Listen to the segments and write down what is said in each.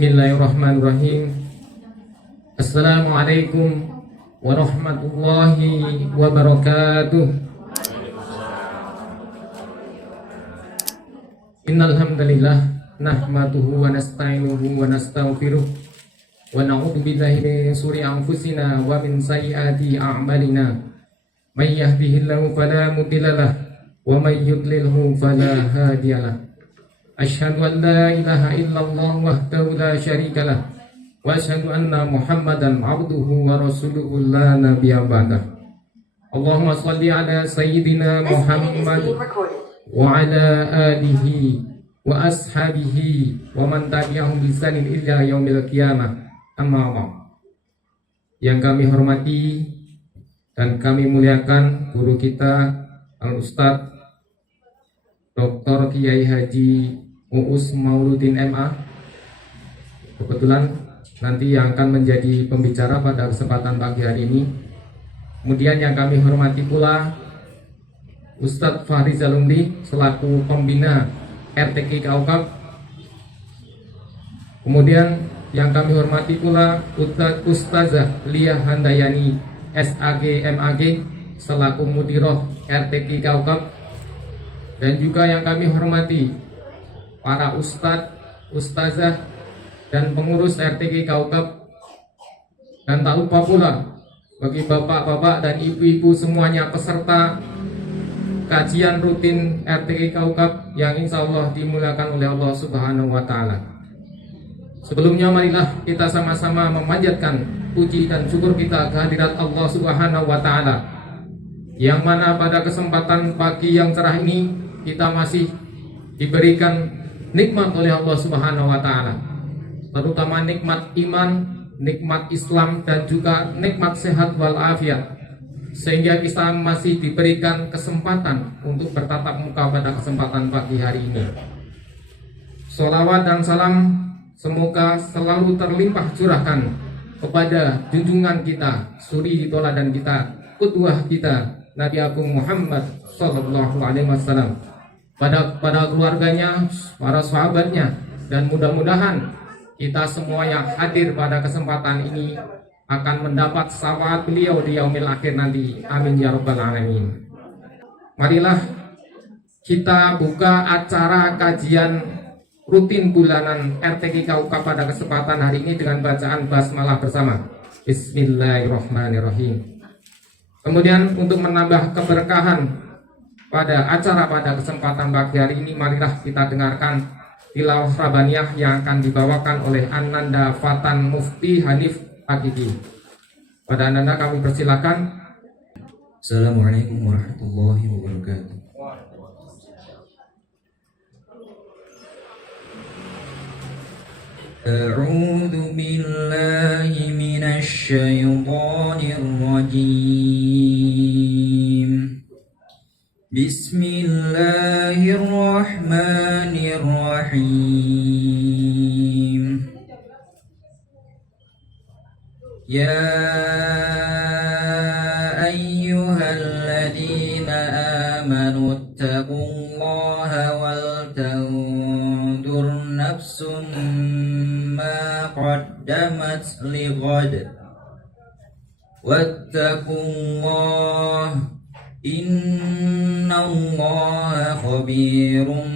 Bismillahirrahmanirrahim. Assalamualaikum warahmatullahi wabarakatuh. Innal hamdalillah nahmaduhu wa nasta'inuhu wa nastaghfiruh wa na'udzu billahi min shururi anfusina wa min sayyiati a'malina. May yahdihillahu fala mudhillalah wa may yudlilhu fala hadiyalah. Asyhadu an la ilaha illallah wahdahu la syarikalah wa asyhadu anna Muhammadan abduhu wa rasuluhu la nabiyya ba'dah. Allahumma shalli ala sayyidina Muhammad wa ala alihi wa ashabihi wa man tabi'ahum bi ihsanin ila yaumil qiyamah. Amma ba'd. Yang kami hormati dan kami muliakan guru kita Al-Ustadz Dr. Kiai Haji Uus Mauludin MA, kebetulan nanti yang akan menjadi pembicara pada kesempatan pagi hari ini. Kemudian yang kami hormati pula Ustadz Fahri Zalumli selaku pembina RTQ Kaukab. Kemudian yang kami hormati pula Ustazah Lia Handayani SAG MAG selaku Mudiroh RTQ Kaukab. Dan juga yang kami hormati para ustadz, ustazah, dan pengurus RTQ Kaukab. Dan tak lupa pula bagi bapak-bapak dan ibu-ibu semuanya peserta kajian rutin RTQ Kaukab yang insya Allah dimuliakan oleh Allah Subhanahu wa Ta'ala. Sebelumnya marilah kita sama-sama memanjatkan puji dan syukur kita kehadirat Allah Subhanahu wa Ta'ala, yang mana pada kesempatan pagi yang cerah ini kita masih diberikan nikmat oleh Allah Subhanahu wa Ta'ala, terutama nikmat iman, nikmat Islam, dan juga nikmat sehat walafiat, sehingga kita masih diberikan kesempatan untuk bertatap muka pada kesempatan pagi hari ini. Sholawat dan salam semoga selalu terlimpah curahkan kepada junjungan kita, suri toladan kita, qudwah kita, Nabi Agung Muhammad Sallallahu Alaihi Wasallam, pada keluarganya, para sahabatnya, dan mudah-mudahan kita semua yang hadir pada kesempatan ini akan mendapat syafaat beliau di yaumil akhir nanti. Amin ya rabbal alamin. Marilah kita buka acara kajian rutin bulanan RTQ Kaukab pada kesempatan hari ini dengan bacaan basmalah bersama. Bismillahirrahmanirrahim. Kemudian untuk menambah keberkahan pada acara pada kesempatan pagi hari ini, marilah kita dengarkan tilawah Rabbaniyah yang akan dibawakan oleh Ananda Fatan Mufti Hanif Akidi. Pada Ananda kami persilakan. Assalamualaikum warahmatullahi wabarakatuh. A'udzu billahi minasy syaithanir rajim. Bismillahirrahmanirrahim. Ya ayyuhalladzina amanu taqullaha wal tanzur nafsum ma qaddamat lighad wattaqullaha innallaha khabirum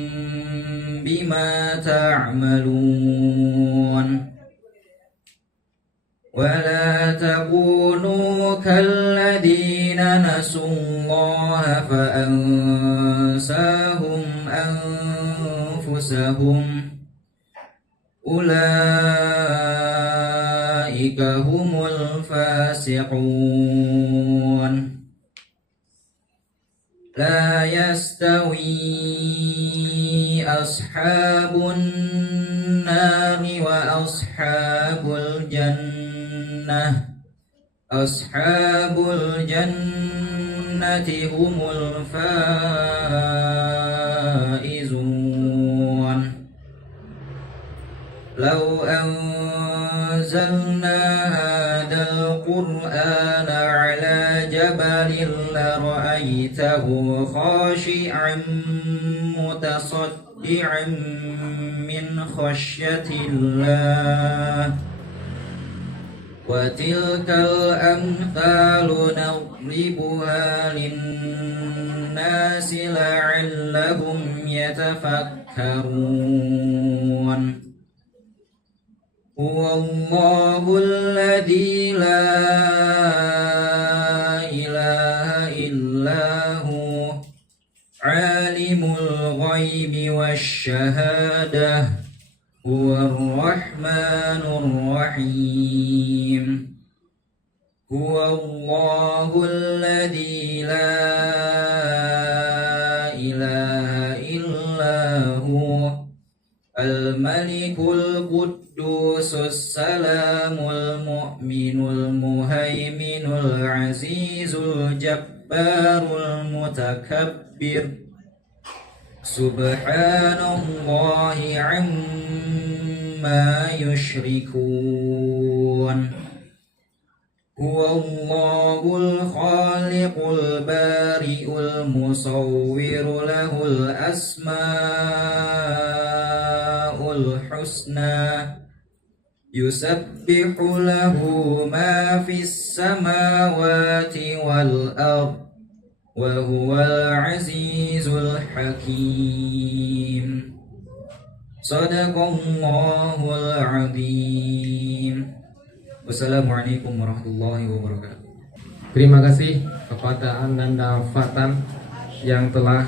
bima ta'malun. Wala takunu kalladzina nasullaha fa ansahum anfusahum ulaika humul fasiqun. La yastawi ashabun nari wa ashabul jannah. Ashabul jannati humul faizun. Law anzalna hadzal qur'ana ala jabalin la ra'aita رأيته خاشعا متصدعا من خشية الله وتلك الأمثال نضربها للناس لعلهم يتفكرون هو الله الذي لا إله إلا هو عالم الغيب والشهادة هو الرحمن الرحيم هو الله الذي لا إله إلا هو الملك القدوس السلام المؤمن المهيمن العزيز الجبار المتكبر سبحان الله عما يشركون هو الله الخالق البارئ المصور له الأسماء الحسنى يسبح له ما في السماوات والأرض وهو العزيز الحكيم صدق الله العظيم. Wassalamualaikum warahmatullahi wabarakatuh. Terima kasih kepada Ananda Fatan yang telah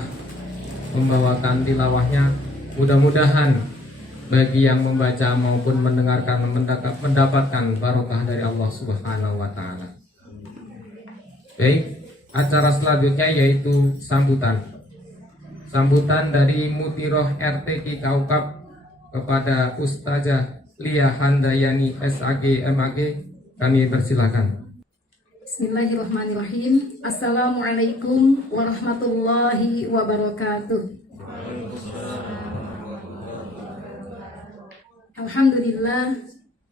membawakan tilawahnya. Mudah-mudahan bagi yang membaca maupun mendengarkan mendapatkan barokah dari Allah Subhanahu wa taala. Baik, acara selanjutnya yaitu sambutan. Sambutan dari Mutiroh RTQ Kaukab kepada Ustazah Lia Handayani SAG MAG, kami persilakan. Bismillahirrahmanirrahim. Assalamualaikum warahmatullahi wabarakatuh. Alhamdulillah,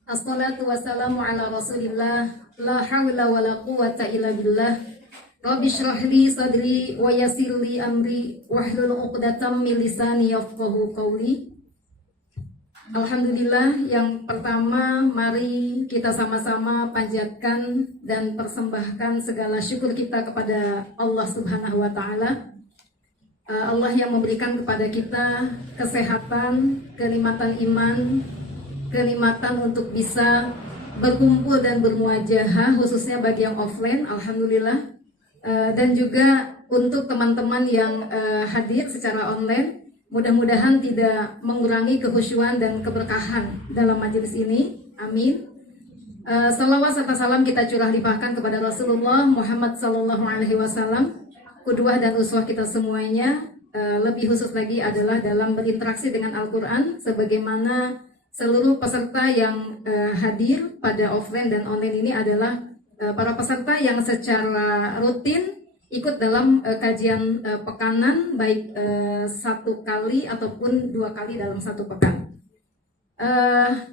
assalatu wassalamu ala rasulillah, la hawla wa la quwata illa billah. Rabbi shrah li sadri wa yassir li amri wahlul 'uqdatam min lisani yafqahu qawli. Alhamdulillah, yang pertama mari kita sama-sama panjatkan dan persembahkan segala syukur kita kepada Allah Subhanahu wa taala. Allah yang memberikan kepada kita kesehatan, kenikmatan iman, kenikmatan untuk bisa berkumpul dan bermuajahah, khususnya bagi yang offline, alhamdulillah. Dan juga untuk teman-teman yang hadir secara online, mudah-mudahan tidak mengurangi kekhusyuan dan keberkahan dalam majelis ini. Amin. Salawat serta salam kita curah limpahkan kepada Rasulullah Muhammad SAW, qudwah dan uswah kita semuanya. Lebih khusus lagi adalah dalam berinteraksi dengan Al-Quran, sebagaimana seluruh peserta yang hadir pada offline dan online ini adalah para peserta yang secara rutin ikut dalam kajian pekanan, baik 1 kali ataupun 2 kali dalam 1 pekan.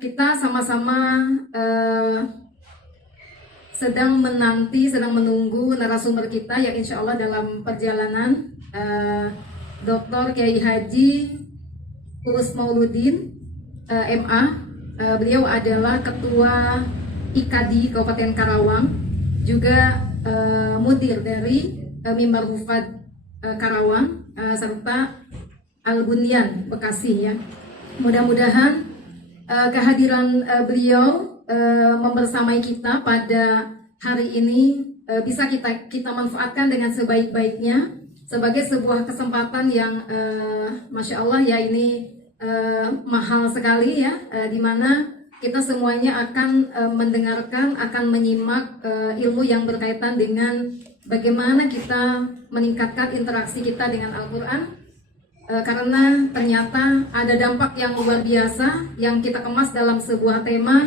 Kita sama-sama sedang menunggu narasumber kita yang insya Allah dalam perjalanan, Dr. Kiai Haji Uus Mauludin MA. Beliau adalah Ketua IKADI Kabupaten Karawang, juga mudir dari Mimbar Hufad Karawang, serta Al-Bunyan Bekasi ya. Mudah-mudahan kehadiran beliau membersamai kita pada hari ini bisa kita manfaatkan dengan sebaik-baiknya sebagai sebuah kesempatan yang Masya Allah ya, ini mahal sekali ya, dimana kita semuanya akan mendengarkan, akan menyimak ilmu yang berkaitan dengan bagaimana kita meningkatkan interaksi kita dengan Al-Quran, karena ternyata ada dampak yang luar biasa yang kita kemas dalam sebuah tema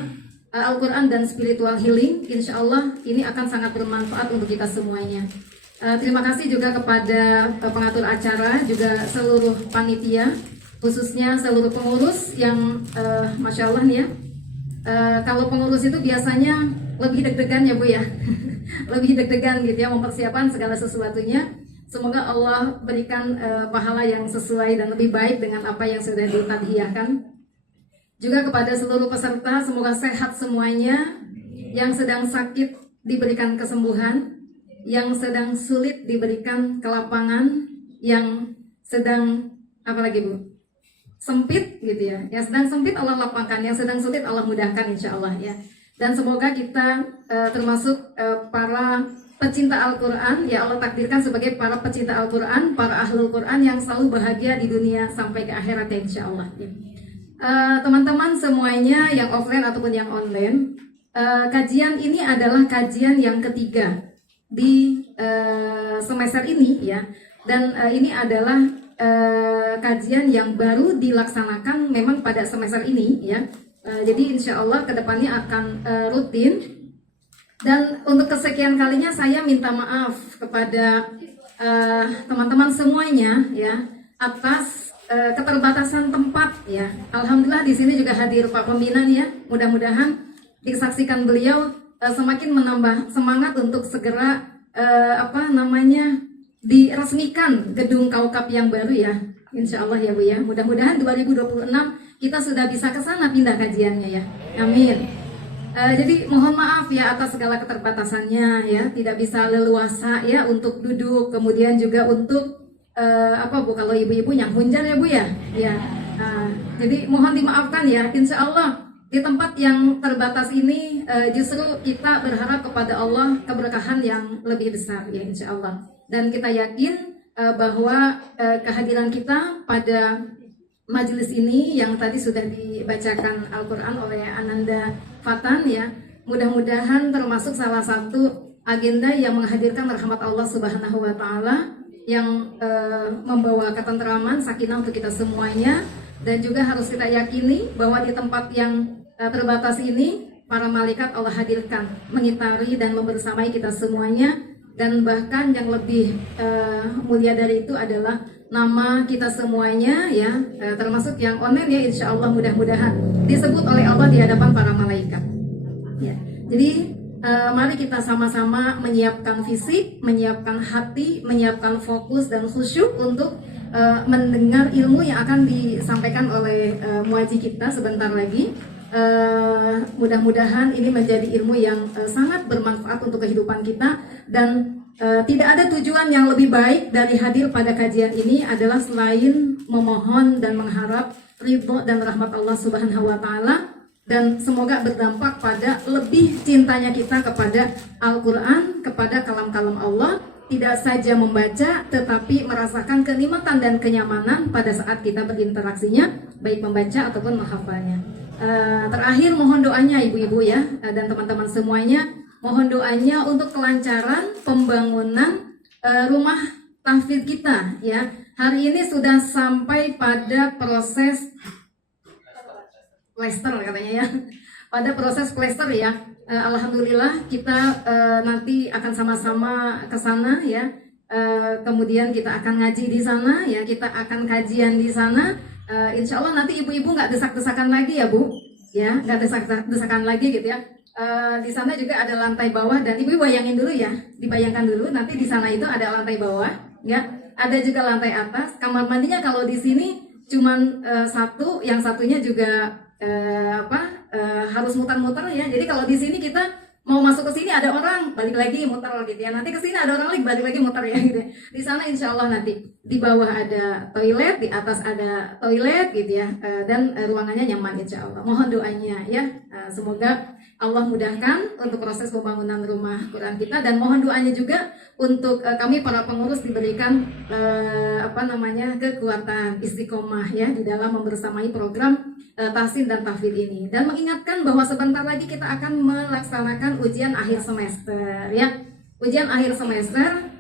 Al-Quran dan spiritual healing. Insya Allah ini akan sangat bermanfaat untuk kita semuanya. Terima kasih juga kepada pengatur acara, juga seluruh panitia, khususnya seluruh pengurus yang Masya Allah nih ya. Kalau pengurus itu biasanya lebih deg-degan ya Bu ya. Lebih deg-degan gitu ya, mempersiapkan segala sesuatunya. Semoga Allah berikan pahala yang sesuai dan lebih baik dengan apa yang sudah ditadhiyahkan. Juga kepada seluruh peserta, semoga sehat semuanya. Yang sedang sakit diberikan kesembuhan, yang sedang sulit diberikan kelapangan, yang sedang sempit gitu ya. Yang sedang sempit Allah lapangkan, yang sedang sulit Allah mudahkan insya Allah ya. Dan semoga kita termasuk para pecinta Al-Quran, ya Allah takdirkan sebagai para pecinta Al-Quran, para ahlul Quran yang selalu bahagia di dunia sampai ke akhirat ya insya Allah ya. Teman-teman semuanya yang offline ataupun yang online, kajian ini adalah kajian yang ketiga di semester ini ya. Dan ini adalah kajian yang baru dilaksanakan memang pada semester ini ya. Jadi insya Allah kedepannya akan rutin. Dan untuk kesekian kalinya saya minta maaf kepada teman-teman semuanya ya atas keterbatasan tempat ya. Alhamdulillah di sini juga hadir Pak Pembina ya. Mudah-mudahan disaksikan beliau semakin menambah semangat untuk segera diresmikan gedung Kaukap yang baru ya. Insya Allah ya Bu ya. Mudah-mudahan 2026 kita sudah bisa ke sana pindah kajiannya ya. Amin. Jadi mohon maaf ya atas segala keterbatasannya ya. Tidak bisa leluasa ya untuk duduk. Kemudian juga untuk Bu kalau ibu-ibu yang hunjar ya Bu ya. Ya. Jadi mohon dimaafkan ya. Insya Allah di tempat yang terbatas ini justru kita berharap kepada Allah keberkahan yang lebih besar ya insya Allah. Dan kita yakin bahwa kehadiran kita pada majelis ini yang tadi sudah dibacakan Al-Quran oleh Ananda Fatan ya, mudah-mudahan termasuk salah satu agenda yang menghadirkan rahmat Allah Subhanahu wa Ta'ala yang membawa ketentraman, sakinah untuk kita semuanya. Dan juga harus kita yakini bahwa di tempat yang terbatas ini para malaikat Allah hadirkan mengitari dan membersamai kita semuanya. Dan bahkan yang lebih mulia dari itu adalah nama kita semuanya ya, termasuk yang online ya, insya Allah mudah-mudahan disebut oleh Allah di hadapan para malaikat ya. Jadi mari kita sama-sama menyiapkan fisik, menyiapkan hati, menyiapkan fokus dan khusyuk untuk mendengar ilmu yang akan disampaikan oleh muaji kita sebentar lagi. Mudah-mudahan ini menjadi ilmu yang sangat bermanfaat untuk kehidupan kita. Dan tidak ada tujuan yang lebih baik dari hadir pada kajian ini adalah selain memohon dan mengharap ridho dan rahmat Allah Subhanahu wa Ta'ala. Dan semoga berdampak pada lebih cintanya kita kepada Al-Quran, kepada kalam-kalam Allah. Tidak saja membaca, tetapi merasakan kenikmatan dan kenyamanan pada saat kita berinteraksinya, baik membaca ataupun menghafalnya. Terakhir mohon doanya ibu-ibu ya, dan teman-teman semuanya, mohon doanya untuk kelancaran pembangunan rumah tahfidz kita ya. Hari ini sudah sampai pada proses plester katanya ya, pada proses plester ya. Alhamdulillah kita nanti akan sama-sama ke sana ya. Kemudian kita akan ngaji di sana ya, kita akan kajian di sana. Insya Allah nanti ibu-ibu nggak desak-desakan lagi ya Bu, ya nggak desak-desakan lagi gitu ya. Di sana juga ada lantai bawah dan ibu bayangin dulu ya, dibayangkan dulu nanti di sana itu ada lantai bawah, ya ada juga lantai atas. Kamar mandinya kalau di sini cuman satu, yang satunya juga harus muter-muter ya. Jadi kalau di sini kita mau masuk ke sini ada orang balik lagi muter gitu ya. Nanti ke sini ada orang lagi balik lagi muter ya gitu. Di sana insya Allah nanti di bawah ada toilet, di atas ada toilet gitu ya. Dan ruangannya nyaman insya Allah. Mohon doanya ya. Semoga Allah mudahkan untuk proses pembangunan rumah Quran kita, dan mohon doanya juga untuk kami para pengurus diberikan kekuatan istiqomah ya di dalam membersamai program tahsin dan tahfidz ini, dan mengingatkan bahwa sebentar lagi kita akan melaksanakan ujian akhir semester ya. Ujian akhir semester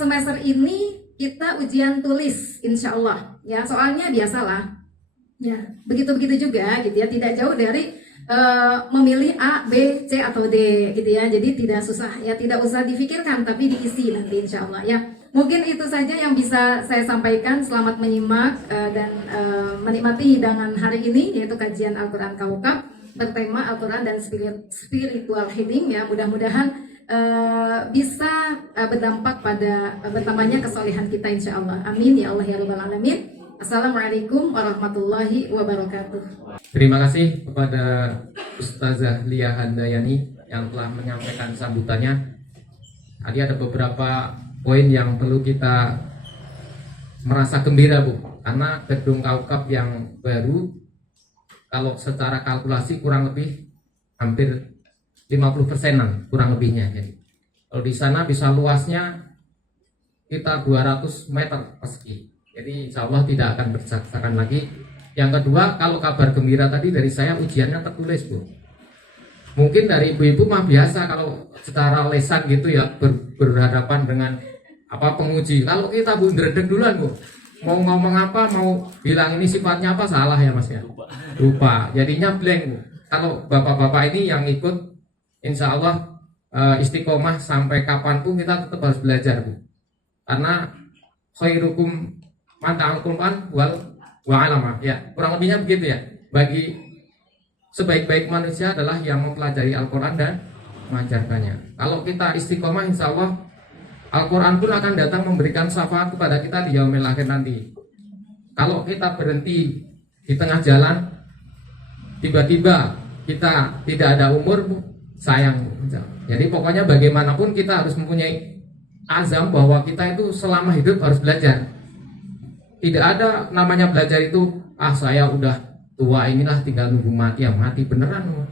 semester ini kita ujian tulis insya Allah ya, soalnya biasalah ya begitu-begitu juga gitu ya, tidak jauh dari memilih A, B, C atau D gitu ya. Jadi tidak susah ya, tidak usah difikirkan tapi diisi nanti insya Allah ya. Mungkin itu saja yang bisa saya sampaikan. Selamat menyimak dan menikmati hidangan hari ini, yaitu kajian Al-Quran Kaukab bertema Al-Quran dan spiritual healing ya. Mudah-mudahan bisa berdampak pada bertambahnya kesolehan kita insya Allah. Amin ya Allah ya Rabbal Alamin. Assalamualaikum warahmatullahi wabarakatuh. Terima kasih kepada Ustazah Lia Handayani yang telah menyampaikan sambutannya. Tadi ada beberapa poin yang perlu kita merasa gembira, Bu, karena gedung KUKAP yang baru, kalau secara kalkulasi kurang lebih hampir 50%-an kurang lebihnya. Jadi kalau di sana bisa luasnya kita 200 meter persegi. Jadi insya Allah tidak akan berdesak-desakan lagi. Yang kedua, kalau kabar gembira tadi dari saya, ujiannya tertulis, Bu. Mungkin dari ibu-ibu mah biasa kalau secara lesan gitu ya, berhadapan dengan penguji. Kalau kita Bu ndredeg duluan, Bu, mau ngomong apa, mau bilang ini sifatnya apa, salah ya Mas ya, lupa. Jadinya blank, Bu. Kalau bapak-bapak ini yang ikut, insya Allah istiqomah sampai kapanpun kita tetap harus belajar, Bu. Karena khairukum man ta'al Qur'an wa 'allama, ya kurang lebihnya begitu ya. Bagi sebaik-baik manusia adalah yang mempelajari Al-Quran dan mengajarkannya. Kalau kita istiqomah, insya Allah Al-Quran pun akan datang memberikan syafaat kepada kita di yaumil akhir nanti. Kalau kita berhenti di tengah jalan, tiba-tiba kita tidak ada umur, sayang. Jadi pokoknya bagaimanapun kita harus mempunyai azam bahwa kita itu selama hidup harus belajar. Tidak ada namanya belajar itu, saya udah tua inilah tinggal nunggu mati. Ya mati beneran,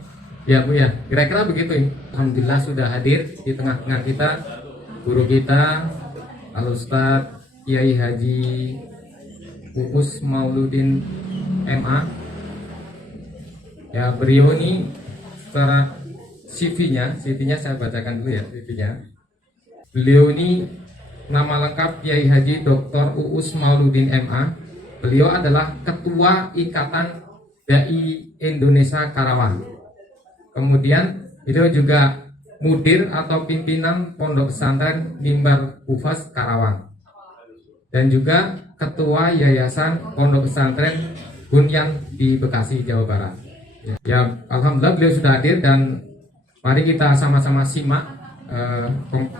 ya Bu ya, kira-kira begitu. Alhamdulillah sudah hadir di tengah-tengah kita guru kita Al-Ustadz Kiai Haji Uus Mauludin MA. Ya, beliau ini secara CV-nya saya bacakan dulu ya CV-nya. Beliau ini nama lengkap Kiai Haji Dr. Uus Mauludin MA. Beliau adalah Ketua Ikatan Dai Indonesia Karawang. Kemudian beliau juga Mudir atau pimpinan Pondok Pesantren Mimbar Hufaz Karawang. Dan juga Ketua Yayasan Pondok Pesantren Bunyan di Bekasi, Jawa Barat. Ya, alhamdulillah beliau sudah hadir dan mari kita sama-sama simak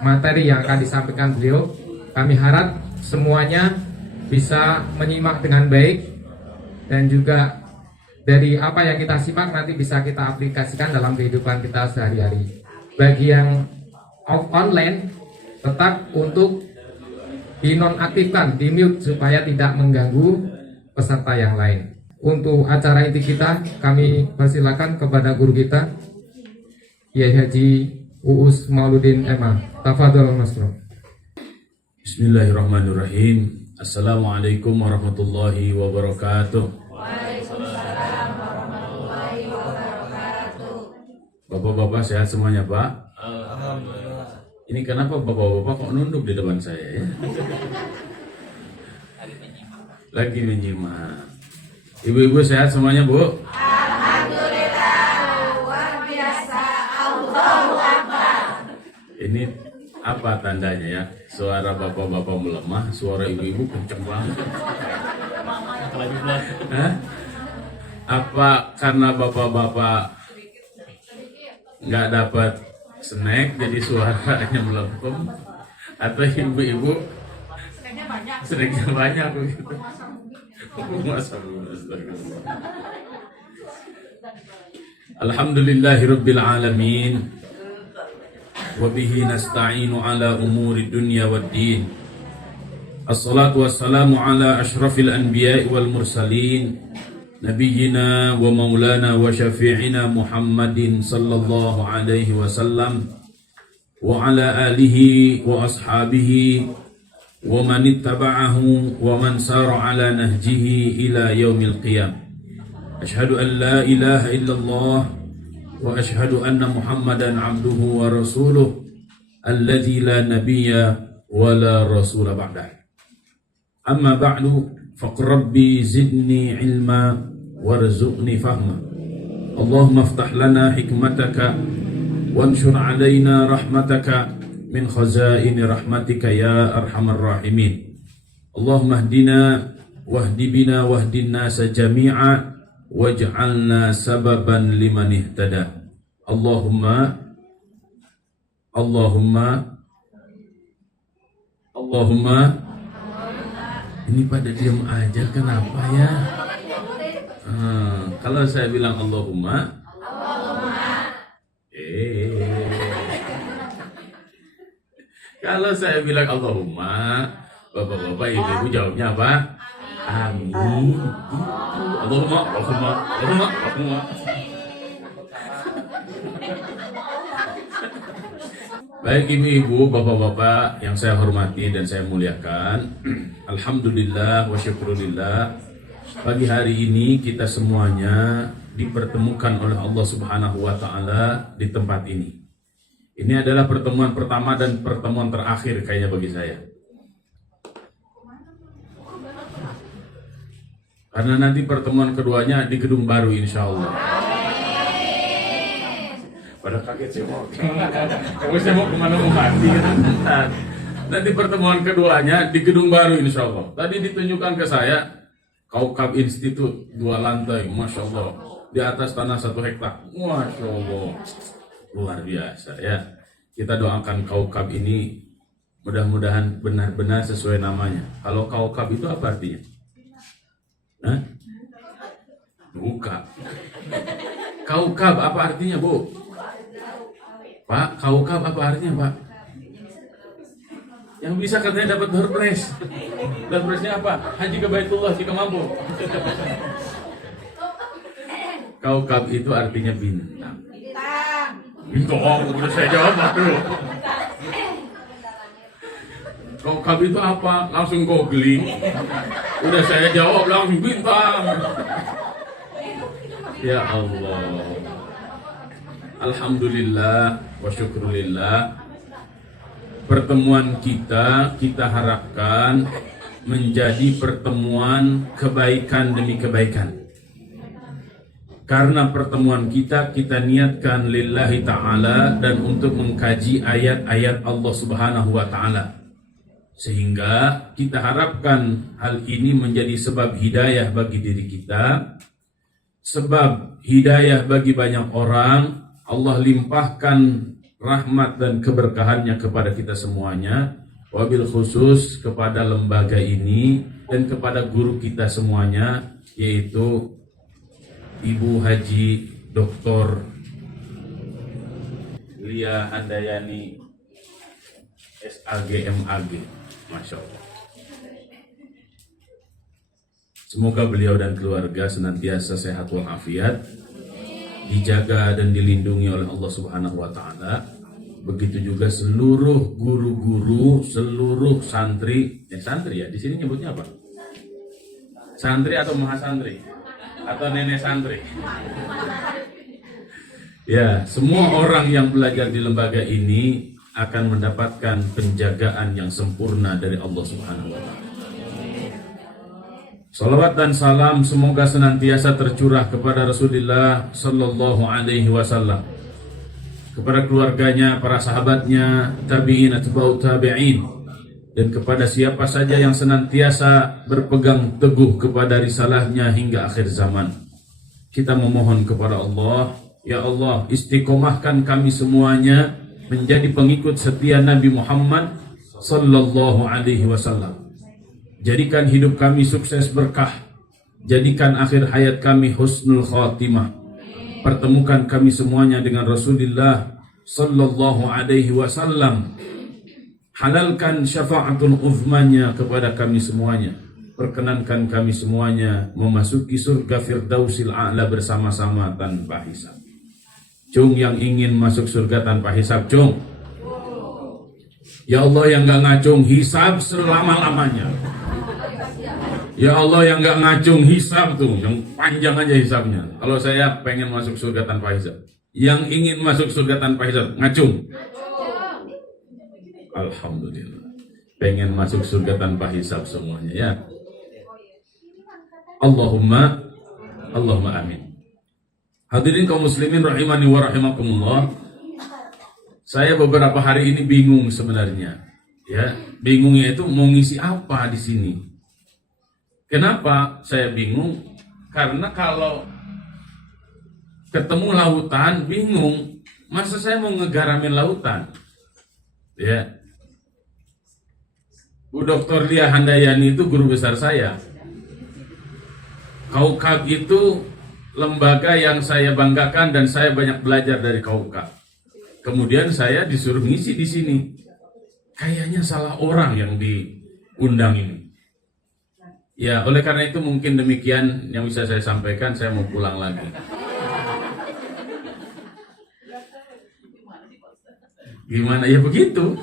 materi yang akan disampaikan beliau. Kami harap semuanya bisa menyimak dengan baik dan juga dari apa yang kita simak nanti bisa kita aplikasikan dalam kehidupan kita sehari-hari. Bagi yang online, tetap untuk dinonaktifkan, di mute supaya tidak mengganggu peserta yang lain. Untuk acara inti kita, kami persilakan kepada guru kita Kiai Haji Uus Mauludin MA. Tafadhol Mas Bro. Bismillahirrahmanirrahim. Assalamualaikum warahmatullahi wabarakatuh. Waalaikumsalam warahmatullahi wabarakatuh. Bapak-bapak sehat semuanya, Pak? Alhamdulillah. Ini kenapa bapak-bapak kok nunduk di depan saya ya? Lagi menyimak. Ibu-ibu sehat semuanya, Bu? Alhamdulillah, luar biasa. Allahu Akbar. Ini apa tandanya ya? Suara bapak-bapak melemah, suara ibu-ibu kenceng banget. Hah? Apa karena bapak-bapak nggak dapat snack jadi suaranya melempem, atau ibu-ibu snacknya banyak begitu? Alhamdulillahirabbil alamin. Wabihi nasta'inu ala umuri dunya waddin. Assalatu wassalamu ala ashrafil anbiya'i wal mursalin Nabiyyina wa maulana wa syafi'ina Muhammadin sallallahu alaihi wasallam wa ala alihi wa ashabihi wa man ittaba'ahu wa man sara ala nahjihi ila yaumil qiyam. Ashhadu an la ilaha illallah wa ashhadu anna Muhammadan abduhu wa rasuluh alladzi la nabiyya wa la rasula ba'dah. Amma ba'du, faqrabbi zidni ilma warzuqni fahma. Allahumma aftah lana hikmataka wanshur alaina rahmataka min khazaini rahmatika ya arhamar rahimin. Allahumma hdina wahdi bina wahdin nasa jami'a waj'alna sababan liman ihtada. Allahumma Allahumma ini pada diam aja kenapa ya? Kalau saya bilang Allahumma kalau saya bilang Allahumma, bapak-bapak ibu-ibu jawabnya apa? Amin. Gitu. Allahumma. Baik ibu-ibu, bapak-bapak yang saya hormati dan saya muliakan, alhamdulillah wa syukurillah, pagi hari ini kita semuanya dipertemukan oleh Allah Subhanahu wa taala di tempat ini. Ini adalah pertemuan pertama dan pertemuan terakhir kayaknya bagi saya. Karena nanti pertemuan keduanya di gedung baru insya Allah. Pada kaget saya mau kemana mau mati kan? Nanti pertemuan keduanya di gedung baru insya Allah. Tadi ditunjukkan ke saya Kaukab Institute 2 lantai, masya Allah, di atas tanah 1 hektar, masya Allah, luar biasa ya. Kita doakan Kaukab ini mudah-mudahan benar-benar sesuai namanya. Kalau Kaukab itu apa artinya? Hah? Buka. Kaukab apa artinya, Bu? Pak, Kaukab apa artinya, Pak? Yang bisa katanya dapat door prize. Door prize-nya apa? Haji ke Baitullah jika mampu. Kaukab itu artinya bintang. Bintang, udah saya jawab dulu. Kaukab itu apa? Langsung googling. Udah saya jawab langsung bintang. Ya Allah. Alhamdulillah wa syukurillah. Pertemuan kita harapkan menjadi pertemuan kebaikan demi kebaikan. Karena pertemuan kita niatkan lillahi ta'ala dan untuk mengkaji ayat-ayat Allah Subhanahu wa ta'ala. Sehingga kita harapkan hal ini menjadi sebab hidayah bagi diri kita, sebab hidayah bagi banyak orang. Allah limpahkan rahmat dan keberkahannya kepada kita semuanya, wabil khusus kepada lembaga ini dan kepada guru kita semuanya, yaitu Ibu Haji Dr. Lia Handayani SAG MAG, masya Allah. Semoga beliau dan keluarga senantiasa sehat walafiat, dijaga dan dilindungi oleh Allah Subhanahu wa taala. Begitu juga seluruh guru-guru, seluruh santri ya, di sini nyebutnya apa? Santri atau mahasantri? Atau nenek santri? Ya, semua orang yang belajar di lembaga ini akan mendapatkan penjagaan yang sempurna dari Allah Subhanahu wa taala. Salawat dan salam semoga senantiasa tercurah kepada Rasulullah Sallallahu Alaihi Wasallam, kepada keluarganya, para sahabatnya, tabi'in, atba'ut tabi'in, dan kepada siapa saja yang senantiasa berpegang teguh kepada risalahnya hingga akhir zaman. Kita memohon kepada Allah, ya Allah, istiqomahkan kami semuanya menjadi pengikut setia Nabi Muhammad Sallallahu Alaihi Wasallam. Jadikan hidup kami sukses berkah. Jadikan akhir hayat kami husnul khatimah. Pertemukan kami semuanya dengan Rasulullah Sallallahu Alaihi Wasallam. Halalkan syafaatul uzmanya kepada kami semuanya. Perkenankan kami semuanya memasuki surga Firdausil A'la bersama-sama tanpa hisab. Cung yang ingin masuk surga tanpa hisab, cung. Ya Allah yang gak ngacung hisab selama-lamanya. Ya Allah yang gak ngacung hisab tuh, yang panjang aja hisabnya. Kalau saya pengen masuk surga tanpa hisab. Yang ingin masuk surga tanpa hisab, ngacung. Alhamdulillah. Pengen masuk surga tanpa hisab semuanya ya. Allahumma amin. Hadirin kaum muslimin rahimani wa rahimakumullah. Saya beberapa hari ini bingung sebenarnya. Ya, bingungnya itu mau ngisi apa di sini. Kenapa saya bingung? Karena kalau ketemu lautan bingung, masa saya mau ngegaramin lautan? Ya. Bu Dr. Lia Handayani itu guru besar saya. Kaukab itu lembaga yang saya banggakan dan saya banyak belajar dari Kaukab. Kemudian saya disuruh ngisi di sini. Kayaknya salah orang yang diundang ini. Ya, oleh karena itu mungkin demikian yang bisa saya sampaikan. Saya mau pulang lagi. Gimana ya begitu?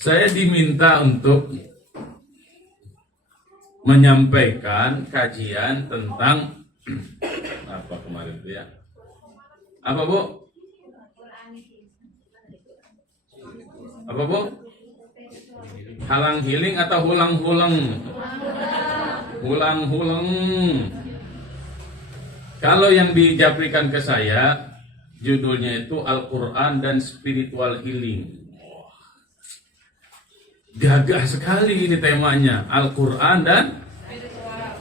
Saya diminta untuk menyampaikan kajian tentang apa kemarin itu ya? Apa Bu? Apa Bu? Halang healing atau hulang-hulang? Hulang-hulang. Kalau yang dijaprikan ke saya, judulnya itu Al-Quran dan Spiritual Healing. Gagah sekali ini temanya, Al-Quran dan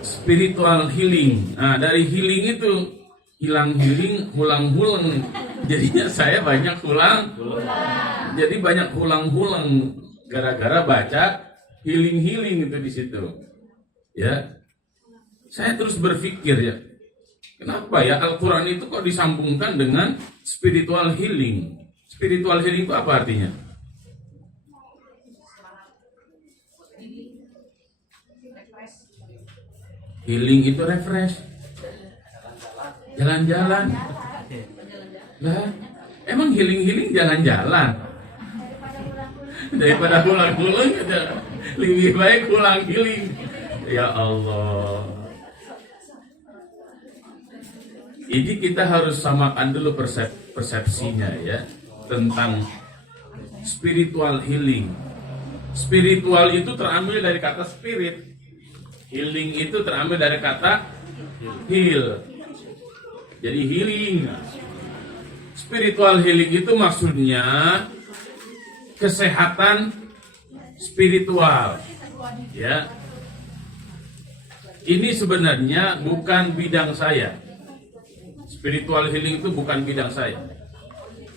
Spiritual Healing. Nah, dari healing itu hilang healing, hulang-hulang. Jadinya saya banyak hulang. Jadi banyak hulang-hulang gara-gara baca healing-healing itu di situ. Ya. Saya terus berpikir ya, kenapa ya Al-Quran itu kok disambungkan dengan spiritual healing? Spiritual healing itu apa artinya? Healing itu refresh, jalan-jalan. Lah, emang healing jalan-jalan? Daripada pulang-pulang, lebih baik pulang healing. Ya Allah. Ini kita harus samakan dulu persepsinya ya tentang spiritual healing. Spiritual itu terambil dari kata spirit. Healing itu terambil dari kata heal. Jadi healing. Spiritual healing itu maksudnya kesehatan spiritual. Ya. Ini sebenarnya bukan bidang saya. Spiritual healing itu bukan bidang saya.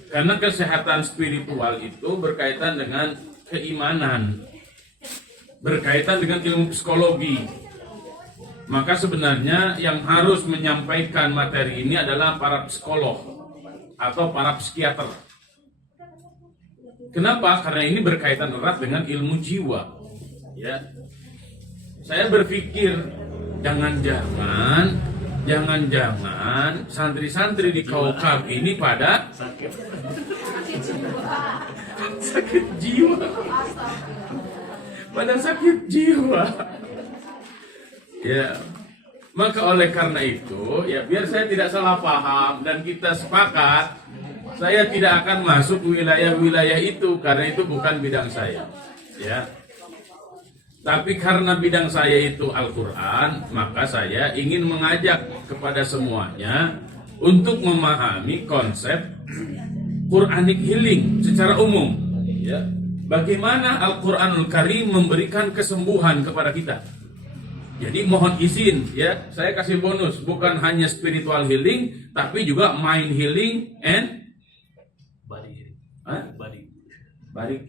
Karena kesehatan spiritual itu berkaitan dengan keimanan. Berkaitan dengan ilmu psikologi. Maka sebenarnya yang harus menyampaikan materi ini adalah para psikolog atau para psikiater. Kenapa? Karena ini berkaitan erat dengan ilmu jiwa. Ya. Saya berpikir jangan-jangan santri-santri di Kaukab ini pada sakit jiwa. Pada sakit jiwa. Ya, maka oleh karena itu, ya biar saya tidak salah paham dan kita sepakat, saya tidak akan masuk wilayah-wilayah itu karena itu bukan bidang saya. Ya, tapi karena bidang saya itu Al-Quran, maka saya ingin mengajak kepada semuanya untuk memahami konsep Quranic healing secara umum. Ya, bagaimana Al-Quranul Karim memberikan kesembuhan kepada kita. Jadi mohon izin ya, saya kasih bonus, bukan hanya spiritual healing, tapi juga mind healing and body healing. Body.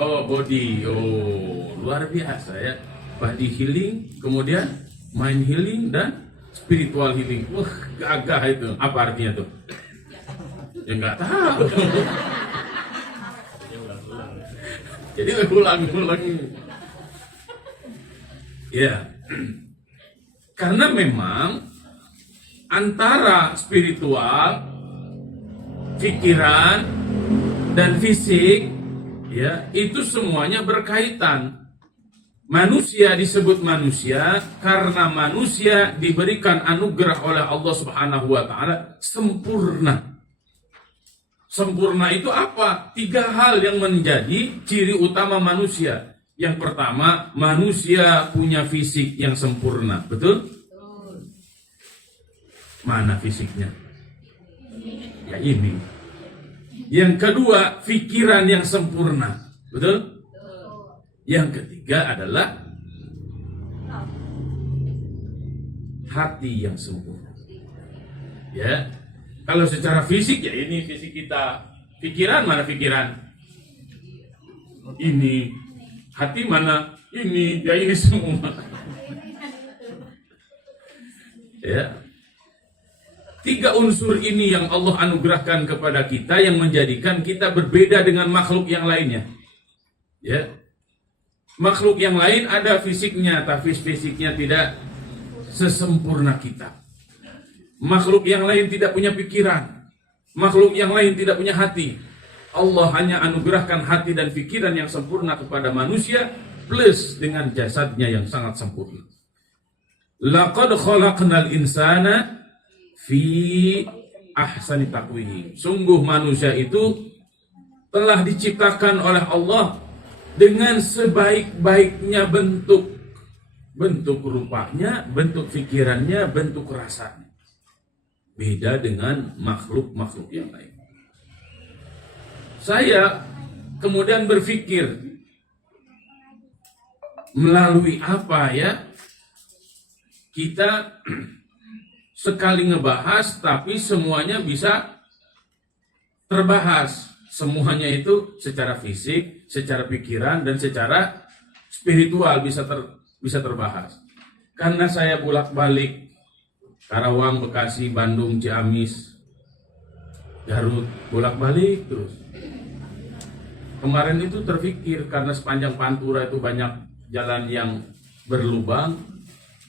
Oh, luar biasa ya. Body healing, kemudian mind healing dan spiritual healing. Wah, gagah itu. Apa artinya tuh? Ya nggak tahu. Jadi ulang-ulang. Ya, karena memang antara spiritual, pikiran, dan fisik, ya itu semuanya berkaitan. Manusia disebut manusia karena manusia diberikan anugerah oleh Allah Subhanahu wa Ta'ala sempurna. Sempurna itu apa? 3 hal yang menjadi ciri utama manusia. Yang pertama, manusia punya fisik yang sempurna, betul? Mana fisiknya? Ya ini. Yang kedua, pikiran yang sempurna, betul? Yang ketiga adalah hati yang sempurna. Ya. Kalau secara fisik ya ini fisik kita. Pikiran mana pikiran? Ini. Hati mana? Ini. Ya ini semua. Ya. 3 unsur ini yang Allah anugerahkan kepada kita yang menjadikan kita berbeda dengan makhluk yang lainnya. Ya. Makhluk yang lain ada fisiknya, tapi fisiknya tidak sesempurna kita. Makhluk yang lain tidak punya pikiran. Makhluk yang lain tidak punya hati. Allah hanya anugerahkan hati dan pikiran yang sempurna kepada manusia plus dengan jasadnya yang sangat sempurna. Laqad khalaqnal insana fi ahsani taqwim. Sungguh manusia itu telah diciptakan oleh Allah dengan sebaik-baiknya bentuk. Bentuk rupanya, bentuk pikirannya, bentuk rasanya. Beda dengan makhluk-makhluk yang lain. Saya kemudian berpikir melalui apa ya kita sekali ngebahas tapi semuanya bisa terbahas. Semuanya itu secara fisik, secara pikiran dan secara spiritual bisa terbahas. Karena saya bolak-balik Karawang, Bekasi, Bandung, Ciamis, Garut, bolak-balik terus. Kemarin itu terpikir karena sepanjang Pantura itu banyak jalan yang berlubang.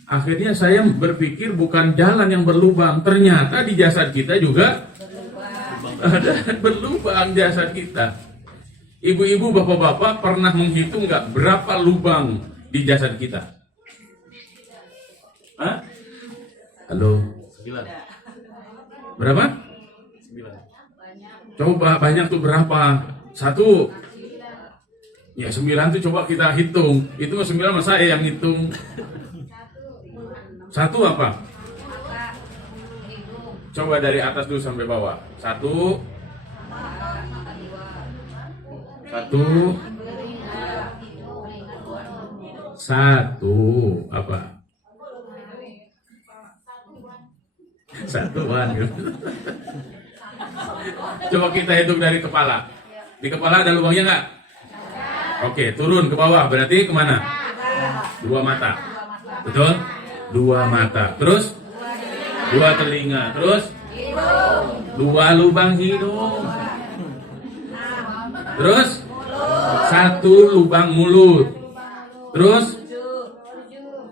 Akhirnya saya berpikir bukan jalan yang berlubang, ternyata di jasad kita juga ada berlubang jasad kita. Ibu-ibu, bapak-bapak pernah menghitung nggak berapa lubang di jasad kita? Hah? Halo? 9. Berapa? 9. Coba banyak tuh berapa? 1. Ya 9 tuh coba kita hitung. Itu 9 sama saya yang hitung. 1 apa? Coba dari atas dulu sampai bawah. 1. 1. Apa? Satuan. Coba kita hitung dari kepala. Di kepala ada lubangnya nggak? Oke, turun ke bawah. Berarti kemana? 2 mata. Betul? 2 mata. Terus? 2 telinga. Terus? 2 lubang hidung. Terus? 1 lubang mulut. Terus?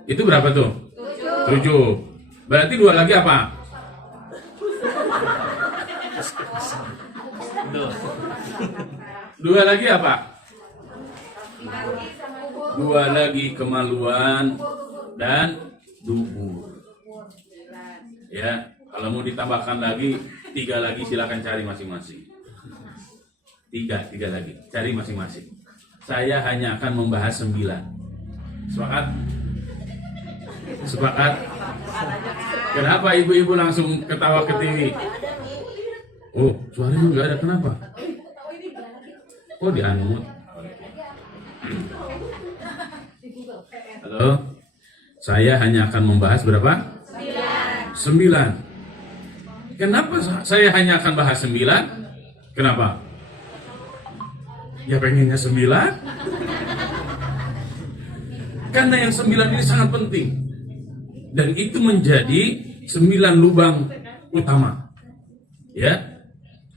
Itu berapa tuh? 7. Berarti 2 lagi apa? 2 lagi apa? 2 lagi kemaluan dan dubur. Ya, kalau mau ditambahkan lagi 3 lagi silakan cari masing-masing. 3 lagi, cari masing-masing. Saya hanya akan membahas 9. Sepakat? Sepakat? Kenapa ibu-ibu langsung ketawa ke TV? Oh, suaranya nggak ada, kenapa? Oh, di-unmute. Halo? Saya hanya akan membahas berapa? 9. Kenapa saya hanya akan bahas 9? Kenapa? Ya pengennya 9. Karena yang 9 ini sangat penting. Dan itu menjadi 9 lubang utama. Ya.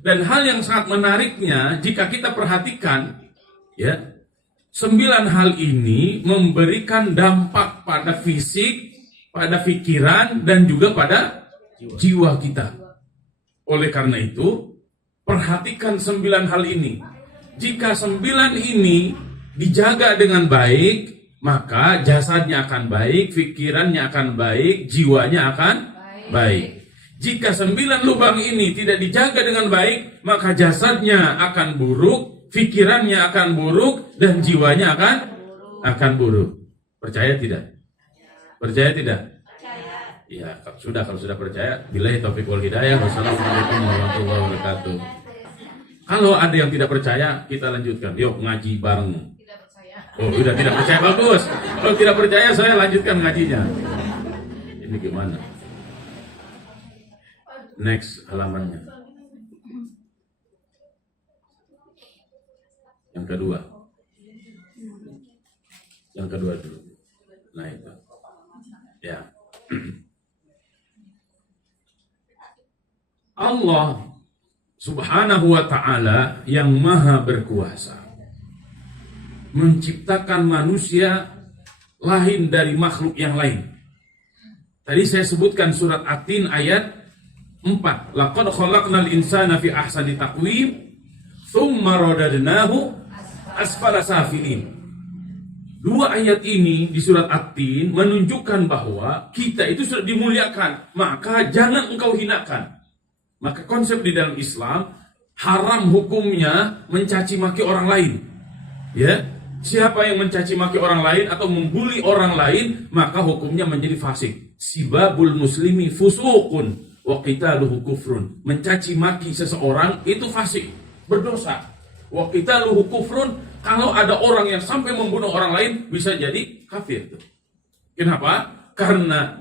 Dan hal yang sangat menariknya jika kita perhatikan, ya, 9 hal ini memberikan dampak pada fisik, pada pikiran, dan juga pada jiwa kita. Oleh karena itu, perhatikan 9 hal ini. Jika 9 ini dijaga dengan baik, maka jasadnya akan baik, pikirannya akan baik, jiwanya akan baik. Jika 9 lubang ini tidak dijaga dengan baik, maka jasadnya akan buruk, pikirannya akan buruk, dan jiwanya akan buruk. Percaya tidak? Percaya tidak? Ya, kalau sudah percaya, billahi taufiq wal hidayah. Wassalamualaikum warahmatullahi wabarakatuh. Kalau ada yang tidak percaya, kita lanjutkan. Yuk ngaji bareng. Oh, udah tidak percaya, bagus. Kalau tidak percaya, saya lanjutkan ngajinya. Ini gimana? Next halamannya. Yang kedua. Yang kedua dulu. Nah itu. Ya. Allah Subhanahu wa ta'ala yang maha berkuasa menciptakan manusia lain dari makhluk yang lain. Tadi saya sebutkan surat At-Tin ayat 4. Laqad khalaqnal insana fi ahsani taqwim tsumma radadnahu asfala safilin. Dua ayat ini di surat At-Tin menunjukkan bahwa kita itu sudah dimuliakan, maka jangan engkau hinakan. Maka konsep di dalam Islam, haram hukumnya mencaci maki orang lain. Ya, siapa yang mencaci maki orang lain atau membuli orang lain, maka hukumnya menjadi fasik. Sibabul muslimi fusuqun wa qitaluhu kufrun. Mencaci maki seseorang itu fasik, berdosa. Wa qitaluhu kufrun, kalau ada orang yang sampai membunuh orang lain bisa jadi kafir. Kenapa? Karena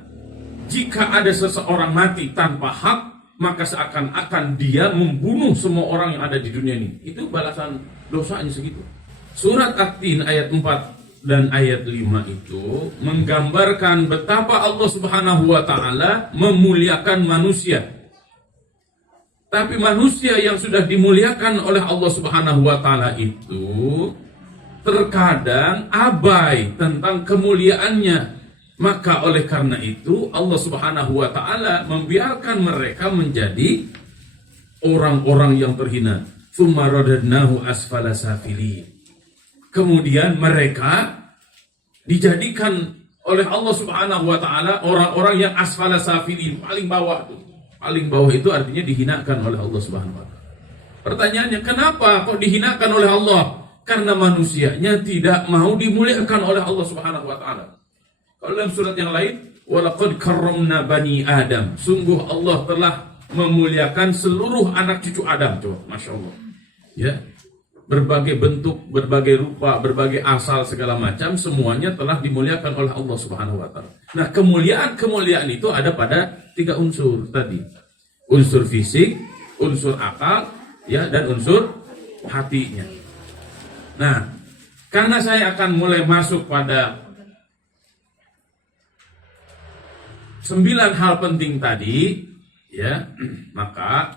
jika ada seseorang mati tanpa hak, maka seakan-akan dia membunuh semua orang yang ada di dunia ini. Itu balasan dosanya segitu. Surat At-Tin ayat 4 dan ayat 5 itu menggambarkan betapa Allah Subhanahu wa ta'ala memuliakan manusia. Tapi manusia yang sudah dimuliakan oleh Allah Subhanahu wa ta'ala itu terkadang abai tentang kemuliaannya. Maka oleh karena itu Allah Subhanahu wa ta'ala membiarkan mereka menjadi orang-orang yang terhina. Tsumma radadnahu asfala safilin. Kemudian mereka dijadikan oleh Allah Subhanahu wa ta'ala orang-orang yang asfala safilin, paling bawah tuh. Paling bawah itu artinya dihinakan oleh Allah Subhanahu wa ta'ala. Pertanyaannya, kenapa kok dihinakan oleh Allah? Karena manusianya tidak mau dimuliakan oleh Allah Subhanahu wa ta'ala. Kalau dalam surat yang lain, walaqad karramna bani Adam. Sungguh Allah telah memuliakan seluruh anak cucu Adam. Coba, Masya Allah. Ya, berbagai bentuk, berbagai rupa, berbagai asal segala macam, semuanya telah dimuliakan oleh Allah Subhanahu wa ta'ala. Nah, kemuliaan itu ada pada 3 unsur tadi. Unsur fisik, unsur akal, ya, dan unsur hatinya. Nah, karena saya akan mulai masuk pada 9 hal penting tadi, ya, maka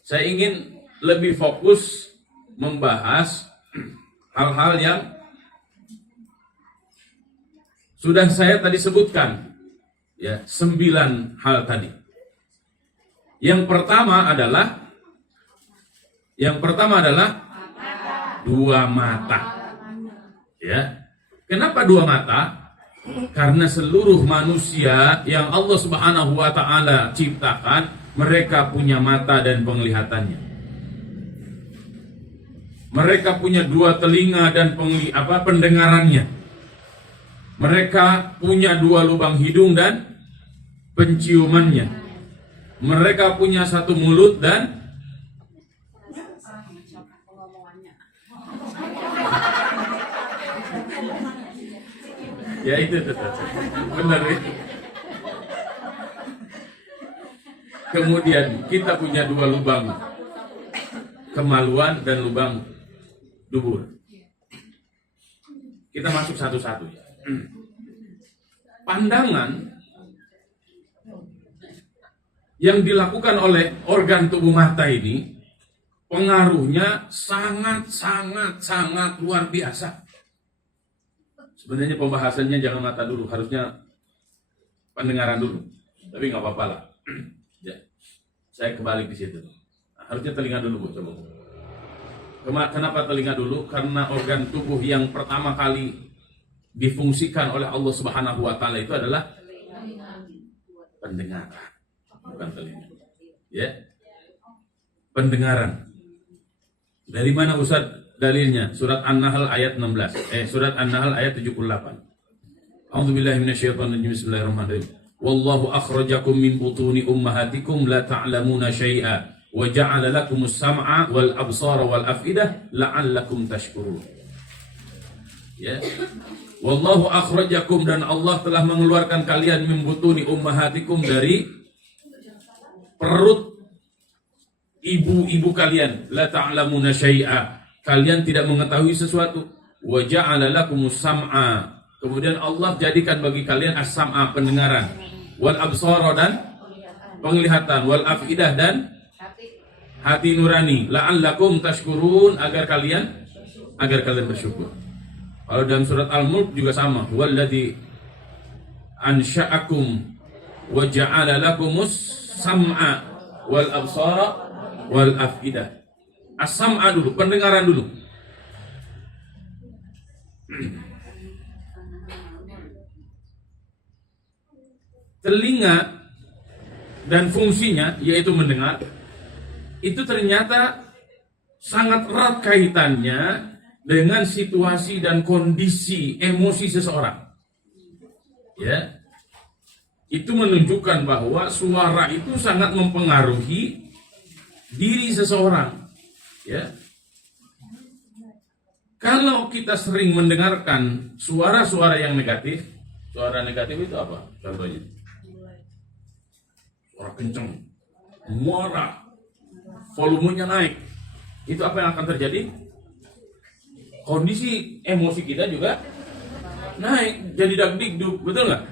saya ingin lebih fokus membahas hal-hal yang sudah saya tadi sebutkan, ya, 9 hal tadi. Yang pertama adalah 2 mata. Ya, kenapa 2 mata? Karena seluruh manusia yang Allah Subhanahu wa ta'ala ciptakan, mereka punya mata dan penglihatannya. Mereka punya 2 telinga dan pendengarannya. Mereka punya 2 lubang hidung dan penciumannya. Mereka punya 1 mulut dan ya itu benar ya. Kemudian kita punya 2 lubang kemaluan dan lubang dubur. Kita masuk satu-satu ya. Pandangan yang dilakukan oleh organ tubuh mata ini pengaruhnya sangat luar biasa. Sebenarnya pembahasannya jangan mata dulu, harusnya pendengaran dulu. Tapi nggak apa-apa lah. Ya, saya kebalik di situ. Nah, harusnya telinga dulu, Bu. Coba. Kenapa telinga dulu? Karena organ tubuh yang pertama kali difungsikan oleh Allah Subhanahu wa ta'ala itu adalah pendengaran, bukan telinga. Ya. Pendengaran. Dari mana Ustaz? Dalilnya surat An-Nahl ayat 16. Surat An-Nahl ayat 78. A'udzubillahi minasyaitonirrajim. Bismillahirrahmanirrahim. Wallahu akhrajakum min butuni ummahatikum la ta'lamuna syai'a wa ja'ala lakumus sam'a wal absara wal afidah la'allakum tashkurun. Ya. Wallahu akhrajakum, dan Allah telah mengeluarkan kalian min butuni ummahatikum dari perut ibu-ibu kalian, la ta'lamuna syai'a, kalian tidak mengetahui sesuatu. Wa ja'ala lakumus sam'a, kemudian Allah jadikan bagi kalian as-sam'a, pendengaran, wal absara, dan penglihatan, wal afidah, dan hati nurani, la'allakum tashkurun, agar kalian bersyukur. Kalau dalam surat Al-Mulk juga sama, walladzi ansha'akum wa ja'ala lakumus sam'a wal absara wal afidah. As-sam'a dulu, pendengaran dulu. Telinga dan fungsinya yaitu mendengar, itu ternyata sangat erat kaitannya dengan situasi dan kondisi emosi seseorang. Ya. Itu menunjukkan bahwa suara itu sangat mempengaruhi diri seseorang. Ya. Kalau kita sering mendengarkan suara-suara yang negatif, suara negatif itu apa? Contohnya, suara kenceng, muara, volumenya naik. Itu apa yang akan terjadi? Kondisi emosi kita juga naik, jadi dagdikduk, betul nggak?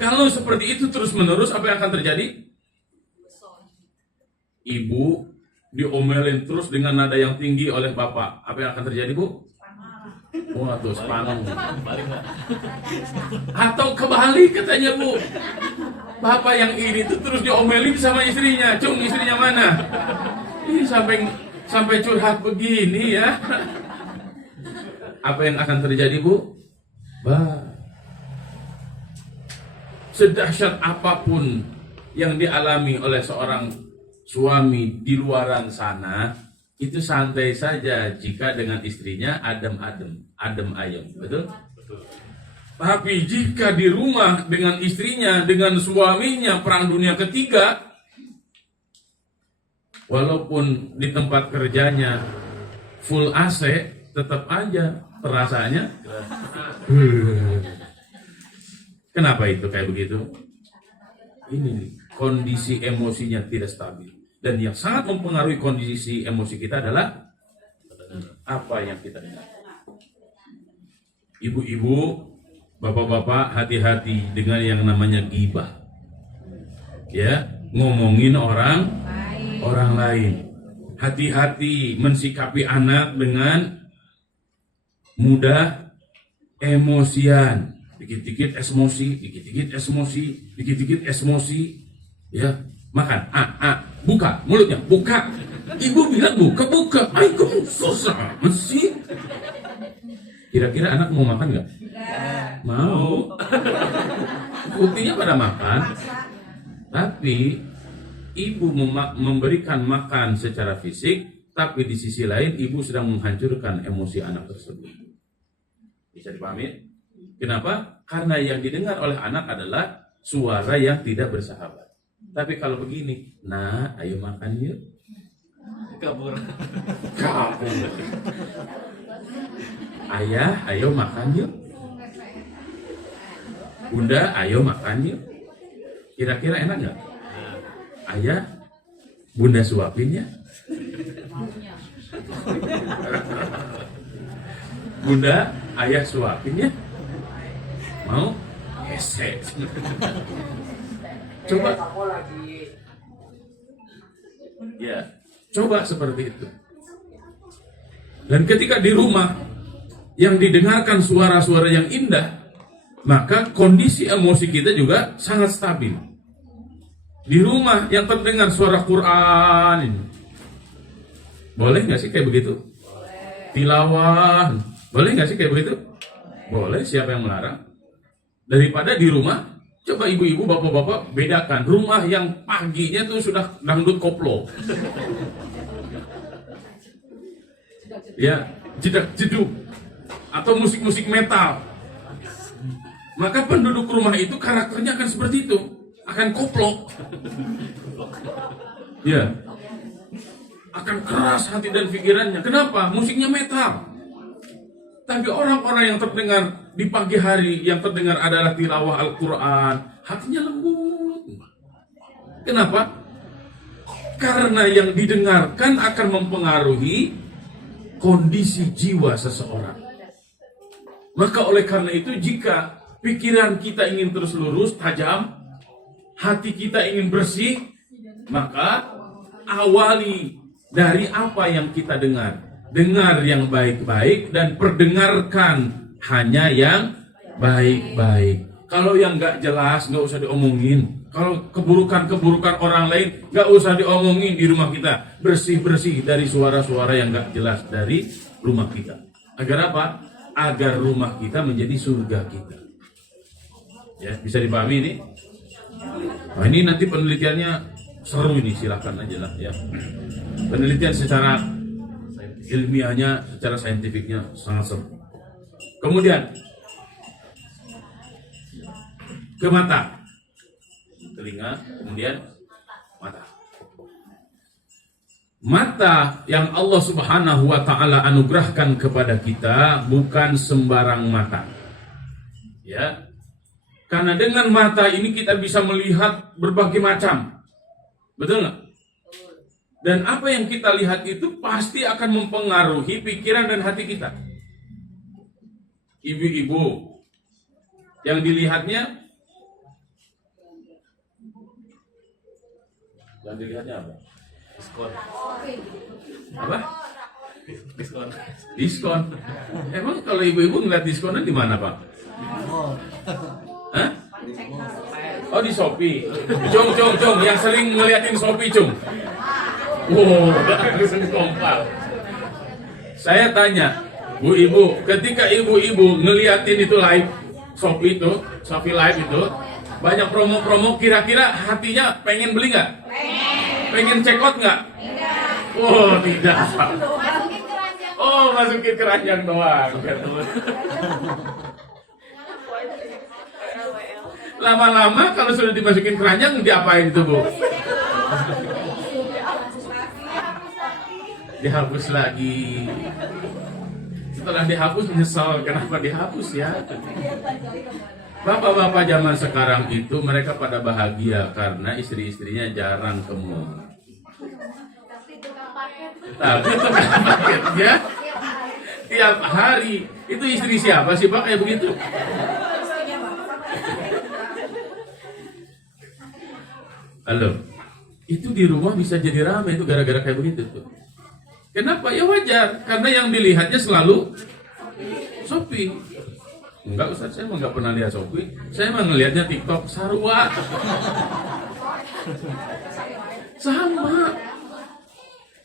Kalau seperti itu terus-menerus, apa yang akan terjadi? Ibu diomelin terus dengan nada yang tinggi oleh bapak, apa yang akan terjadi, Bu? Wah, tuh sepaneng. Atau kebalik katanya, Bu. Bapak yang ini tuh terus diomelin sama istrinya. Cung, istrinya mana? Ini sampai curhat begini ya. Apa yang akan terjadi, Bu? Sedahsyat apapun yang dialami oleh seorang suami di luaran sana, itu santai saja jika dengan istrinya adem ayem, betul? Tapi jika di rumah dengan istrinya, dengan suaminya perang dunia ketiga, walaupun di tempat kerjanya full AC, tetap aja terasanya. Kenapa itu kayak begitu? Ini nih, kondisi emosinya tidak stabil. Dan yang sangat mempengaruhi kondisi emosi kita adalah apa yang kita dengar. Ibu-ibu, bapak-bapak, hati-hati dengan yang namanya ghibah. Ya, ngomongin orang lain. Hati-hati mensikapi anak dengan mudah emosian. Dikit-dikit emosi, ya, makan, buka mulutnya, buka. Ibu bilang buka. Ayo, susah, mesti. Kira-kira anak mau makan nggak? Mau. Buktinya pada makan. Tapi ibu memberikan makan secara fisik, tapi di sisi lain ibu sedang menghancurkan emosi anak tersebut. Bisa dipahami? Kenapa? Karena yang didengar oleh anak adalah suara yang tidak bersahabat. Tapi kalau begini, nah, ayo makan yuk. Kabur. Ayah, ayo makan yuk. Bunda, ayo makan yuk. Kira-kira enak nggak? Ayah, bunda suapin ya. Bunda, ayah suapin ya. Mau? Hesek. Coba. Ya, coba seperti itu. Dan ketika di rumah yang didengarkan suara-suara yang indah, maka kondisi emosi kita juga sangat stabil. Di rumah yang terdengar suara Quran ini, boleh nggak sih kayak begitu? Tilawah, boleh nggak sih kayak begitu? Boleh, siapa yang melarang? Daripada di rumah, coba ibu-ibu, bapak-bapak bedakan rumah yang paginya tuh sudah dangdut koplo, ya, jedak-jeduk, atau musik-musik metal. Maka penduduk rumah itu karakternya akan seperti itu, akan koplo, ya, akan keras hati dan pikirannya. Kenapa? Musiknya metal. Tapi orang-orang yang terdengar di pagi hari, yang terdengar adalah tilawah Al-Quran, hatinya lembut. Kenapa? Karena yang didengarkan akan mempengaruhi kondisi jiwa seseorang. Maka oleh karena itu, jika pikiran kita ingin terus lurus, tajam, hati kita ingin bersih, maka awali dari apa yang kita dengar. Dengar yang baik-baik dan perdengarkan hanya yang baik-baik. Kalau yang nggak jelas, nggak usah diomongin. Kalau keburukan-keburukan orang lain, nggak usah diomongin di rumah kita. Bersih-bersih dari suara-suara yang nggak jelas dari rumah kita. Agar apa? Agar rumah kita menjadi surga kita. Ya, bisa dipahami ini? Nah, ini nanti penelitiannya seru ini, silakan aja lah ya. Penelitian secara ilmiahnya, secara saintifiknya sangat seru. Kemudian ke mata, telinga, kemudian mata. Mata yang Allah Subhanahu wa Ta'ala anugerahkan kepada kita bukan sembarang mata, ya. Karena dengan mata ini kita bisa melihat berbagai macam, betul nggak? Dan apa yang kita lihat itu pasti akan mempengaruhi pikiran dan hati kita. Ibu-ibu yang dilihatnya, apa? Apa? Diskon. Emang kalau ibu-ibu ngeliat diskonan di mana, Pak? Hah? Oh, di Shopee. Cung, yang sering ngeliatin Shopee, Cung. Wow, langsung kompak. Saya tanya, Bu Ibu, ketika ibu-ibu ngeliatin itu live, Shopee live itu, banyak promo-promo, kira-kira hatinya pengen beli nggak? Pengen check out nggak? Oh, tidak. Oh, masukin keranjang doang. Lama-lama kalau sudah dimasukin keranjang, diapain itu, Bu? Dihapus lagi. Setelah dihapus menyesal, kenapa dihapus ya? Bapak-bapak zaman sekarang itu mereka pada bahagia karena istri-istrinya jarang ke mall. Tapi tukang paketnya tiap hari. Itu istri siapa sih, Pak, kayak begitu? Halo, itu di rumah bisa jadi ramai itu gara-gara kayak begitu tuh. Kenapa? Ya wajar, karena yang dilihatnya selalu Shopee. Enggak, Ustaz, saya nggak pernah lihat Shopee. Saya mah ngelihatnya TikTok, sarua. Sama.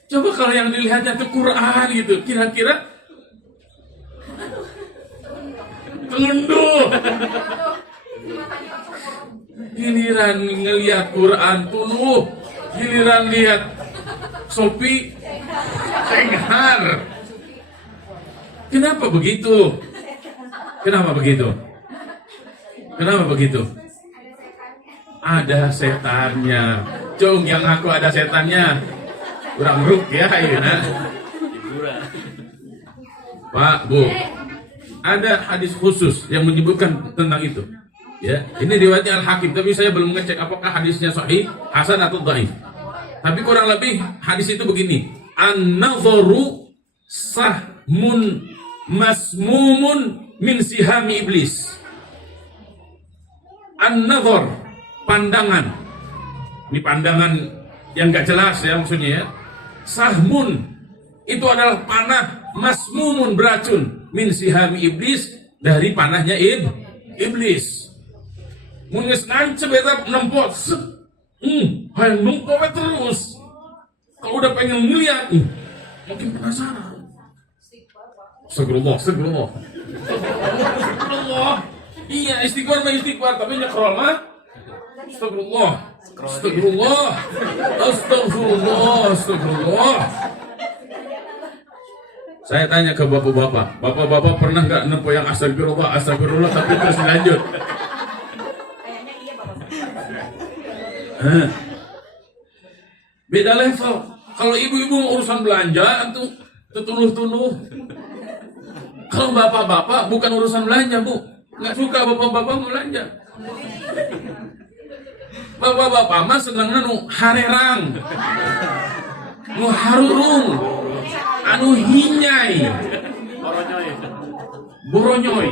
Coba kalau yang dilihatnya tuh Quran gitu, kira-kira telunduh. Giliran ngelihat Quran tuluh, giliran lihat Shopee tengar. Kenapa begitu? Kenapa begitu? Kenapa begitu? Ada setannya. Cung, yang aku ada setannya. Kurang ruk ya, ya. Pak, Bu, ada hadis khusus yang menyebutkan tentang itu. Ya, ini riwayatnya Al-Hakim, tapi saya belum ngecek apakah hadisnya sahih, hasan atau dhaif. Tapi kurang lebih hadis itu begini: an-nadharu sahmun masmumun min sihami iblis. An-nadhar, pandangan. Ini pandangan yang gak jelas ya maksudnya ya. Sahmun, itu adalah panah masmumun, beracun, min sihami iblis, dari panahnya iblis. Mungis nancep eta nempot, hayang nungkowe terus. Kalau udah pengen ngeliat, mungkin penasaran. Astagfirullah. Iya, istighfar, tapi nyekrol mah Astagfirullah. Saya tanya ke bapak-bapak pernah nggak nempo yang astagfirullah tapi terus lanjut? Beda level. Kalau ibu-ibu mau urusan belanja itu tunuh. Kalau bapak-bapak bukan urusan belanja, Bu. Nggak suka bapak-bapak mau belanja. Bapak-bapak mah seneng nu harerang, nu harurung, anu hinyai, boronyoy.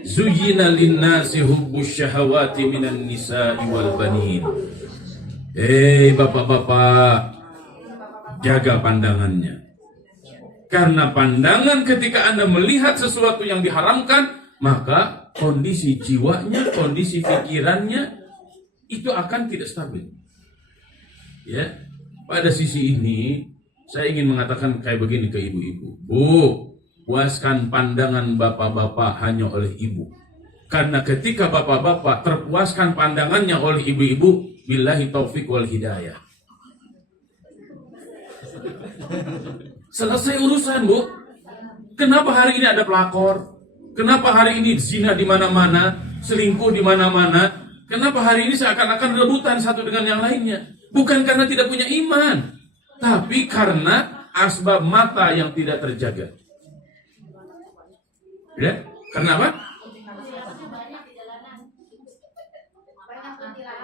Zuyina linnasi hubbus syahawati minan nisa'i wal banin. Bapak-bapak, jaga pandangannya. Karena pandangan ketika Anda melihat sesuatu yang diharamkan, maka kondisi jiwanya, kondisi pikirannya itu akan tidak stabil. Ya, pada sisi ini saya ingin mengatakan kayak begini ke ibu-ibu. Bu, puaskan pandangan bapak-bapak hanya oleh ibu. Karena ketika bapak-bapak terpuaskan pandangannya oleh ibu-ibu, billahi taufik wal hidayah. Selesai urusan, Bu. Kenapa hari ini ada pelakor? Kenapa hari ini zina di mana-mana, selingkuh di mana-mana? Kenapa hari ini seakan-akan rebutan satu dengan yang lainnya? Bukan karena tidak punya iman, tapi karena asbab mata yang tidak terjaga. Ya, kenapa?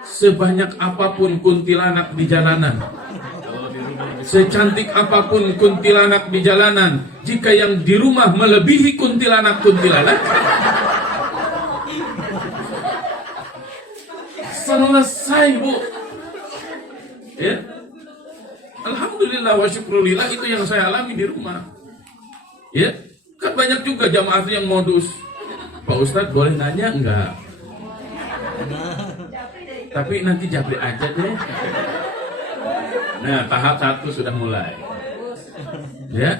Sebanyak apapun kuntilanak di jalanan, secantik apapun kuntilanak di jalanan, jika yang di rumah melebihi kuntilanak-kuntilanak, selesai, Bu. Ya, alhamdulillah wa syukrulillah, itu yang saya alami di rumah. Ya, kan banyak juga jamaah yang modus. Pak Ustadz boleh nanya enggak? Tapi nanti japri aja deh. Nah, tahap 1 sudah mulai. Ya,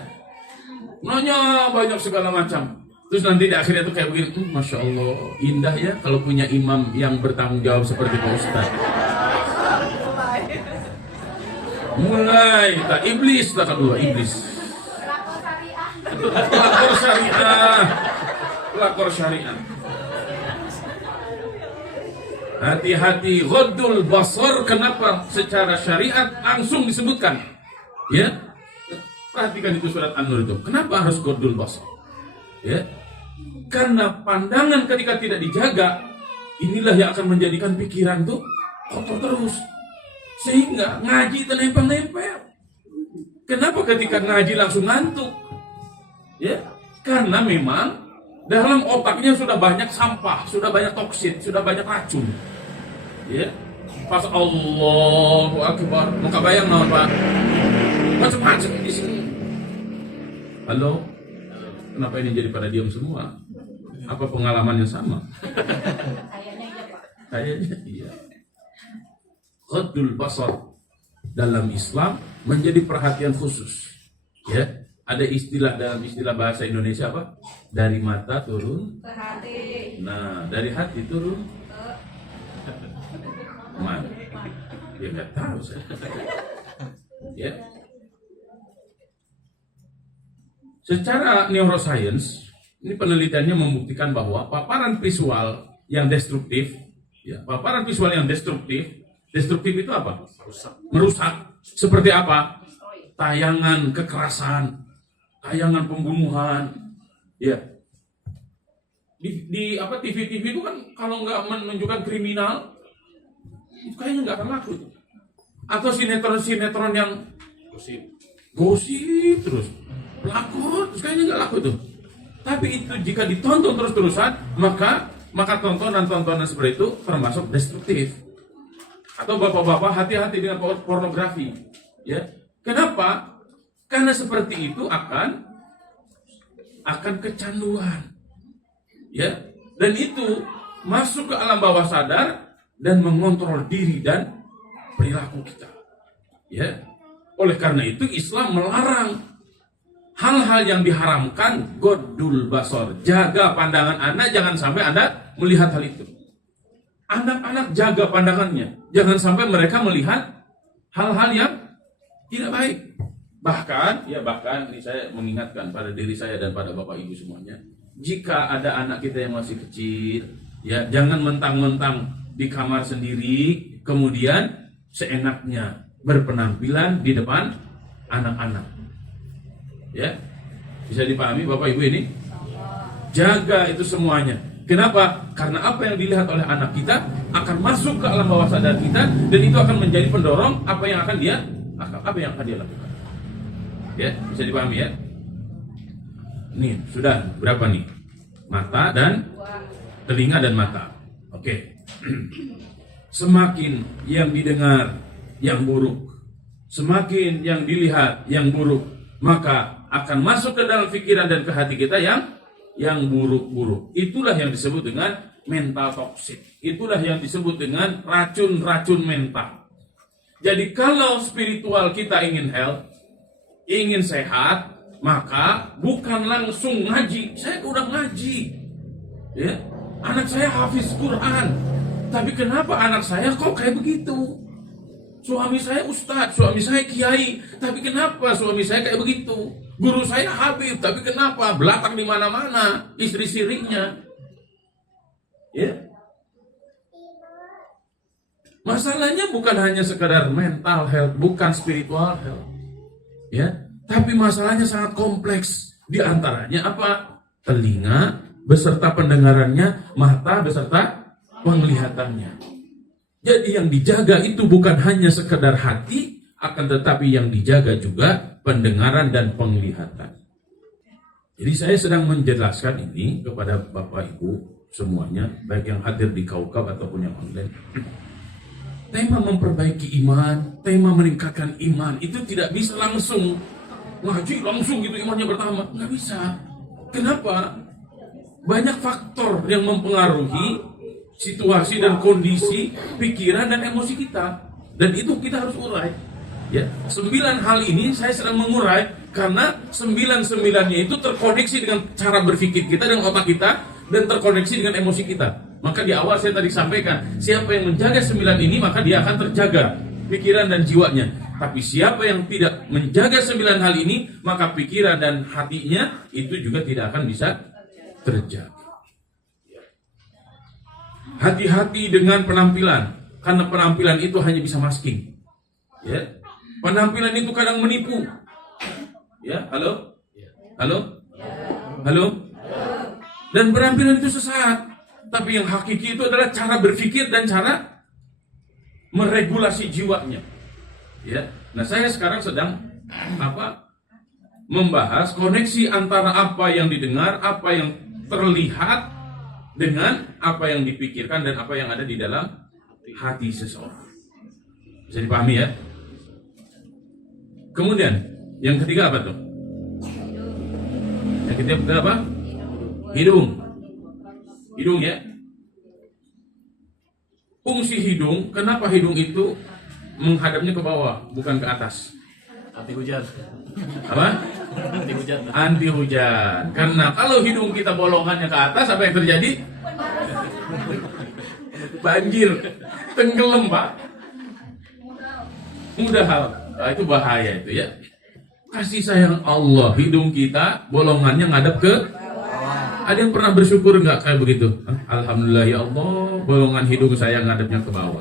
nanya banyak segala macam. Terus nanti di akhirnya tuh kayak begini, Masya Allah, indah ya kalau punya imam yang bertanggung jawab seperti Pak Ustadz. Mulai, tak iblis, tak kedua iblis. Pelakor syariah, pelakor syariah. Hati-hati, ghaddul basar. Kenapa secara syariat langsung disebutkan? Ya, perhatikan itu surat An-Nur itu. Kenapa harus ghaddul basar? Ya, karena pandangan ketika tidak dijaga, inilah yang akan menjadikan pikiran tuh kotor terus, sehingga ngaji itu nempel-nempel. Kenapa ketika ngaji langsung ngantuk? Ya, karena memang dalam otaknya sudah banyak sampah, sudah banyak toksin, sudah banyak racun. Ya, pas Allahu Akbar, muka bayang naon Pak? Macam-macam di sini. Halo, kenapa ini jadi pada diam semua? Apa pengalamannya sama? Kayaknya iya Pak. Kayaknya iya. Ghaddul basar dalam Islam menjadi perhatian khusus. Ya, ada istilah dalam istilah bahasa Indonesia apa? Dari mata turun Ke hati. Nah, dari hati turun mana? Ya nggak tahu saya. Ya. Secara neuroscience, ini penelitiannya membuktikan bahwa paparan visual yang destruktif, ya, paparan visual yang destruktif itu apa? Merusak. Seperti apa? Tayangan kekerasan, tayangan pembunuhan, ya. Di apa TV itu kan kalau nggak menunjukkan kriminal, itu kayaknya nggak akan laku itu. Atau sinetron yang gosip terus, pelakor, terus kayaknya nggak laku tuh. Tapi itu jika ditonton terus-terusan, maka tontonan seperti itu termasuk destruktif. Atau bapak-bapak hati-hati dengan pornografi, ya. Kenapa? Karena seperti itu akan kecanduan, ya. Dan itu masuk ke alam bawah sadar dan mengontrol diri dan perilaku kita, ya. Oleh karena itu Islam melarang hal-hal yang diharamkan. Ghaddul basar, jaga pandangan Anda, jangan sampai Anda melihat hal itu. Anak-anak jaga pandangannya, jangan sampai mereka melihat hal-hal yang tidak baik. Bahkan ini saya mengingatkan pada diri saya dan pada Bapak Ibu semuanya, jika ada anak kita yang masih kecil, ya jangan mentang-mentang di kamar sendiri kemudian seenaknya berpenampilan di depan anak-anak. Ya, bisa dipahami Bapak Ibu ini? Jaga itu semuanya. Kenapa? Karena apa yang dilihat oleh anak kita akan masuk ke alam bawah sadar kita, dan itu akan menjadi pendorong apa yang akan dia lakukan. Ya, bisa dipahami ya? Nih, sudah berapa nih? Mata dan telinga dan mata. Oke. Semakin yang didengar yang buruk, semakin yang dilihat yang buruk, maka akan masuk ke dalam pikiran dan ke hati kita yang buruk-buruk. Itulah yang disebut dengan mental toxic. Itulah yang disebut dengan racun-racun mental. Jadi kalau spiritual kita ingin health, ingin sehat, maka bukan langsung ngaji. Saya udah ngaji, ya. Anak saya hafiz Quran, tapi kenapa anak saya kok kayak begitu? Suami saya ustadz, suami saya kiai, tapi kenapa suami saya kayak begitu? Guru saya habib, tapi kenapa belakang di mana-mana, istri siriknya? Ya. Masalahnya bukan hanya sekedar mental health, bukan spiritual health. Ya, tapi masalahnya sangat kompleks. Di antaranya apa? Telinga beserta pendengarannya, mata beserta penglihatannya. Jadi yang dijaga itu bukan hanya sekedar hati, akan tetapi yang dijaga juga pendengaran dan penglihatan. Jadi saya sedang menjelaskan ini kepada Bapak Ibu semuanya, baik yang hadir di Kaukab ataupun yang online. Tema memperbaiki iman, tema meningkatkan iman, itu tidak bisa langsung ngaji langsung gitu imannya bertambah. Nggak bisa. Kenapa? Banyak faktor yang mempengaruhi situasi dan kondisi pikiran dan emosi kita, dan itu kita harus urai. Ya, 9 hal ini saya sedang mengurai karena 9-9-nya itu terkoneksi dengan cara berpikir kita dan otak kita, dan terkoneksi dengan emosi kita. Maka di awal saya tadi sampaikan, siapa yang menjaga 9 ini maka dia akan terjaga pikiran dan jiwanya. Tapi siapa yang tidak menjaga 9 hal ini, maka pikiran dan hatinya itu juga tidak akan bisa terjaga. Hati-hati dengan penampilan, karena penampilan itu hanya bisa masking. Ya, penampilan itu kadang menipu. Ya, halo, halo. Dan penampilan itu sesat. Tapi yang hakiki itu adalah cara berpikir dan cara meregulasi jiwanya. Ya, nah saya sekarang sedang membahas koneksi antara apa yang didengar, apa yang terlihat dengan apa yang dipikirkan dan apa yang ada di dalam hati seseorang. Bisa dipahami ya? Kemudian yang ketiga apa tuh? Yang ketiga apa? Hidung ya. Fungsi hidung, kenapa hidung itu menghadapnya ke bawah, bukan ke atas? Anti hujan. Apa? Anti hujan. Anti hujan. Karena kalau hidung kita bolongannya ke atas, apa yang terjadi? Banjir, tenggelam Pak. Mudah hal. Nah, itu bahaya itu ya. Kasih sayang Allah, hidung kita bolongannya ngadep ke. Ada yang pernah bersyukur nggak kayak begitu? Alhamdulillah ya Allah, bolongan hidung saya ngadepnya ke bawah.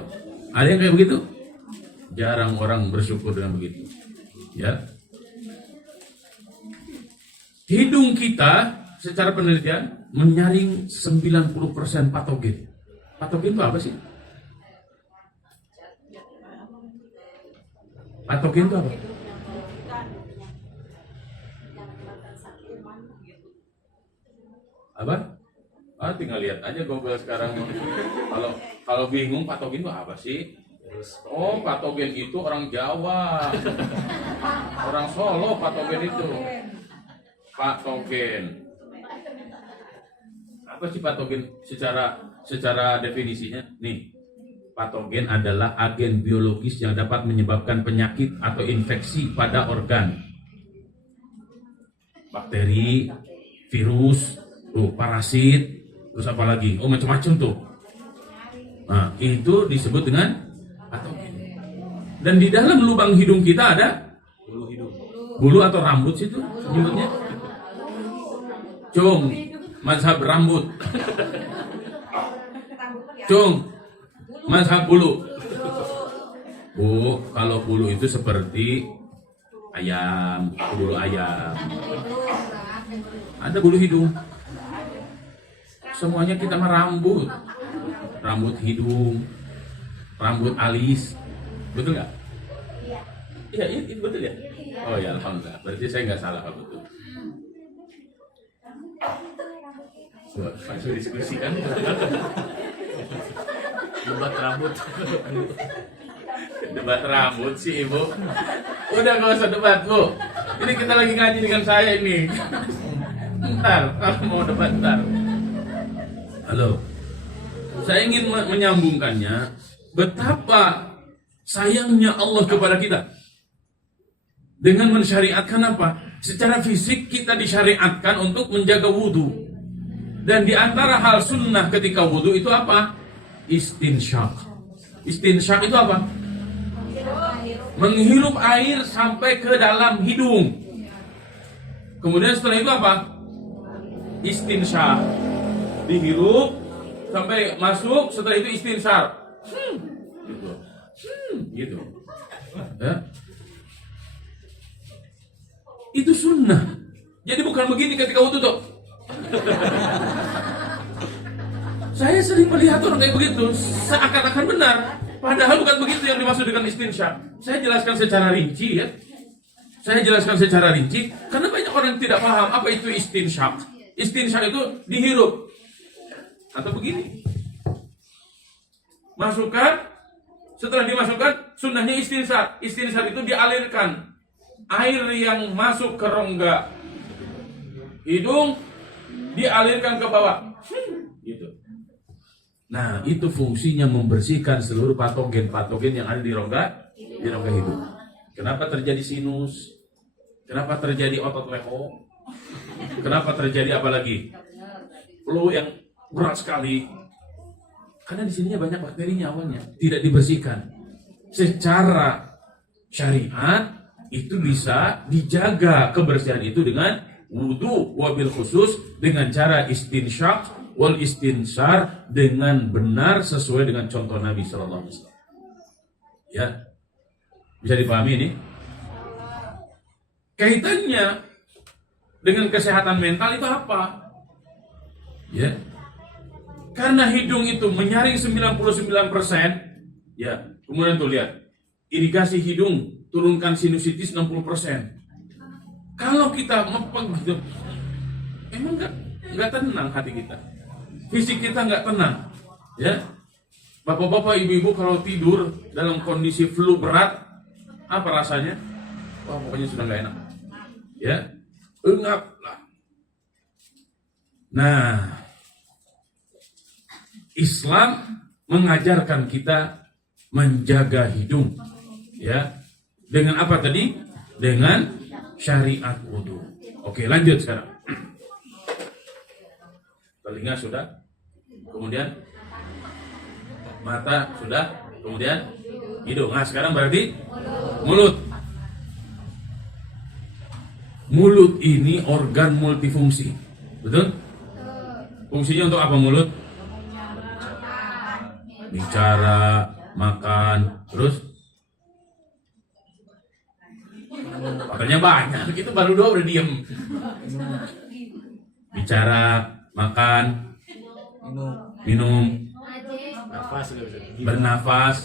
Ada yang kayak begitu? Jarang orang bersyukur dengan begitu. Ya. Hidung kita secara penelitian menyaring 90% patogen. Patogen itu apa sih? Patogen itu apa? Apa? Tinggal lihat aja Google sekarang. Kalau bingung patogen itu apa sih? Oh, patogen itu orang Jawa. Orang Solo patogen itu. Patogen. Apa sih patogen secara definisinya? Nih. Patogen adalah agen biologis yang dapat menyebabkan penyakit atau infeksi pada organ. Bakteri, virus, parasit, terus apa lagi? Oh, macam-macam tuh. Nah, itu disebut dengan patogen. Dan di dalam lubang hidung kita ada Bulu hidung. bulu atau rambut situ nyebutnya. Cung, mazhab rambut. Cung, mazhab bulu. Bu, kalau bulu itu seperti ayam, bulu ayam. Ada bulu hidung. semuanya kita mah rambut. Rambut hidung, rambut alis. Betul nggak? Iya, itu betul ya? Oh ya, alhamdulillah. Berarti saya nggak salah kalau betul. Langsung diskusi kan? Debat rambut. Debat rambut sih ibu. Udah nggak usah debat bu. Ini kita lagi ngaji dengan saya ini. Ntar kalau mau debat ntar. Halo. Saya ingin menyambungkannya. Betapa sayangnya Allah kepada kita. Dengan mensyariatkan apa? Secara fisik kita disyariatkan untuk menjaga wudhu. Dan di antara hal sunnah ketika wudhu itu apa? Istinsyaq. Istinsyaq itu apa? Menghirup air sampai ke dalam hidung. Kemudian setelah itu apa? Istinsyaq. Dihirup sampai masuk, setelah itu istinsyaq. Gitu. Ya. Itu sunnah. Jadi bukan begini ketika wudhu tuh. Saya sering melihat orang kayak begitu, seakan-akan benar. Padahal bukan begitu yang dimaksud dengan istinsyaq. Saya jelaskan secara rinci ya. Saya jelaskan secara rinci karena banyak orang yang tidak paham apa itu istinsyaq. Istinsyaq itu dihirup. Atau begini. Masukkan, setelah dimasukkan sunnahnya istinsyaq. Istinsyaq itu dialirkan. Air yang masuk ke rongga hidung dialirkan ke bawah. Gitu. Nah, itu fungsinya membersihkan seluruh patogen-patogen yang ada di rongga hidung. Kenapa terjadi sinus? Kenapa terjadi otot leho? Kenapa terjadi apa lagi? Flu yang berat sekali. Karena di sininya banyak bakterinya awalnya, tidak dibersihkan. Secara syariat itu bisa dijaga kebersihan itu dengan wudu wabil khusus, dengan cara istinsyaq wal istinsar dengan benar sesuai dengan contoh Nabi sallallahu alaihi wasallam. Ya. Bisa dipahami ini? Kaitannya dengan kesehatan mental itu apa? Ya. Karena hidung itu menyaring 99%, ya. Kemudian tuh lihat, irigasi hidung turunkan sinusitis 60%. Kalau kita mepeng gitu, emang nggak tenang hati kita, fisik kita nggak tenang, ya. Bapak-bapak, ibu-ibu kalau tidur dalam kondisi flu berat, apa rasanya? Wah, pokoknya sudah nggak enak, ya, engap lah. Nah, Islam mengajarkan kita menjaga hidung, ya. Dengan apa tadi? Dengan syariat wudu. Oke, lanjut sekarang. Telinga sudah, kemudian mata sudah, kemudian hidung. Nah, sekarang berarti mulut. Mulut ini organ multifungsi, betul? Fungsinya untuk apa mulut? Bicara, makan, terus makanya banyak, itu baru dua udah diem. Bicara, makan, minum, Nafas juga bisa. bernafas,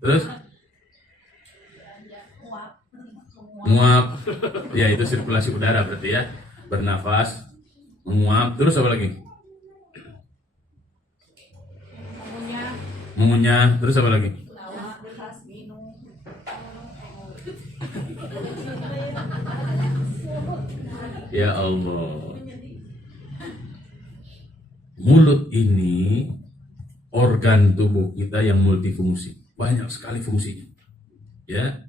terus menguap. Ya, itu sirkulasi udara berarti ya. Bernafas, menguap, terus apa lagi? Mengunyah, terus apa lagi? Ya Allah. Mulut ini organ tubuh kita yang multifungsi. Banyak sekali fungsinya. Ya.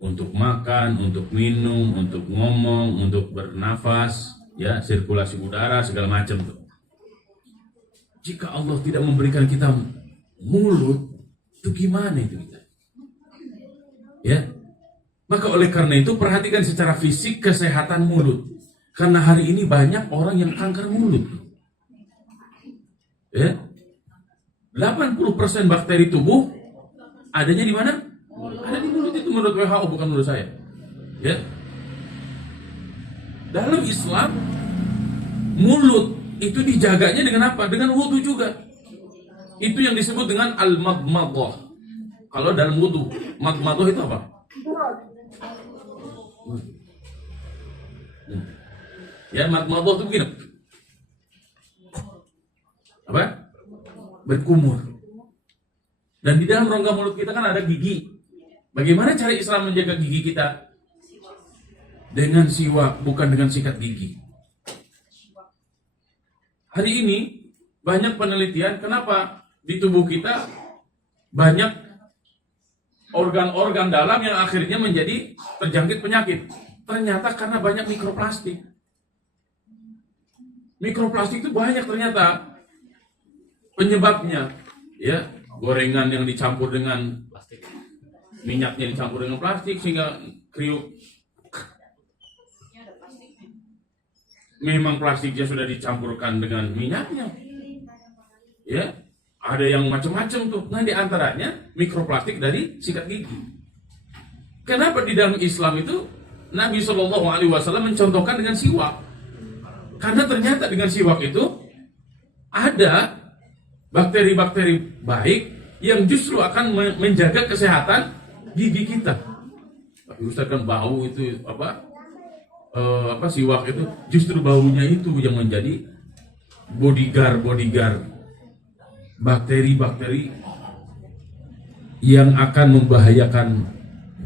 Untuk makan, untuk minum, untuk ngomong, untuk bernafas, ya, sirkulasi udara segala macam tuh. Jika Allah tidak memberikan kita mulut, itu gimana itu kita? Ya. Maka oleh karena itu perhatikan secara fisik kesehatan mulut. Karena hari ini banyak orang yang kanker mulut. Ya. 80% bakteri tubuh adanya di mana? Ada di mulut. Itu menurut WHO, bukan menurut saya. Ya. Dalam Islam, mulut itu dijaganya dengan apa? Dengan wudhu juga. Itu yang disebut dengan al-madmadah. Kalau dalam wudhu, madmadah itu apa? Ya, madmadah itu begini. Apa? Berkumur. Dan di dalam rongga mulut kita kan ada gigi. Bagaimana cara Islam menjaga gigi kita? Dengan siwak, bukan dengan sikat gigi. Hari ini banyak penelitian kenapa di tubuh kita banyak organ-organ dalam yang akhirnya menjadi terjangkit penyakit. Ternyata karena banyak mikroplastik. Mikroplastik itu banyak ternyata penyebabnya. Ya, gorengan yang dicampur dengan Plastik. minyaknya dicampur dengan plastik sehingga kriuk. Memang plastiknya sudah dicampurkan dengan minyaknya. Ya, ada yang macam-macam tuh. Nah, di antaranya mikroplastik dari sikat gigi. Kenapa di dalam Islam itu Nabi Shallallahu Alaihi Wasallam mencontohkan dengan siwak? Karena ternyata dengan siwak itu ada bakteri-bakteri baik yang justru akan menjaga kesehatan gigi kita. Tapi Ustaz kan bau itu siwak itu justru baunya itu yang menjadi bodyguard bakteri-bakteri yang akan membahayakan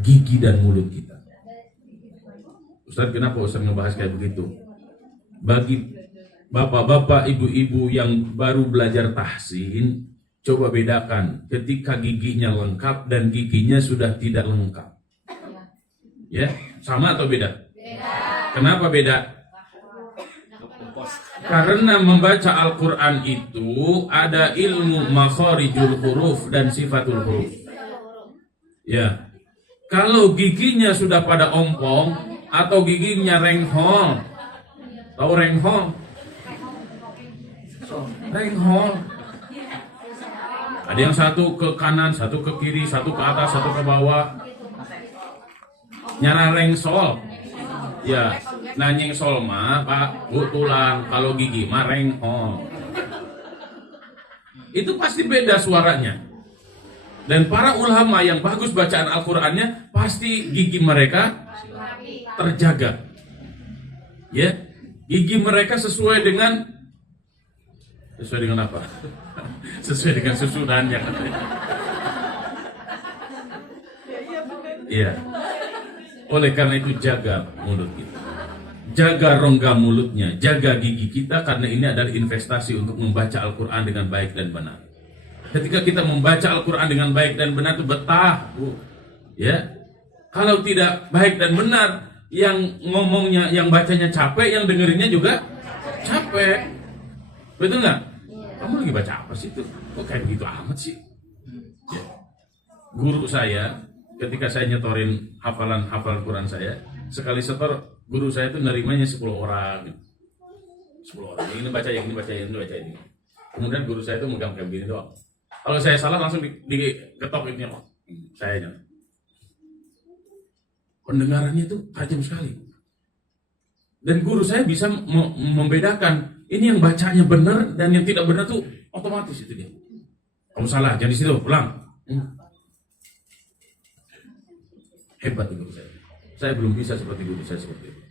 gigi dan mulut kita. Ustaz, kenapa Ustaz ngebahas kayak begitu? Bagi bapak-bapak, ibu-ibu yang baru belajar tahsin, coba bedakan ketika giginya lengkap dan giginya sudah tidak lengkap. Ya, sama atau beda? Kenapa beda? Karena membaca Al-Quran itu ada ilmu makharijul huruf dan sifatul huruf. Ya, kalau giginya sudah pada ompong atau giginya renghol, tahu renghol? Renghol. Ada yang satu ke kanan, satu ke kiri, satu ke atas, satu ke bawah. Nyara rengsol. Ya, nah nyengsol mah Pak, bu tulang, kalau gigi mah renghol. Itu pasti beda suaranya. Dan para ulama yang bagus bacaan Al-Qur'annya pasti gigi mereka terjaga. Ya, gigi mereka sesuai dengan apa? Sesuai dengan susunannya. Iya. Oleh karena itu jaga mulut kita. Jaga rongga mulutnya, jaga gigi kita karena ini adalah investasi untuk membaca Al-Qur'an dengan baik dan benar. Ketika kita membaca Al-Qur'an dengan baik dan benar itu betah, Bu. Ya. Kalau tidak baik dan benar, yang ngomongnya, yang bacanya capek, yang dengerinnya juga capek. Betul nggak? Kamu lagi baca apa sih itu? Kok kayak begitu amat sih? Ya. Guru saya, ketika saya nyetorin hafalan Quran saya, sekali setor guru saya itu nerimanya 10 orang. 10 orang. Ini baca yang ini, baca yang ini, baca ini. Kemudian guru saya itu megang kayak begini doang. Kalau saya salah langsung diketok ini sayanya. Pendengarannya itu tajam sekali. Dan guru saya bisa membedakan ini yang bacanya benar dan yang tidak benar tuh otomatis itu dia. Kamu salah, jangan di situ, pulang. Hebat guru saya. Saya belum bisa seperti guru saya seperti itu.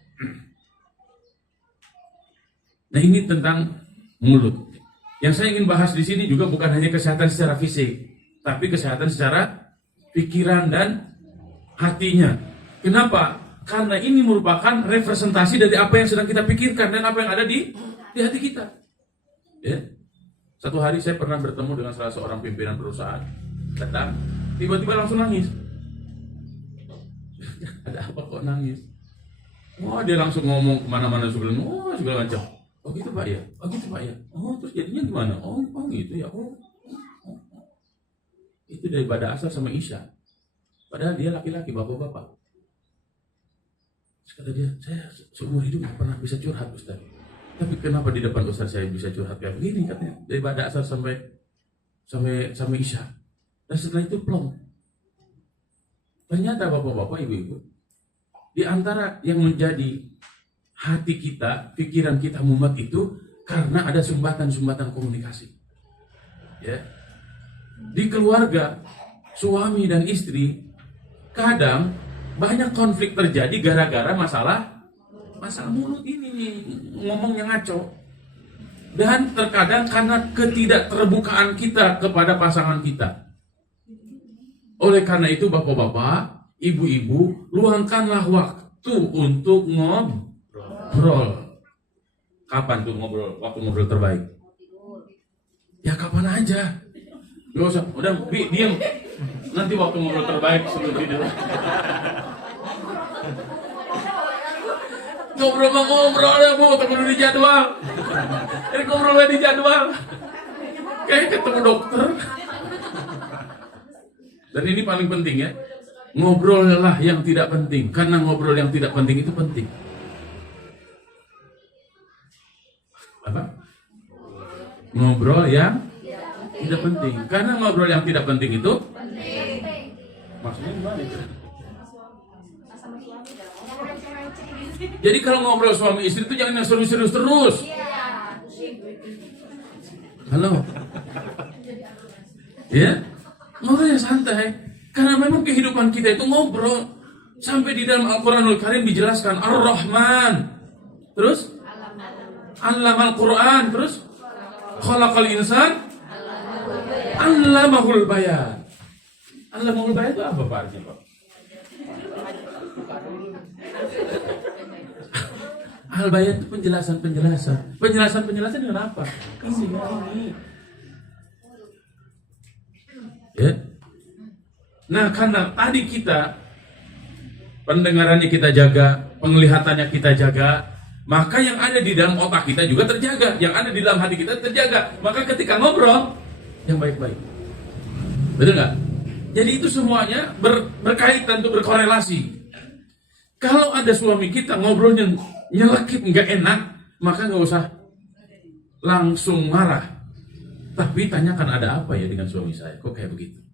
Nah, ini tentang mulut. Yang saya ingin bahas di sini juga bukan hanya kesehatan secara fisik, tapi kesehatan secara pikiran dan hatinya. Kenapa? Karena ini merupakan representasi dari apa yang sedang kita pikirkan dan apa yang ada di hati kita. Ya. Satu hari saya pernah bertemu dengan salah seorang pimpinan perusahaan. Datang, tiba-tiba langsung nangis. Ada apa kok nangis? Wah, dia langsung ngomong kemana-mana segala macam. Oh gitu Pak ya? Oh gitu Pak ya? Oh terus jadinya gimana? Oh gitu ya? Oh. Itu daripada asar sama Isya. Padahal dia laki-laki, bapak-bapak. Terus kata dia, saya seumur hidup gak pernah bisa curhat Ustaz. Tapi kenapa di depan Ustaz saya bisa curhat kayak begini katanya? Daripada asar sampai Isya. Dan setelah itu plong. Ternyata bapak-bapak, ibu-ibu, di antara yang menjadi hati kita, pikiran kita mumet itu Karena ada sumbatan-sumbatan komunikasi. Ya. Di keluarga, suami dan istri kadang banyak konflik terjadi gara-gara masalah mulut ini nih, ngomongnya ngaco. Dan terkadang karena ketidakterbukaan kita kepada pasangan kita. Oleh karena itu bapak-bapak, ibu-ibu, luangkanlah waktu untuk ngobrol. Kapan tuh ngobrol? Waktu ngobrol terbaik? Ya kapan aja. Gak usah, udah diam. Nanti waktu ngobrol terbaik sebelum tidur. Ngobrol ya bu, ketemu di jadwal. Ini ngobrolnya di jadwal. Kayak ketemu dokter. Dan ini paling penting ya. Ngobrollah yang tidak penting. Karena ngobrol yang tidak penting itu penting. Apa? Ngobrol yang tidak penting. Karena ngobrol yang tidak penting itu maksudnya gimana itu? Jadi kalau ngobrol suami istri itu jangan yang serius-serius terus. Halo. Ya? Ngobrol yang santai. Karena memang kehidupan kita itu ngobrol. Sampai di dalam Al-Quranul Karim dijelaskan Ar-Rahman. Terus? Allamal Quran, terus khalaqal insan allamahul bayan. Allamahul bayan itu apa Pak artinya, Pak? Al-bayan itu penjelasan. Penjelasan dengan apa? Ini. Ya. Nah, karena tadi kita pendengarannya kita jaga, penglihatannya kita jaga, maka yang ada di dalam otak kita juga terjaga, yang ada di dalam hati kita terjaga. Maka ketika ngobrol, yang baik-baik. Betul nggak? Jadi itu semuanya berkaitan, untuk berkorelasi. Kalau ada suami kita ngobrolnya nyelekit, nggak enak, maka nggak usah langsung marah. Tapi tanyakan ada apa ya dengan suami saya, kok kayak begitu?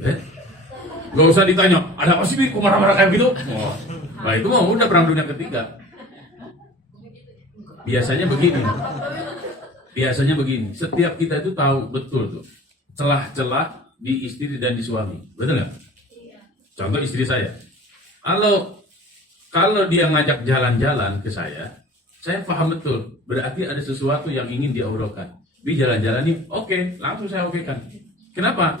Ya? Nggak usah ditanya, ada apa sih kok marah-marah kayak gitu? Oh. Nah itu mah udah perang dunia ketiga. Biasanya begini, setiap kita itu tahu betul tuh celah-celah di istri dan di suami, betul nggak? Contoh istri saya, kalau dia ngajak jalan-jalan ke saya paham betul, berarti ada sesuatu yang ingin dia obrolkan. Di jalan-jalan nih, oke, langsung saya okekan. Kenapa?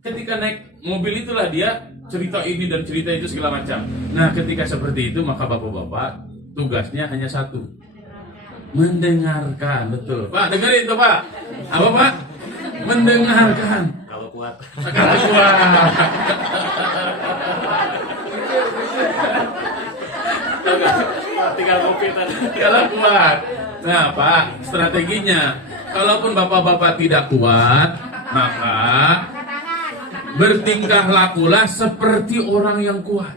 Ketika naik mobil itulah dia cerita ini dan cerita itu segala macam. Nah, ketika seperti itu maka bapak-bapak tugasnya hanya satu. Mendengarkan, betul. Pak, dengerin tuh Pak. Apa Pak? Mendengarkan. Kalau kuat. Kalau kuat. Tinggal kopi tadi. Kalau kuat. Nah Pak, strateginya, kalaupun bapak-bapak tidak kuat, maka bertingkah lakulah seperti orang yang kuat.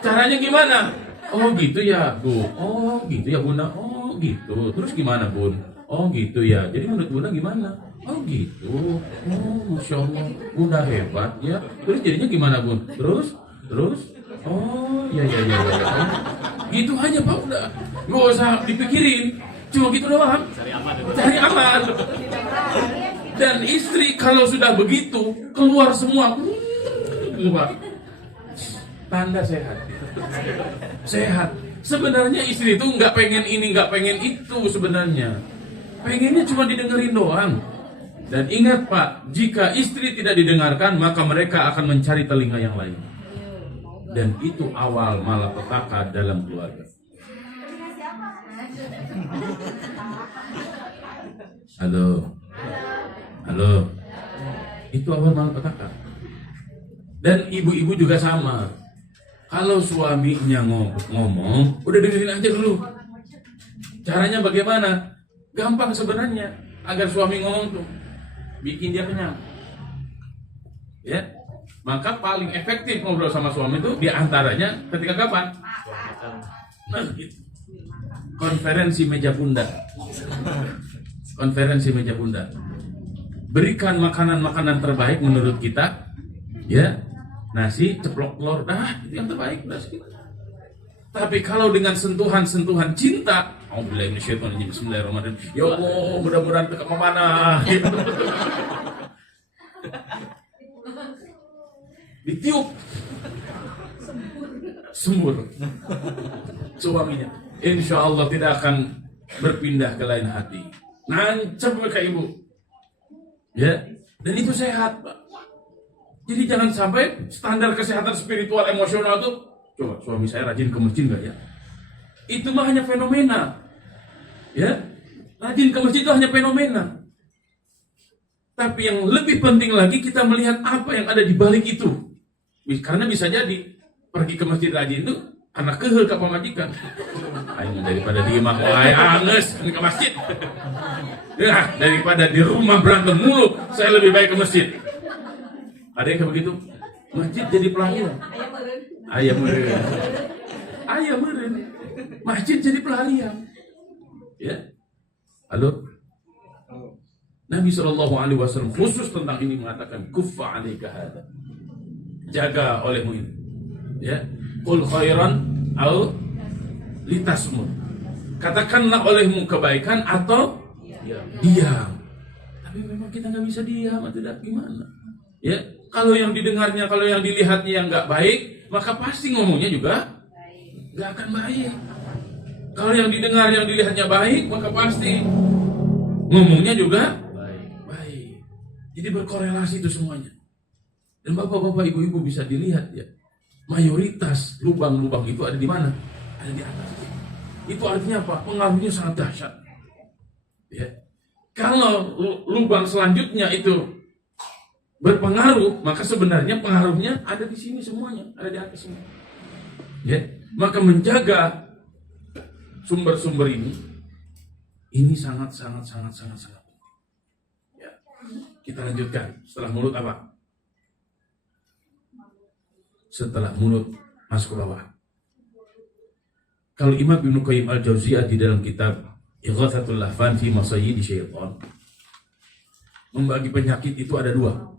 Caranya gimana? Oh gitu ya Bu. Oh gitu ya Bunda. Oh gitu. Terus gimana Bun? Oh gitu ya. Jadi menurut Bunda gimana? Oh gitu. Oh Masya Allah. Bunda hebat ya. Terus jadinya gimana Bun? Terus? Oh ya. Gitu aja Pak, udah. Gak usah dipikirin. Cuma gitu doang. Cari aman. Dan istri kalau sudah begitu keluar semua, tanda sehat. Sebenarnya istri itu nggak pengen ini, nggak pengen itu sebenarnya. Pengennya cuma didengerin doang. Dan ingat Pak, jika istri tidak didengarkan maka mereka akan mencari telinga yang lain. Dan itu awal malapetaka dalam keluarga. Halo. Itu awal malapetaka. Dan ibu-ibu juga sama. Kalau suaminya ngomong, udah dengerin aja dulu. Caranya bagaimana? Gampang sebenarnya. Agar suami ngomong tuh bikin dia kenyang. Ya. Maka paling efektif ngobrol sama suami itu diantaranya ketika kapan? Nah, gitu. Konferensi meja bunda. Berikan makanan-makanan terbaik menurut kita, ya, nasi, ceplok telur, itu yang terbaik, udah segitu. Tapi kalau dengan sentuhan-sentuhan cinta, bismillahirrahmanirrahim. Ya Allah, mudah-mudahan ke mana? Ditiup sembur suaminya, insya Allah tidak akan berpindah ke lain hati. Nancap ke ibu, ya, dan itu sehat, Pak. Jadi jangan sampai standar kesehatan spiritual emosional tuh, coba suami saya rajin ke masjid nggak ya? Itu mah hanya fenomena, ya. Rajin ke masjid itu hanya fenomena. Tapi yang lebih penting lagi kita melihat apa yang ada di balik itu. Karena bisa jadi pergi ke masjid rajin itu anak kehel ke pamajikan. Ayo daripada di rumah anges ke masjid. Ya, daripada di rumah berantem mulu, saya lebih baik ke masjid. Ada yang kayak begitu. Masjid jadi pelarian. Ayam meren. Masjid jadi pelarian. Ya. Halo. Nabi SAW khusus tentang ini mengatakan kuffa 'alaika hada. Jaga olehmu ini. Ya. Qul khairan au litasmut. Katakanlah olehmu kebaikan atau diam. Tapi memang kita nggak bisa diam, tidak gimana? Ya, kalau yang didengarnya, kalau yang dilihatnya yang nggak baik, maka pasti ngomongnya juga nggak akan baik. Kalau yang didengar, yang dilihatnya baik, maka pasti ngomongnya juga baik. Jadi berkorelasi itu semuanya. Dan bapak-bapak, ibu-ibu bisa dilihat ya, mayoritas lubang-lubang itu ada di mana? Ada di atas. Itu artinya apa? Pengaruhnya sangat dahsyat. Ya. Kalau lubang selanjutnya itu berpengaruh, maka sebenarnya pengaruhnya ada di sini semuanya, ada di atas semua. Ya. Maka menjaga sumber-sumber ini sangat. Ya. Kita lanjutkan. Setelah mulut apa? Setelah mulut masuk ke bawah. Kalau Imam Ibnu Qayyim Al-Jauziyah di dalam kitab Ighatsatul Lahfan fi Masayyidi Syaitan membagi penyakit itu ada dua.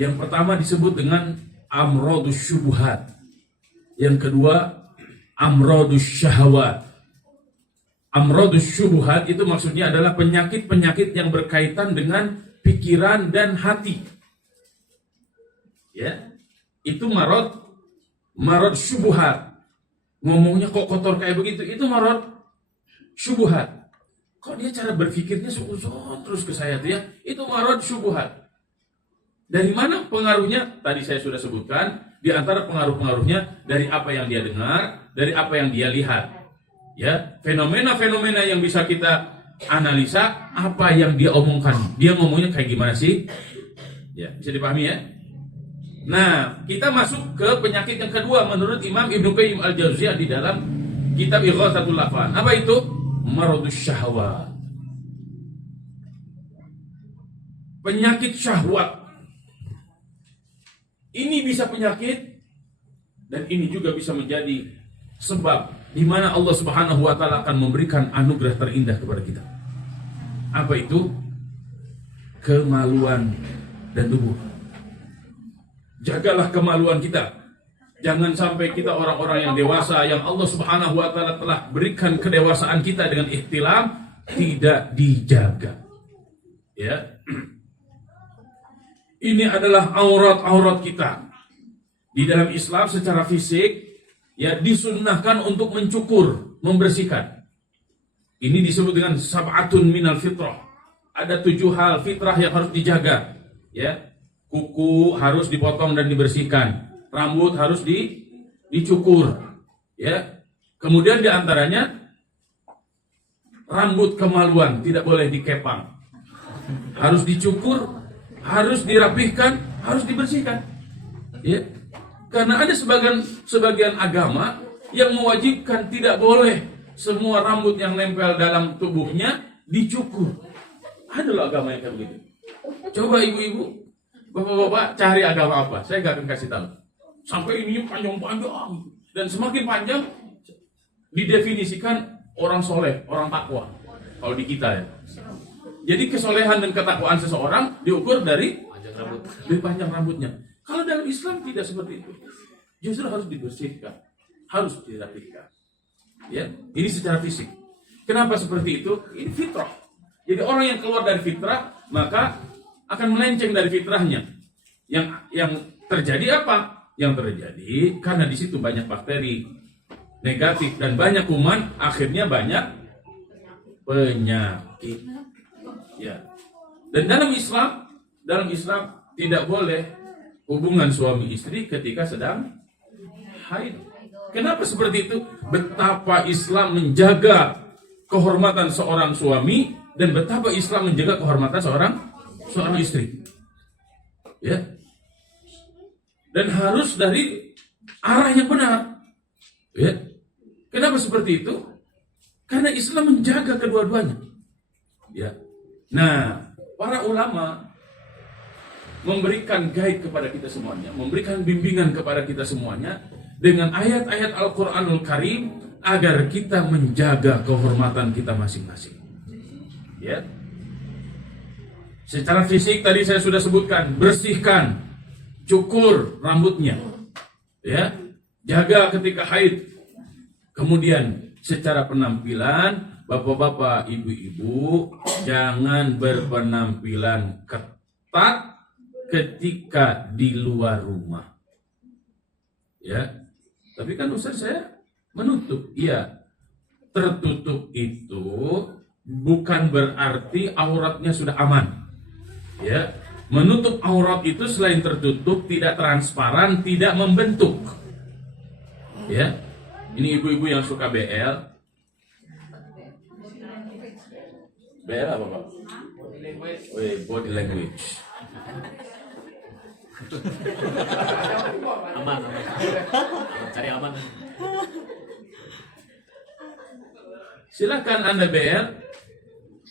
Yang pertama disebut dengan amradus syubuhat. Yang kedua amradus syahwat. Amradus syubuhat itu maksudnya adalah penyakit-penyakit yang berkaitan dengan pikiran dan hati. Ya. Itu marad syubuhat. Ngomongnya kok kotor kayak begitu, itu marad syubuhat. Kok dia cara berpikirnya suzon terus ke saya tuh ya, itu marad syubuhat. Dari mana pengaruhnya? Tadi saya sudah sebutkan, di antara pengaruh-pengaruhnya dari apa yang dia dengar, dari apa yang dia lihat. Ya, fenomena-fenomena yang bisa kita analisa, apa yang dia omongkan. Dia ngomongnya kayak gimana sih? Ya, bisa dipahami ya? Nah, kita masuk ke penyakit yang kedua menurut Imam Ibnu Qayyim Al-Jauziyah di dalam kitab Ighatsatul Lahfan. Apa itu? Maradus syahwat. Penyakit syahwat. Ini bisa penyakit dan ini juga bisa menjadi sebab di mana Allah Subhanahu wa taala akan memberikan anugerah terindah kepada kita. Apa itu? Kemaluan dan tubuh. Jagalah kemaluan kita. Jangan sampai kita orang-orang yang dewasa yang Allah Subhanahu wa taala telah berikan kedewasaan kita dengan ihtilam tidak dijaga. Ya. Ini adalah aurat-aurat kita. Di dalam Islam secara fisik ya disunnahkan untuk mencukur, membersihkan. Ini disebut dengan sab'atun minal fitrah. Ada 7 hal fitrah yang harus dijaga. Ya. Kuku harus dipotong dan dibersihkan. Rambut harus dicukur. Ya. Kemudian diantaranya rambut kemaluan tidak boleh dikepang. Harus dicukur, harus dirapihkan, harus dibersihkan. Ya. Karena ada sebagian agama yang mewajibkan tidak boleh semua rambut yang nempel dalam tubuhnya dicukur. Ada loh agama yang kayak begitu. Coba ibu-ibu, bapak-bapak cari agama apa? Saya nggak akan kasih tahu. Sampai ini panjang-panjang dan semakin panjang didefinisikan orang soleh, orang takwa. Kalau di kita ya. Jadi kesolehan dan ketakwaan seseorang diukur dari panjang rambutnya. Kalau dalam Islam tidak seperti itu. Justru harus dibersihkan. harus dirapikan. Ya, ini secara fisik. Kenapa seperti itu? Ini fitrah. Jadi orang yang keluar dari fitrah maka akan melenceng dari fitrahnya. Yang terjadi apa? Yang terjadi karena di situ banyak bakteri negatif dan banyak kuman, akhirnya banyak penyakit. Ya. Dan dalam Islam tidak boleh hubungan suami istri ketika sedang haid. Kenapa seperti itu? Betapa Islam menjaga kehormatan seorang suami dan betapa Islam menjaga kehormatan seorang istri. Ya. Dan harus dari arah yang benar. Ya. Kenapa seperti itu? Karena Islam menjaga kedua-duanya. Ya. Nah, para ulama memberikan guide kepada kita semuanya, memberikan bimbingan kepada kita semuanya dengan ayat-ayat Al-Qur'anul Karim agar kita menjaga kehormatan kita masing-masing. Ya. Secara fisik tadi saya sudah sebutkan, bersihkan, cukur rambutnya. Ya. Jaga ketika haid. Kemudian secara penampilan, bapak-bapak, ibu-ibu jangan berpenampilan ketat ketika di luar rumah. Ya. Tapi kan Ustaz saya menutup. Iya. Tertutup itu bukan berarti auratnya sudah aman. Ya. Menutup aurat itu selain tertutup tidak transparan, tidak membentuk. Ya. Ini ibu-ibu yang suka BL. BL apa, Pak? Body language. Aman. Cari aman. Silakan Anda BL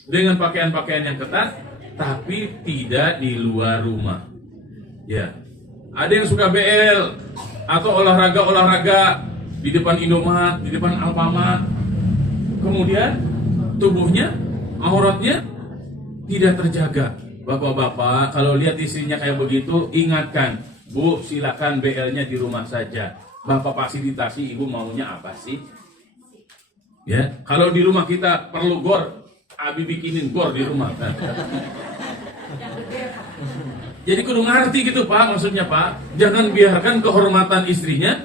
dengan pakaian-pakaian yang ketat, tapi tidak di luar rumah. Ya, ada yang suka BL atau olahraga di depan Indomaret, di depan Alfamart. Kemudian tubuhnya, auratnya tidak terjaga. Bapak-bapak, kalau lihat istrinya kayak begitu, ingatkan, Bu, silakan BL-nya di rumah saja. Bapak fasilitasi, Ibu maunya apa sih? Ya, kalau di rumah kita perlu gor, Abi bikinin gor di rumah. Jadi kudu ngerti gitu, Pak, maksudnya, Pak. Jangan biarkan kehormatan istrinya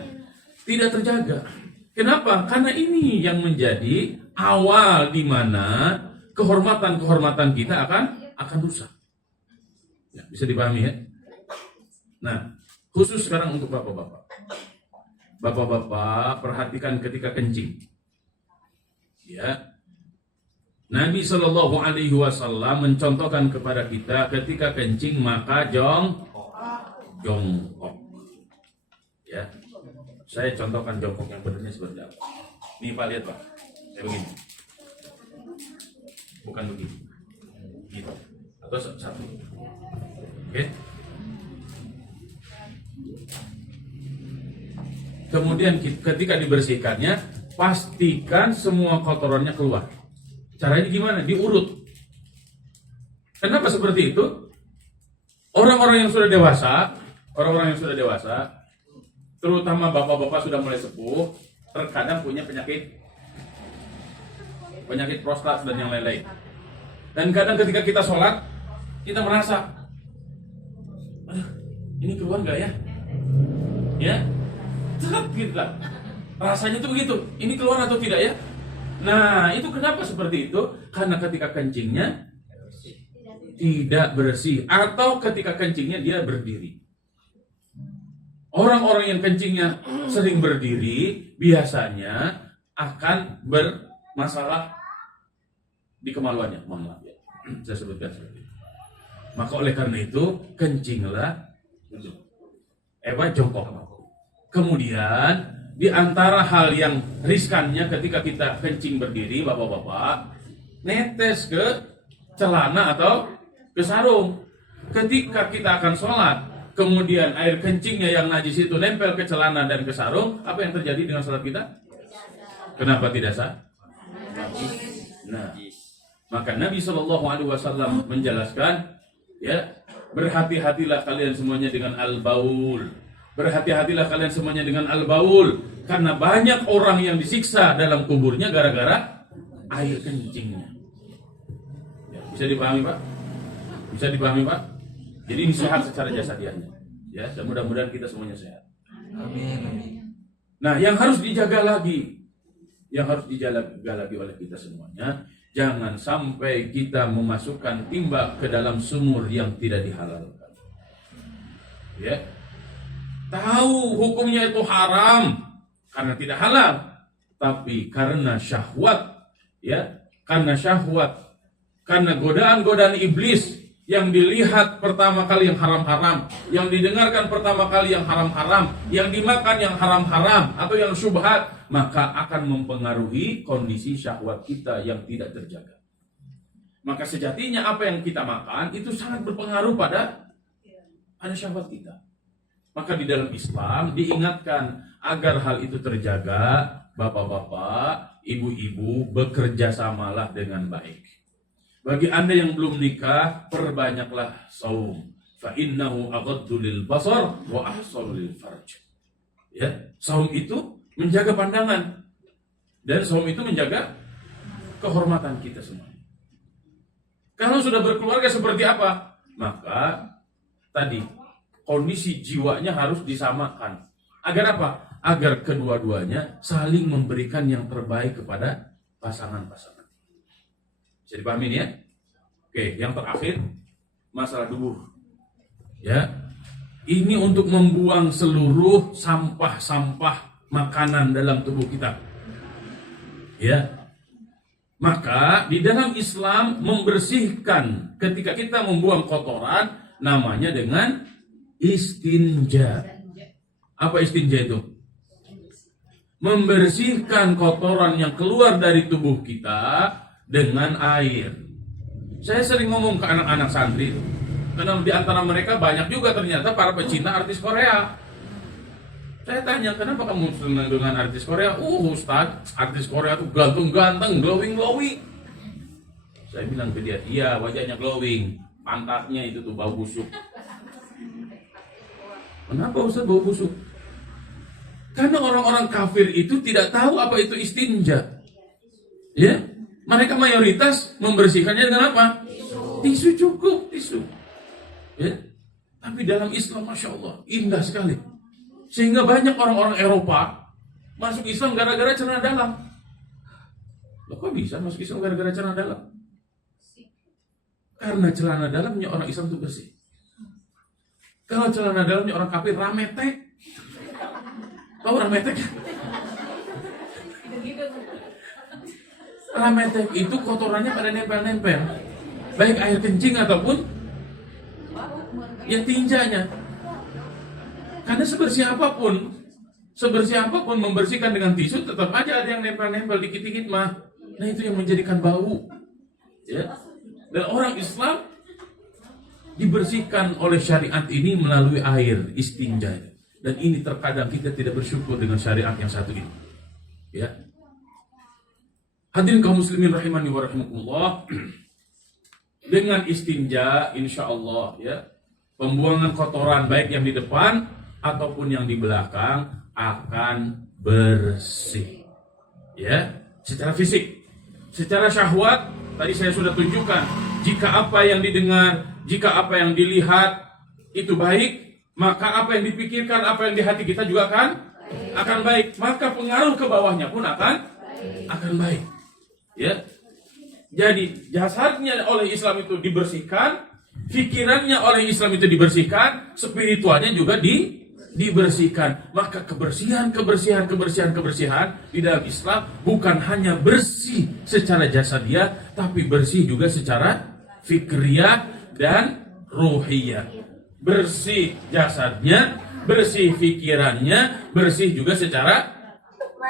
tidak terjaga. Kenapa? Karena ini yang menjadi awal di mana kehormatan kita akan rusak. Ya, bisa dipahami ya? Nah, khusus sekarang untuk bapak-bapak. Bapak-bapak perhatikan ketika kencing. Ya. Nabi Shallallahu Alaihi Wasallam mencontohkan kepada kita ketika kencing maka jongkok. Ya. Saya contohkan jongkok yang benarnya seperti apa. Nih Pak, lihat Pak. Saya begini. Bukan begini. Gitu. Atau satu. Oke. Kemudian ketika dibersihkannya, pastikan semua kotorannya keluar. Caranya gimana? Diurut. Kenapa seperti itu? Orang-orang yang sudah dewasa, terutama bapak-bapak sudah mulai sepuh, terkadang punya penyakit prostat dan yang lain-lain. Dan kadang ketika kita sholat, kita merasa, ini keluar nggak ya? Ya, gitu lah. Rasanya tuh begitu. Ini keluar atau tidak ya? Nah, itu kenapa seperti itu? Karena ketika kencingnya tidak bersih, atau ketika kencingnya dia berdiri. Orang-orang yang kencingnya sering berdiri biasanya akan bermasalah di kemaluannya. Mohon maaf ya, saya sebutkan seperti itu. Maka oleh karena itu kencinglah jongkok. Kemudian di antara hal yang riskannya ketika kita kencing berdiri, bapak-bapak, netes ke celana atau ke sarung. Ketika kita akan sholat, kemudian air kencingnya yang najis itu nempel ke celana dan ke sarung, apa yang terjadi dengan sholat kita? Kenapa tidak sah? Nah, maka Nabi SAW menjelaskan, ya, berhati-hatilah kalian semuanya dengan al-baul, Berhati-hatilah kalian semuanya dengan al-baul, karena banyak orang yang disiksa dalam kuburnya gara-gara air kencingnya. Ya, bisa dipahami Pak? Bisa dipahami Pak? Jadi ini sehat secara jasadiannya. Ya, dan mudah-mudahan kita semuanya sehat. Amin. Nah, yang harus dijaga lagi oleh kita semuanya, jangan sampai kita memasukkan timba ke dalam sumur yang tidak dihalalkan. Ya, tahu hukumnya itu haram karena tidak halal, tapi karena syahwat, ya, karena godaan-godaan iblis yang dilihat pertama kali yang haram-haram, yang didengarkan pertama kali yang haram-haram, yang dimakan yang haram-haram atau yang syubhat, maka akan mempengaruhi kondisi syahwat kita yang tidak terjaga. Maka sejatinya apa yang kita makan itu sangat berpengaruh pada syahwat kita. Maka di dalam Islam diingatkan agar hal itu terjaga, bapak-bapak, ibu-ibu, bekerja samalah dengan baik. Bagi Anda yang belum nikah, perbanyaklah saum. Fa innahu aghaddu lil basar wa ahsanu lil farj. Ya, saum itu menjaga pandangan dan saum itu menjaga kehormatan kita semua. Kalau sudah berkeluarga seperti apa? Maka tadi kondisi jiwanya harus disamakan. Agar apa? Agar kedua-duanya saling memberikan yang terbaik kepada pasangan-pasangan. Bisa dipahami ya? Oke, yang terakhir masalah dubur. Ya. Ini untuk membuang seluruh sampah-sampah makanan dalam tubuh kita. Ya. Maka di dalam Islam membersihkan ketika kita membuang kotoran namanya dengan istinja. Apa istinja itu? Membersihkan kotoran yang keluar dari tubuh kita dengan air. Saya sering ngomong ke anak-anak santri, karena di antara mereka banyak juga ternyata para pecinta artis Korea. Saya tanya, kenapa kamu senang dengan artis Korea? Ustaz, artis Korea tuh ganteng-ganteng, glowing-glowing. Saya bilang ke dia, iya wajahnya glowing, pantatnya itu tuh bau busuk. Kenapa Ustaz bau busuk? Karena orang-orang kafir itu tidak tahu apa itu istinja. Ya, mereka mayoritas membersihkannya dengan apa? Tisu cukup, tisu. Ya. Tapi dalam Islam, Masya Allah, indah sekali. Sehingga banyak orang-orang Eropa masuk Islam gara-gara celana dalam. Loh, kok bisa masuk Islam gara-gara celana dalam? Karena celana dalamnya orang Islam itu bersih. Kalau celana dalamnya orang kafir, rametek. Tahu rametek? Rametek itu kotorannya pada nempel-nempel, baik air kencing ataupun ya tinjanya. Karena sebersih apapun membersihkan dengan tisu tetap aja ada yang nempel-nempel dikit-dikit mah. Nah itu yang menjadikan bau. Ya. Dan orang Islam dibersihkan oleh syariat ini melalui air istinja. Dan ini terkadang kita tidak bersyukur dengan syariat yang satu ini. Ya. Hadirin kaum muslimin rahimani wa rahimakumullah. Dengan istinja insyaallah ya, pembuangan kotoran baik yang di depan ataupun yang di belakang akan bersih. Ya, secara fisik, secara syahwat tadi saya sudah tunjukkan, jika apa yang didengar, jika apa yang dilihat itu baik, maka apa yang dipikirkan, apa yang di hati kita juga akan baik. Maka pengaruh ke bawahnya pun akan baik. Ya. Jadi jasadnya oleh Islam itu dibersihkan, pikirannya oleh Islam itu dibersihkan, spiritualnya juga dibersihkan. Maka kebersihan di dalam Islam bukan hanya bersih secara jasadiah, tapi bersih juga secara fikriyah dan ruhiyah. Bersih jasadnya, bersih pikirannya, bersih juga secara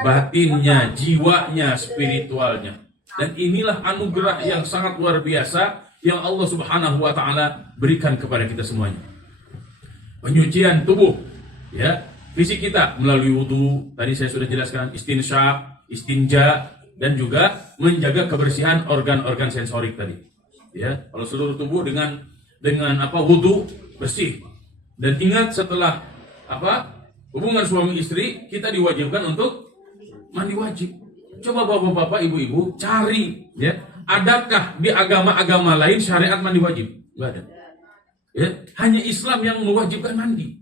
batinnya, jiwanya, spiritualnya. Dan inilah anugerah yang sangat luar biasa yang Allah Subhanahu wa taala berikan kepada kita semuanya. Penyucian tubuh, ya, fisik kita melalui wudu, tadi saya sudah jelaskan, istinsyaq, istinja, dan juga menjaga kebersihan organ-organ sensorik tadi. Ya, kalau seluruh tubuh dengan wudu bersih. Dan ingat setelah Hubungan suami istri kita diwajibkan untuk mandi wajib. Coba bapak-bapak, ibu-ibu cari ya, adakah di agama-agama lain syariat mandi wajib? Enggak ada. Ya, hanya Islam yang mewajibkan mandi.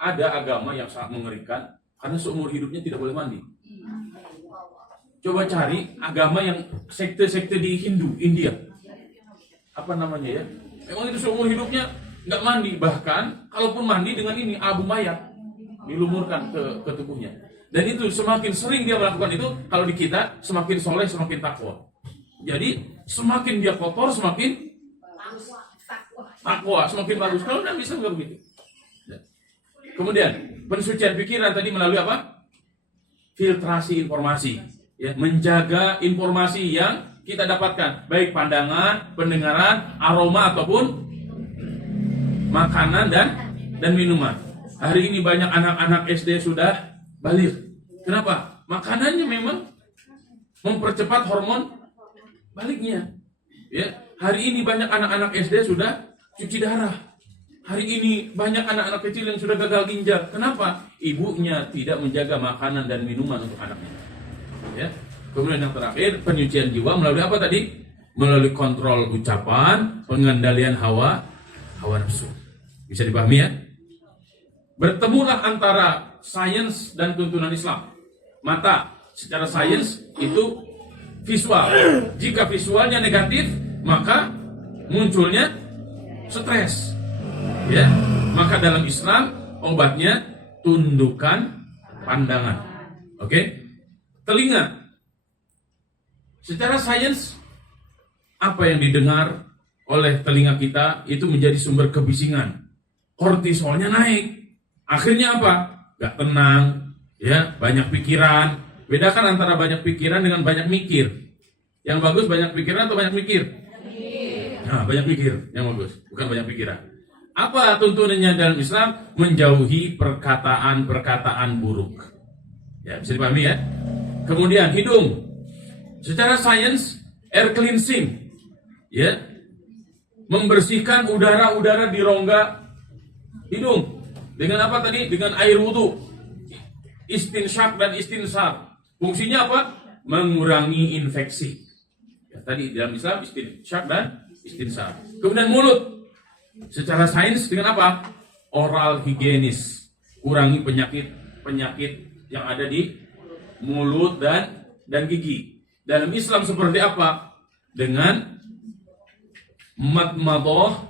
Ada agama yang sangat mengerikan karena seumur hidupnya tidak boleh mandi. Coba cari agama yang sekte-sekte di Hindu, India. Apa namanya ya? Memang itu seumur hidupnya nggak mandi. Bahkan kalaupun mandi dengan ini abu mayat dilumurkan ke tubuhnya. Dan itu semakin sering dia melakukan itu, kalau di kita semakin soleh, semakin takwa. Jadi semakin dia kotor, semakin takwa, semakin bagus. Kalau nggak bisa nggak begitu. Kemudian pensucian pikiran tadi melalui apa? Filtrasi informasi. Ya, menjaga informasi yang kita dapatkan, baik pandangan, pendengaran, aroma ataupun makanan dan minuman. Hari ini banyak anak-anak SD sudah baligh. Kenapa? Makanannya memang mempercepat hormon balighnya. Ya, hari ini banyak anak-anak SD sudah cuci darah. Hari ini banyak anak-anak kecil yang sudah gagal ginjal. Kenapa? Ibunya tidak menjaga makanan dan minuman untuk anaknya. Ya. Kemudian yang terakhir, penyucian jiwa melalui apa tadi? Melalui kontrol ucapan, pengendalian hawa nafsu. Bisa dipahami ya? Bertemulah antara sains dan tuntunan Islam. Mata secara sains itu visual. Jika visualnya negatif, maka munculnya stres. Ya, maka dalam Islam obatnya tundukan pandangan. Oke? Telinga. Secara sains, apa yang didengar oleh telinga kita itu menjadi sumber kebisingan. Kortisolnya naik. Akhirnya apa? Gak tenang, ya, banyak pikiran. Bedakan antara banyak pikiran dengan banyak mikir. Yang bagus banyak pikiran atau banyak mikir? Nah, banyak mikir yang bagus, bukan banyak pikiran. Apa tuntunannya dalam Islam? Menjauhi perkataan-perkataan buruk. Ya, bisa dipahami ya? Kemudian hidung. Secara sains, air cleansing, ya, membersihkan udara-udara di rongga hidung. Dengan apa tadi? Dengan air wudhu. Istinsyak dan istinsar. Fungsinya apa? Mengurangi infeksi. Ya, tadi dalam Islam istinsyak dan istinsar. Kemudian mulut. Secara sains dengan apa? Oral higienis. Kurangi penyakit yang ada di mulut dan gigi. Dalam Islam seperti apa? Dengan madmadah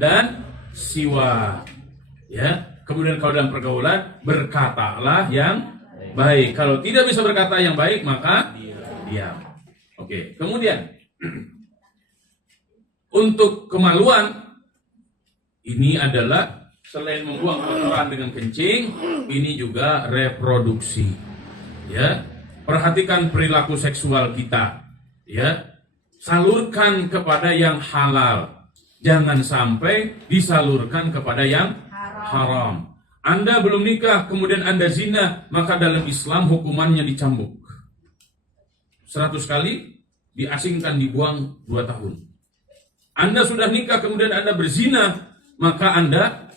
dan siwak. Ya. Kemudian kalau dalam pergaulan, berkatalah yang baik. Kalau tidak bisa berkata yang baik, maka diam. Oke. Kemudian untuk kemaluan, ini adalah selain membuang kotoran dengan kencing, ini juga reproduksi. Ya, perhatikan perilaku seksual kita. Ya, salurkan kepada yang halal. Jangan sampai disalurkan kepada yang haram. Anda belum nikah, kemudian Anda zina, maka dalam Islam hukumannya dicambuk. 100 kali, diasingkan, dibuang 2 tahun. Anda sudah nikah, kemudian Anda berzina, maka Anda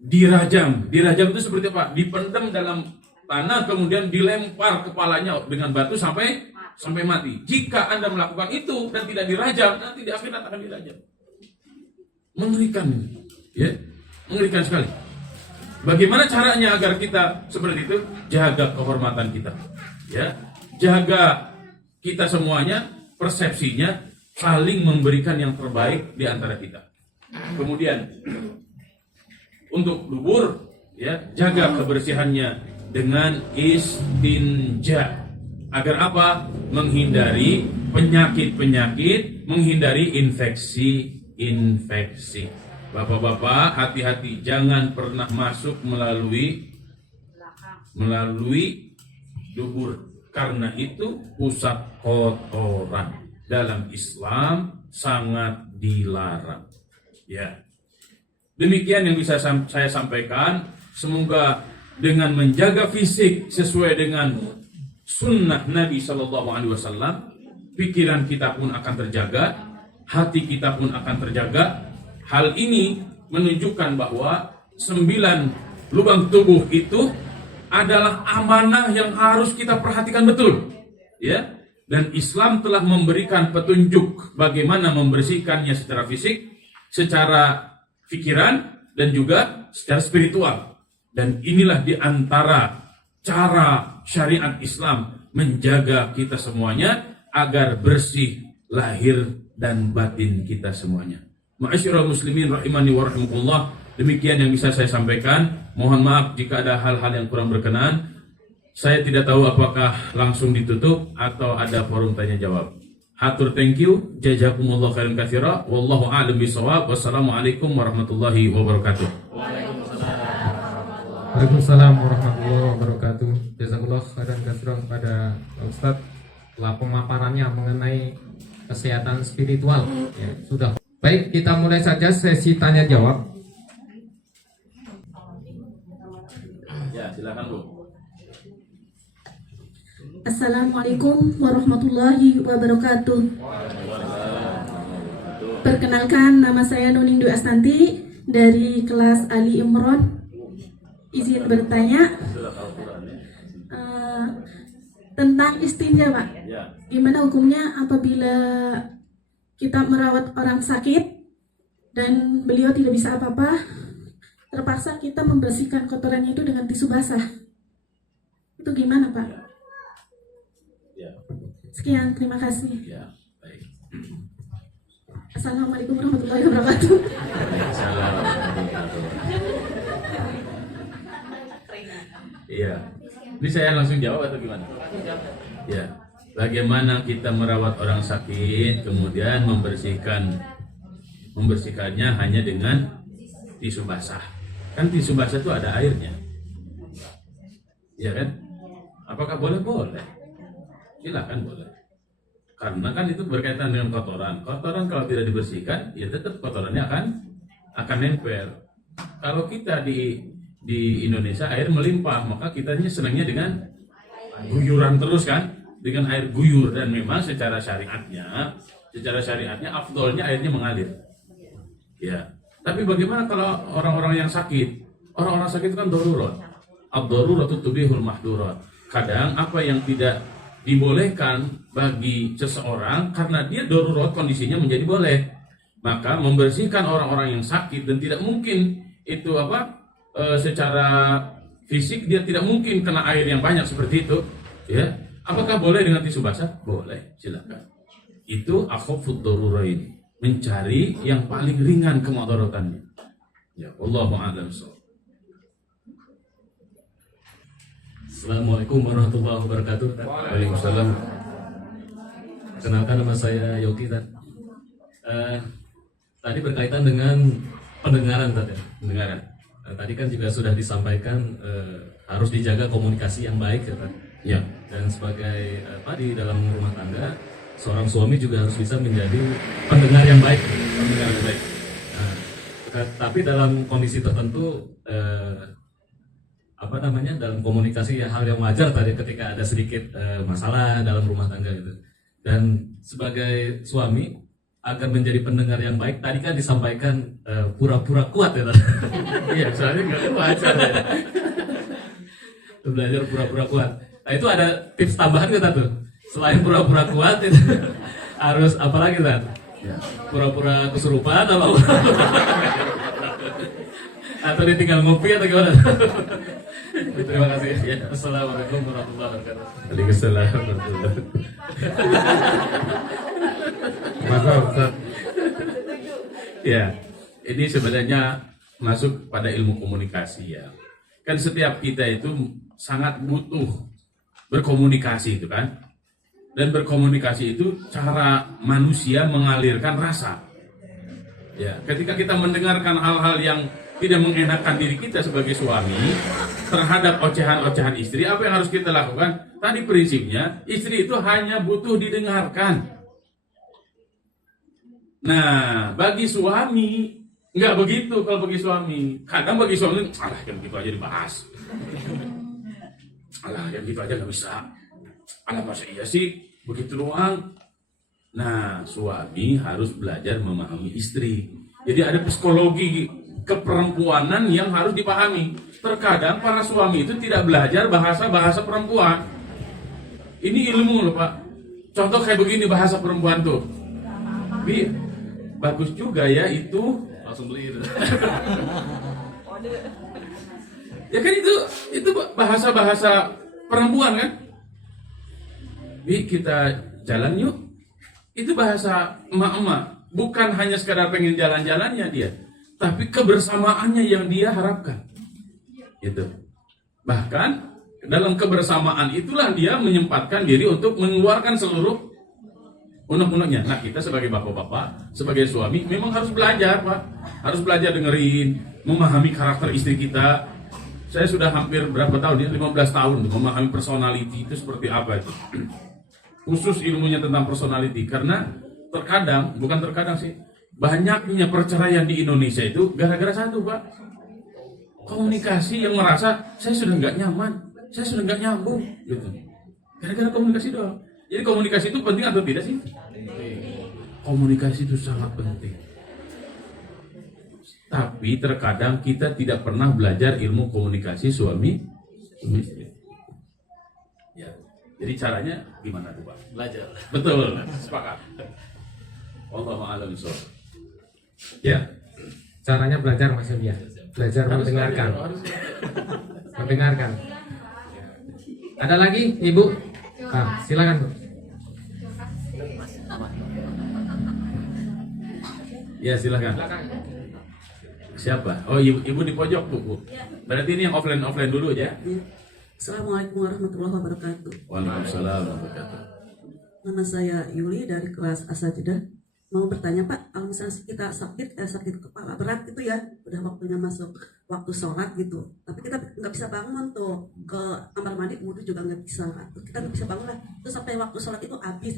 dirajam. Dirajam itu seperti apa? Dipendam dalam tanah, kemudian dilempar kepalanya dengan batu sampai mati. Jika Anda melakukan itu dan tidak dirajam, nanti di akhirat akan dirajam. Mengerikan, ya, mengerikan sekali. Bagaimana caranya agar kita seperti itu? Jaga kehormatan kita, ya, jaga kita semuanya, persepsinya, saling memberikan yang terbaik di antara kita. Kemudian untuk dubur, ya, jaga kebersihannya dengan istinja. Agar apa? Menghindari penyakit-penyakit, menghindari infeksi. Bapak-bapak, hati-hati, jangan pernah masuk melalui dubur, karena itu pusat kotoran. Dalam Islam sangat dilarang. Ya. Demikian yang bisa saya sampaikan. Semoga dengan menjaga fisik sesuai dengan sunnah Nabi SAW, pikiran kita pun akan terjaga, hati kita pun akan terjaga. Hal ini menunjukkan bahwa 9 lubang tubuh itu adalah amanah yang harus kita perhatikan betul, ya. Dan Islam telah memberikan petunjuk bagaimana membersihkannya secara fisik, secara pikiran, dan juga secara spiritual. Dan inilah di antara cara syariat Islam menjaga kita semuanya agar bersih lahir dan batin kita semuanya. Ma'asyiral muslimin rahimani wa rahimakumullah, demikian yang bisa saya sampaikan. Mohon maaf jika ada hal-hal yang kurang berkenan. Saya tidak tahu apakah langsung ditutup atau ada forum tanya jawab. Hatur thank you, jazakumullah khairan katsira, wallahu a'lam bishawab. Wassalamualaikum warahmatullahi wabarakatuh. Waalaikumsalam warahmatullahi wabarakatuh. Jazakallah khairan katsiran kepada Ustadz telah pemaparannya mengenai kesehatan spiritual. Ya, sudah. Baik, kita mulai saja sesi tanya jawab. Ya, silakan Bu. Assalamualaikum warahmatullahi wabarakatuh. Perkenalkan, nama saya Nuning Dwi Astanti dari kelas Ali Imron. Izin bertanya tentang istinja, Pak. Gimana hukumnya apabila kita merawat orang sakit dan beliau tidak bisa apa-apa, terpaksa kita membersihkan kotorannya itu dengan tisu basah. Itu gimana, Pak? Sekian, terima kasih. Ya, baik. Assalamualaikum warahmatullahi wabarakatuh. Iya. Ini saya langsung jawab atau gimana? Ya. Bagaimana kita merawat orang sakit, kemudian membersihkannya hanya dengan tisu basah. Kan tisu basah itu ada airnya. Iya kan? Apakah boleh? Boleh. Silakan boleh. Karena kan itu berkaitan dengan kotoran. Kotoran kalau tidak dibersihkan, ya tetap kotorannya akan nempel. Kalau kita di Indonesia air melimpah, maka kitanya senangnya dengan guyuran terus kan, dengan air guyur. Dan memang secara syariatnya afdolnya airnya mengalir. Ya. Tapi bagaimana kalau orang-orang yang sakit? Orang-orang sakit itu kan darurat. Ad-daruratu tubihul mahdurat. Kadang apa yang tidak dibolehkan bagi seseorang karena dia darurat kondisinya menjadi boleh. Maka membersihkan orang-orang yang sakit dan tidak mungkin itu secara fisik dia tidak mungkin kena air yang banyak seperti itu, ya. Apakah boleh dengan tisu basah? Boleh, silakan. Itu akhafud darurain, mencari yang paling ringan kemadaratannya. Ya, wallahu a'lam. Assalamualaikum warahmatullahi wabarakatuh. Waalaikumsalam. Kenalkan, nama saya Yogi. Tadi berkaitan dengan pendengaran tadi. Pendengaran. Tadi kan juga sudah disampaikan harus dijaga komunikasi yang baik, ya, Pak. Ya. Dan sebagai di dalam rumah tangga, seorang suami juga harus bisa menjadi pendengar yang baik. Pendengar yang baik. Nah, tapi dalam kondisi tertentu, dalam komunikasi hal yang wajar tadi ketika ada sedikit masalah dalam rumah tangga itu. Dan sebagai suami agar menjadi pendengar yang baik, tadi kan disampaikan pura-pura kuat ya. Iya, soalnya nggak wajar. Ya. Belajar pura-pura kuat. Nah, itu ada tips tambahan kita tuh. Selain pura-pura kuat itu harus apa lagi kan? Pura-pura kesurupan apa? Atau dia tinggal ngopi atau gimana? Terima kasih. Ya. Assalamualaikum warahmatullahi wabarakatuh. Waalaikumsalam warahmatullahi wabarakatuh. Ya, ini sebenarnya masuk pada ilmu komunikasi ya. Kan setiap kita itu sangat butuh berkomunikasi itu kan. Dan berkomunikasi itu cara manusia mengalirkan rasa. Ya, ketika kita mendengarkan hal-hal yang tidak mengenakan diri kita sebagai suami terhadap ocehan-ocehan istri, apa yang harus kita lakukan? Tadi prinsipnya, istri itu hanya butuh didengarkan. Nah, bagi suami nggak begitu. Kalau bagi suami, kadang bagi suami, alah yang gitu aja dibahas, alah yang gitu aja nggak bisa, alah masa iya sih begitu doang. Nah, suami harus belajar memahami istri. Jadi ada psikologi keperempuanan yang harus dipahami. terkadang para suami itu tidak belajar bahasa perempuan. Ini ilmu loh Pak. Contoh kayak begini bahasa perempuan tuh. Bi, bagus juga ya itu. Langsung beli itu. Ya kan itu bahasa perempuan kan. Bi, kita jalan yuk. Itu bahasa emak-emak. Bukan hanya sekadar pengen jalan-jalannya dia, tapi kebersamaannya yang dia harapkan. Gitu. Bahkan dalam kebersamaan itulah dia menyempatkan diri untuk mengeluarkan seluruh unek-uneknya. Nah, kita sebagai bapak-bapak, sebagai suami memang harus belajar, Pak. Harus belajar dengerin, memahami karakter istri kita. Saya sudah hampir berapa tahun, 15 tahun memahami personality itu seperti apa itu. Khusus ilmunya tentang personality, karena bukan terkadang sih, banyaknya perceraian di Indonesia itu gara-gara satu, Pak. Komunikasi yang merasa saya sudah nggak nyaman, saya sudah nggak nyambung, gitu. Gara-gara komunikasi doang. Jadi komunikasi itu penting atau tidak sih? Komunikasi itu sangat penting. Tapi terkadang kita tidak pernah belajar ilmu komunikasi suami istri. Ya. Jadi caranya gimana tuh, Pak? Belajar. Betul, sepakat. Wallahu a'lam bishawab. Ya. Caranya belajar Mas Yahya. Belajar mendengarkan. Mendengarkan. Ada lagi Ibu? Silakan Bu. Ya, silakan. Siapa? Oh, ibu di pojok, Bu. Berarti ini yang offline dulu ya. Assalamualaikum warahmatullahi wabarakatuh. Waalaikumsalam warahmatullahi wabarakatuh. Nama saya Yuli dari kelas Asajidah. Mau bertanya Pak, kalau misalnya kita sakit kepala berat gitu ya, udah waktunya masuk waktu sholat gitu, tapi kita nggak bisa bangun tuh, ke kamar mandi wudhu juga nggak bisa, kita nggak bisa bangun lah, terus sampai waktu sholat itu habis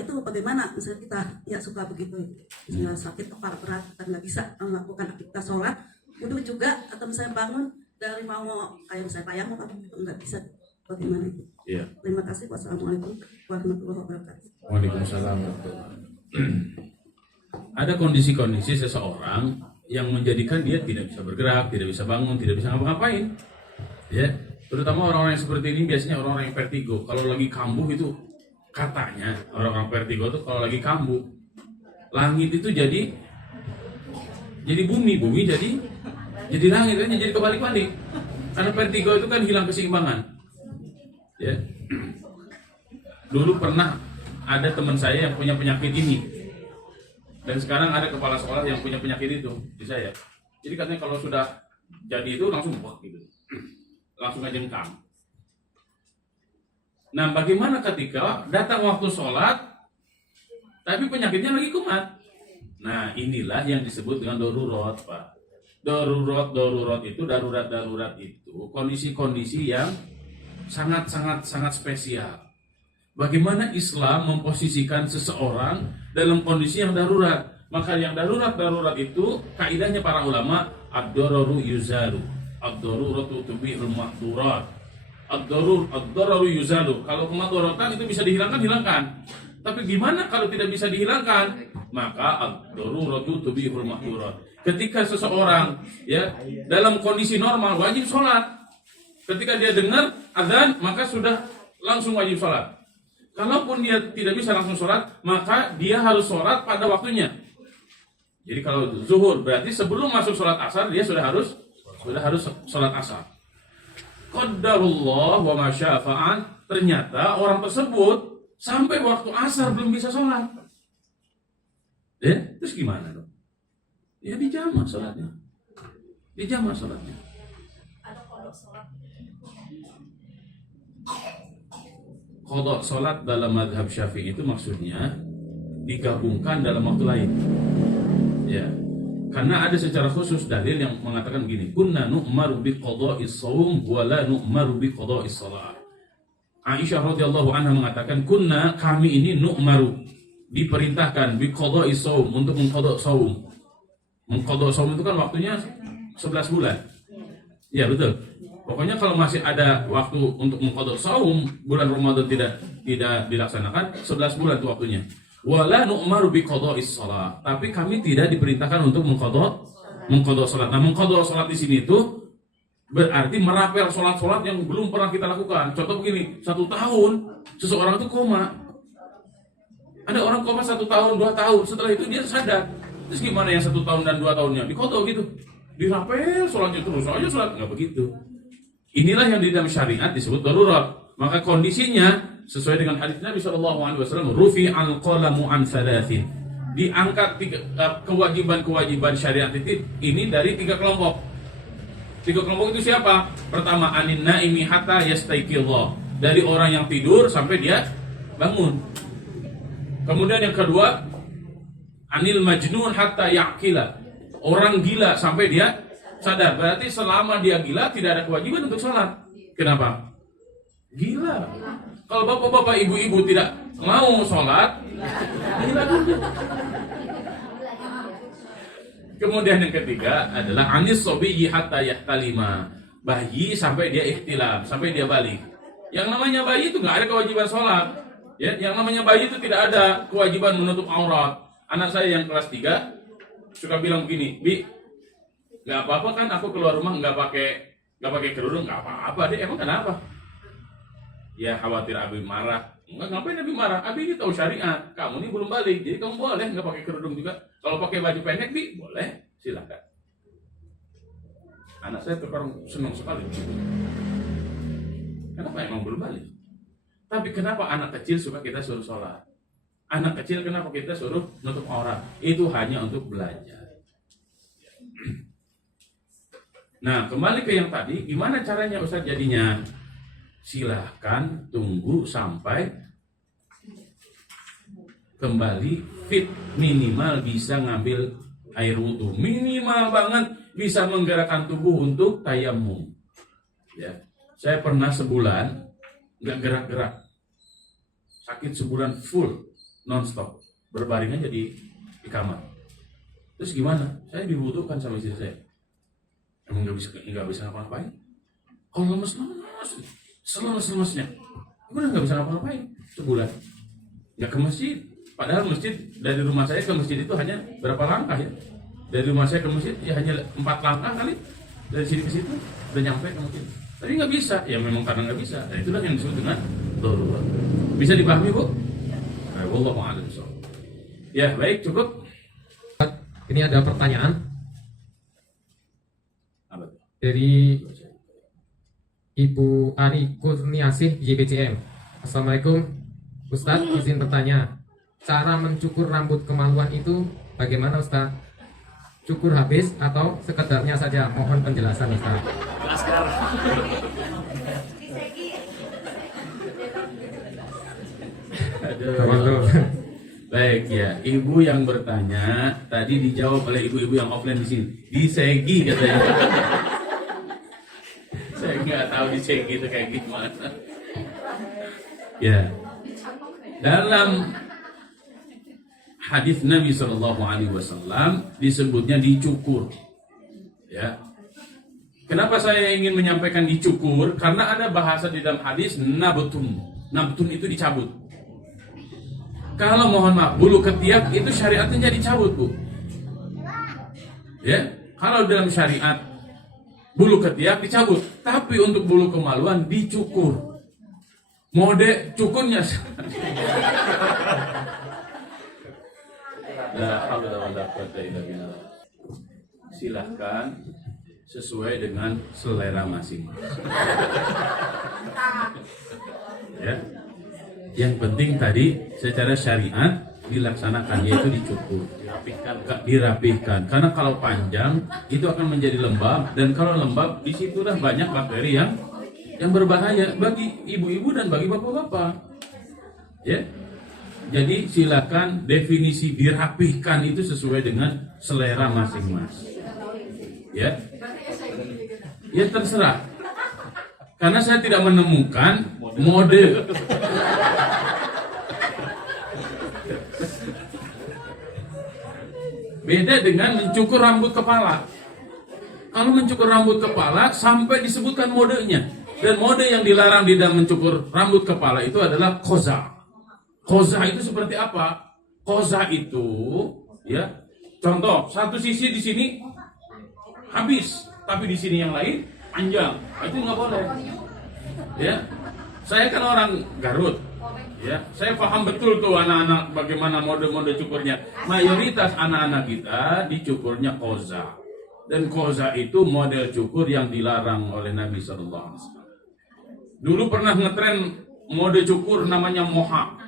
itu bagaimana misalnya kita ya suka begitu, misalnya sakit kepala berat kita nggak bisa melakukan aktivitas sholat, wudhu juga, atau misalnya bangun dari mau kayak misalnya tayamum itu nggak bisa, bagaimana itu? Iya. Terima kasih. Wassalamualaikum warahmatullahi wabarakatuh. Waalaikumsalam warahmatullahi wabarakatuh. Ada kondisi-kondisi seseorang yang menjadikan dia tidak bisa bergerak, tidak bisa bangun, tidak bisa ngapa-ngapain. Ya, terutama orang-orang yang seperti ini biasanya orang-orang yang vertigo. Kalau lagi kambuh itu katanya orang-orang vertigo itu kalau lagi kambuh, langit itu jadi bumi jadi langit kan jadi kebalik-balik. Karena vertigo itu kan hilang keseimbangan. Ya. Dulu pernah ada teman saya yang punya penyakit ini, dan sekarang ada kepala sekolah yang punya penyakit itu di saya. Jadi katanya kalau sudah jadi itu langsung wah gitu, langsung aja ngejengkang. Nah, bagaimana ketika datang waktu sholat tapi penyakitnya lagi kumat? Nah, inilah yang disebut dengan darurat, Pak. Darurat itu kondisi-kondisi yang sangat spesial. Bagaimana Islam memposisikan seseorang dalam kondisi yang darurat? Maka yang darurat itu kaidahnya para ulama ad-dararu yuzalu, ad-daruratu tubihul mahdurat. Ad-dararu yuzalu. Kalau kemadaratan itu bisa hilangkan. Tapi gimana kalau tidak bisa dihilangkan? Maka ad-daruratu tubihul mahdurat. Ketika seseorang ya dalam kondisi normal wajib sholat. Ketika dia dengar azan maka sudah langsung wajib sholat. Kalaupun dia tidak bisa langsung sholat, maka dia harus sholat pada waktunya. Jadi kalau zuhur berarti sebelum masuk sholat asar dia sudah harus sholat asar. Qadarullah wa ma syafa'an, ternyata orang tersebut sampai waktu asar belum bisa sholat. Ya, terus gimana dong? Ya dijamah sholatnya. Qadha sholat dalam mazhab Syafi'i itu maksudnya digabungkan dalam waktu lain. Ya. Karena ada secara khusus dalil yang mengatakan begini, kunna nu'maru bi qadha'is shaum wa la nu'maru bi qadha'is shalah. Aisyah radhiyallahu anha mengatakan, kunna, kami ini nu'maru, diperintahkan bi qadha'is shaum, untuk mengqadha shaum. Mengqadha shaum itu kan waktunya 11 bulan. Ya, betul. Pokoknya kalau masih ada waktu untuk mengqadha shaum, bulan Ramadan tidak dilaksanakan, 11 bulan itu waktunya. Wala nu'maru bi qadha'is shalah. Tapi kami tidak diperintahkan untuk mengqadha salat. Nah, mengqadha salat di sini itu Berarti merapel sholat-sholat yang belum pernah kita lakukan. Contoh begini, 1 tahun seseorang itu koma. Ada orang koma 1 tahun, 2 tahun, setelah itu dia sadar. Terus gimana yang 1 tahun dan 2 tahunnya? Dikoto gitu. Dirapel sholatnya terus aja sholat. Nggak begitu. Inilah yang di dalam syariat disebut darurat. Maka kondisinya sesuai dengan hadis Nabi SAW, rufi al-qalamu an thalathin. Diangkat kewajiban-kewajiban syariat ini dari 3 kelompok. 3 kelompok itu siapa? Pertama, anin naimi hatta yastaiqidha. Dari orang yang tidur sampai dia bangun. Kemudian yang kedua, anil majnun hatta yaqila. Orang gila sampai dia sadar. Berarti selama dia gila tidak ada kewajiban untuk sholat. Kenapa? Gila. Kalau bapak-bapak, ibu-ibu tidak mau sholat, gila juga. Kemudian yang ketiga adalah anis sobiyyi hatta yahtalima. Bayi sampai dia ihtilam, sampai dia balik. Yang namanya bayi itu nggak ada kewajiban sholat. Ya, yang namanya bayi itu tidak ada kewajiban menutup aurat. Anak saya yang kelas 3 suka bilang begini, Bi, nggak apa-apa kan aku keluar rumah nggak pakai kerudung, nggak apa-apa deh. Emang kenapa? Ya khawatir Abi marah. Ngapain Abi marah? Abi ini tahu syariat. Kamu ini belum balik, jadi kamu boleh nggak pakai kerudung juga. Kalau pakai baju pendek, Bi, boleh, silakan. Anak saya terkadang senang sekali. Kenapa emang belum balik? Tapi kenapa anak kecil suka kita suruh sholat? Anak kecil kenapa kita suruh nutup aurat? Itu hanya untuk belajar. Nah, kembali ke yang tadi, gimana caranya Ustaz jadinya? Silahkan tunggu sampai kembali fit, minimal bisa ngambil air wudhu, minimal banget bisa menggerakkan tubuh untuk tayamum. Ya, saya pernah sebulan nggak gerak-gerak, sakit sebulan full, non-stop, berbaring aja di kamar. Terus gimana? Saya dibutuhkan sama istri saya. Emang nggak bisa ngapa-ngapain? Kalau lemes-lemesnya, udah nggak bisa ngapa-ngapain sebulan. Nggak ke masjid. Padahal masjid dari rumah saya ke masjid itu hanya berapa langkah ya? Dari rumah saya ke masjid ya hanya 4 langkah kali. Dari sini ke situ udah nyampe ke masjid. Tapi nggak bisa, ya memang karena nggak bisa. Nah, itulah yang disebut dengan darurat. Bisa dipahami, Bu? Wallahu a'lam. Ya, baik, cukup. Ini ada pertanyaan Apa tuh? dari Ibu Ari Kurniasih YBCM. Assalamualaikum Ustadz, izin bertanya, cara mencukur rambut kemaluan itu bagaimana Ustadz? Cukur habis atau sekedarnya saja? Mohon penjelasan Ustadz. Aduh. Baik ya, ibu yang bertanya tadi dijawab oleh ibu-ibu yang offline di sini. Disegi katanya. Saya nggak tahu disegi itu kayak gimana. Ya, dalam hadis Nabi SAW disebutnya dicukur. Ya, kenapa saya ingin menyampaikan dicukur? Karena ada bahasa di dalam hadis nabtun. Nabtun itu dicabut. Kalau mohon maaf, bulu ketiak itu syariatnya dicabut, Bu. Ya, kalau dalam syariat bulu ketiak dicabut, tapi untuk bulu kemaluan dicukur. Mode cukurnya La haula wala quwwata illa billah. Silahkan sesuai dengan selera masing-masing. Ya. Yang penting tadi secara syariat dilaksanakan, yaitu dicukur, dirapihkan. Karena kalau panjang itu akan menjadi lembab, dan kalau lembab disitulah banyak bakteri yang berbahaya bagi ibu-ibu dan bagi bapak-bapak. Ya, jadi silakan definisi dirapihkan itu sesuai dengan selera masing-masing. Ya, ya terserah. Karena saya tidak menemukan mode. Beda dengan mencukur rambut kepala. Kalau mencukur rambut kepala sampai disebutkan modenya. Dan mode yang dilarang di dalam mencukur rambut kepala itu adalah koza. Koza itu seperti apa? Koza itu, ya, contoh, satu sisi di sini habis, tapi di sini yang lain panjang, itu nggak boleh. Ya, saya kan orang Garut. Ya, saya paham betul tuh anak-anak bagaimana mode-mode cukurnya. Mayoritas anak-anak kita dicukurnya koza. Dan koza itu model cukur yang dilarang oleh Nabi SAW. Dulu pernah ngetren mode cukur namanya mohak.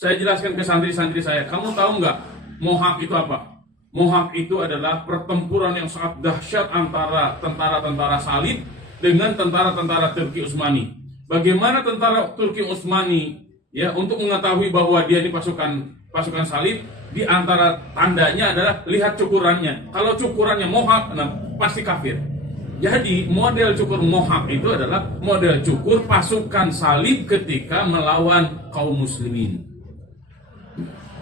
Saya jelaskan ke santri-santri saya, kamu tahu nggak mohak itu apa? Mohak itu adalah pertempuran yang sangat dahsyat antara tentara-tentara Salib dengan tentara-tentara Turki Utsmani. Bagaimana tentara Turki Utsmani ya untuk mengetahui bahwa dia di pasukan Salib, di antara tandanya adalah lihat cukurannya. Kalau cukurannya mohak, nah, pasti kafir. Jadi model cukur mohak itu adalah model cukur pasukan Salib ketika melawan kaum muslimin.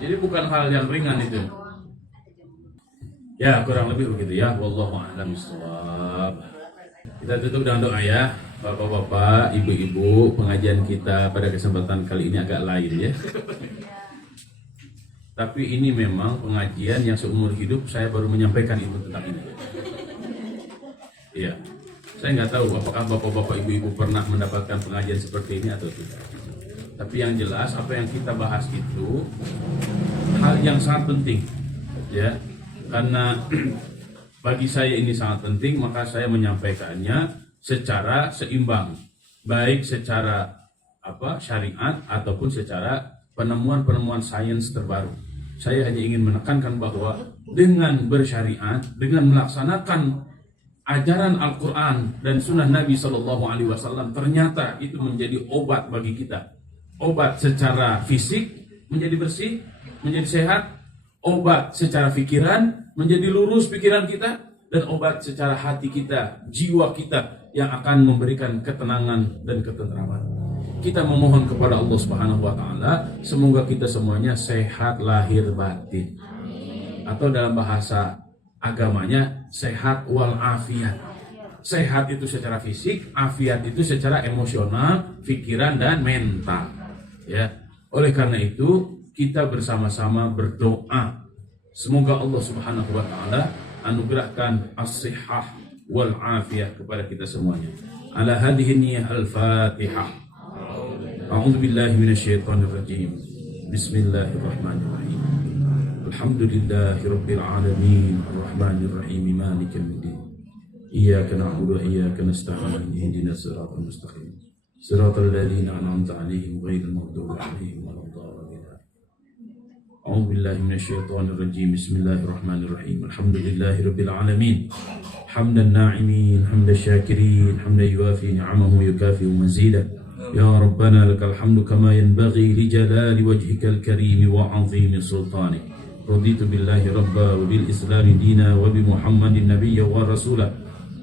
Jadi bukan hal yang ringan itu. Ya, kurang lebih begitu ya. Wallahu a'lam bishawab. Kita tutup dengan doa ya. Bapak-bapak, ibu-ibu, pengajian kita pada kesempatan kali ini agak lain ya. Tapi ini memang pengajian yang seumur hidup saya baru menyampaikan itu tentang ini. Iya, saya nggak tahu apakah bapak-bapak, ibu-ibu pernah mendapatkan pengajian seperti ini atau tidak. Tapi yang jelas apa yang kita bahas itu hal yang sangat penting, ya. Karena bagi saya ini sangat penting, maka saya menyampaikannya secara seimbang, baik secara syariat ataupun secara penemuan-penemuan sains terbaru. Saya hanya ingin menekankan bahwa dengan bersyariat, dengan melaksanakan ajaran Al-Quran dan Sunnah Nabi SAW, ternyata itu menjadi obat bagi kita. Obat secara fisik menjadi bersih, menjadi sehat. Obat secara pikiran menjadi lurus pikiran kita. Dan obat secara hati kita, jiwa kita yang akan memberikan ketenangan dan ketentraman. Kita memohon kepada Allah Subhanahu wa taala semoga kita semuanya sehat lahir batin. Atau dalam bahasa agamanya sehat wal afiat. Sehat itu secara fisik, afiat itu secara emosional, pikiran dan mental. Ya. Oleh karena itu kita bersama-sama berdoa semoga Allah Subhanahu wa taala anugerahkan as-sihhah wal afiyah kepada kita semuanya. Ala hadhihi niyyah al-Fatihah. A'udzu billahi minasyaitonir rajim. Bismillahirrahmanirrahim. Alhamdulillahirabbil alamin, arrahmanir rahim, maliki yaumiddin. Iyyaka na'budu wa iyyaka nasta'in. Ihdinas siratal mustaqim. Siratal ladzina an'amta 'alaihim ghairil maghdubi 'alaihim waladdallin. أعوذ بالله من الشيطان الرجيم بسم الله الرحمن الرحيم الحمد لله رب العالمين حمد الناعمين حمد الشاكرين حمد يوافي نعمه ويكافئ مزيدا يا ربنا لك الحمد كما ينبغي لجلال وجهك الكريم وعظيم سلطانك رضيت بالله ربا وبالإسلام دينا وبمحمد نبيا ورسولا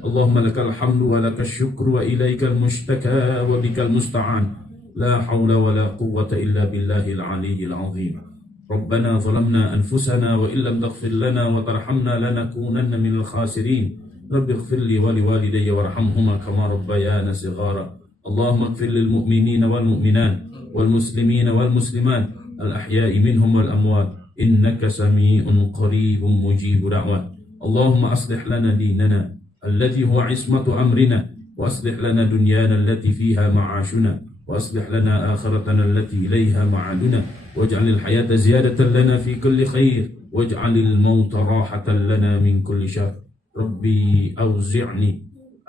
اللهم لك الحمد ولك الشكر وإليك المشتكى وبك المستعان لا حول ولا قوة إلا بالله العلي العظيم ربنا ظلمنا أنفسنا وإن لم تغفر لنا وترحمنا لنكونن من الخاسرين رب اغفر لي ولوالدي وارحمهما كما ربيانا صغارا اللهم اغفر للمؤمنين والمؤمنات والمسلمين والمسلمات الأحياء منهم والأموات إنك سميع قريب مجيب دعوات اللهم أصلح لنا ديننا الذي هو عصمة أمرنا وأصلح لنا دنيانا التي فيها معاشنا وأصلح لنا آخرتنا التي إليها معادنا واجعل الحياة زيادة لنا في كل خير واجعل الموت راحة لنا من كل شر ربي أوزعني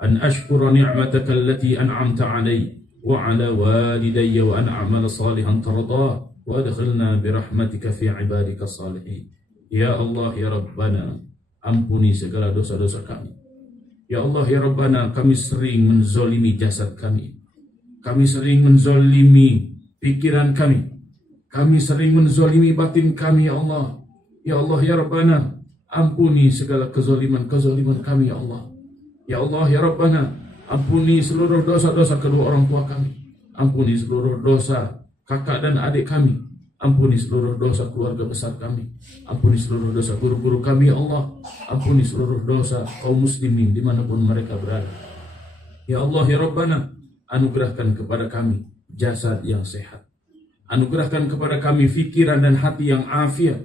أن أشكر نعمتك التي أنعمت علي وعلى والدي وأن أعمل صالحا ترضاه وأدخلنا برحمتك في عبادك الصالحين يا الله يا ربنا ampuni segala dosa-dosa kami. Ya Allah ya Rabbana, kami sering menzolimi jasad kami. Kami sering menzolimi pikiran kami. Kami sering menzolimi batin kami ya Allah. Ya Allah ya Rabbana, ampuni segala kezoliman kami ya Allah. Ya Allah ya Rabbana, ampuni seluruh dosa-dosa kedua orang tua kami. Ampuni seluruh dosa kakak dan adik kami. Ampuni seluruh dosa keluarga besar kami. Ampuni seluruh dosa guru-guru kami ya Allah. Ampuni seluruh dosa kaum muslimin dimanapun mereka berada. Ya Allah ya Rabbana, anugerahkan kepada kami jasad yang sehat. Anugerahkan kepada kami fikiran dan hati yang afiat.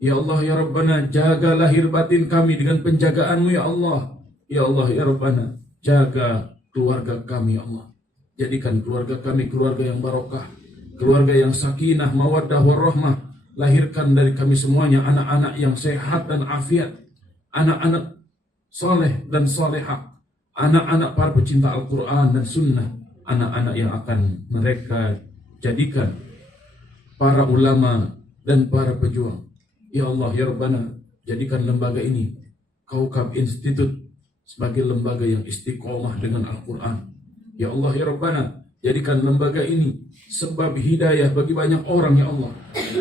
Ya Allah ya Rabbana, jaga lahir batin kami dengan penjagaanmu ya Allah. Ya Allah ya Rabbana, Jaga keluarga kami, ya Allah. Jadikan keluarga kami keluarga yang barokah, keluarga yang sakinah, mawaddah, warahmah. Lahirkan dari kami semuanya anak-anak yang sehat dan afiat, anak-anak soleh dan solehah, anak-anak para pecinta Al-Quran dan Sunnah, anak-anak yang akan mereka jadikan para ulama dan para pejuang. Ya Allah, ya Rabbana, jadikan lembaga ini Kaukab Institute sebagai lembaga yang istiqomah dengan Al-Quran. Ya Allah, ya Rabbana, jadikan lembaga ini sebab hidayah bagi banyak orang, ya Allah.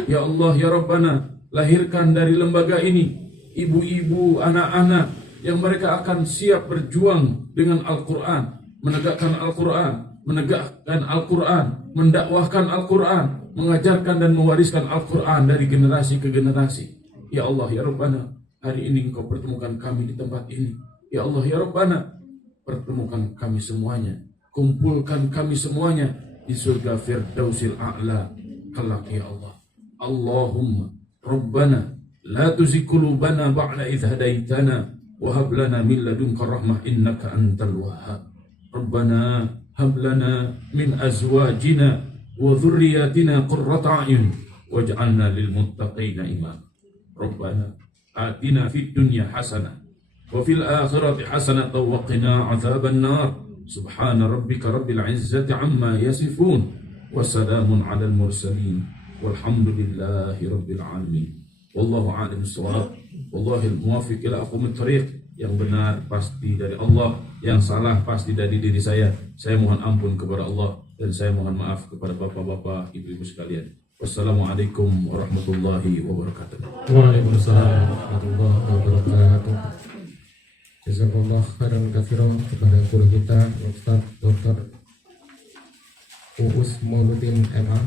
Ya Allah, ya Rabbana, lahirkan dari lembaga ini ibu-ibu, anak-anak yang mereka akan siap berjuang dengan Al-Quran, menegakkan Al-Quran, menegakkan Al-Quran, mendakwahkan Al-Quran, mengajarkan dan mewariskan Al-Quran dari generasi ke generasi. Ya Allah, ya Rabbana, hari ini Engkau pertemukan kami di tempat ini. Ya Allah, ya Rabbana, pertemukan kami semuanya, kumpulkan kami semuanya di surga Firdausil A'la kelak, ya Allah. Allahumma Rabbana la tuzigh qulubana ba'da idh hadaitana wa hab lana min ladunka rahmah innaka antal wahhab. Rabbana hab lana min azwajina wa dhurriyyatina qurrata a'yun waj'alna lil muttaqina imama. Rabbana atina fid dunya hasanah wa fil akhirati hasanah wa qina adzaban nar. Subhana rabbika rabbil izzati amma yasifun wa salamun 'alal mursalin walhamdulillahi rabbil alamin. Wallahu a'lam bissawab. Wallahil muwaffiq ila aqwamit thariq. Yang benar pasti dari Allah, yang salah pasti dari diri saya. Saya mohon ampun kepada Allah dan saya mohon maaf kepada bapak-bapak, ibu-ibu sekalian. Wassalamualaikum warahmatullahi wabarakatuh. Waalaikumsalam warahmatullahi wabarakatuh. Jazakallah khairan katsiran kepada guru kita Ustaz Dr. Uus Mauludin MA.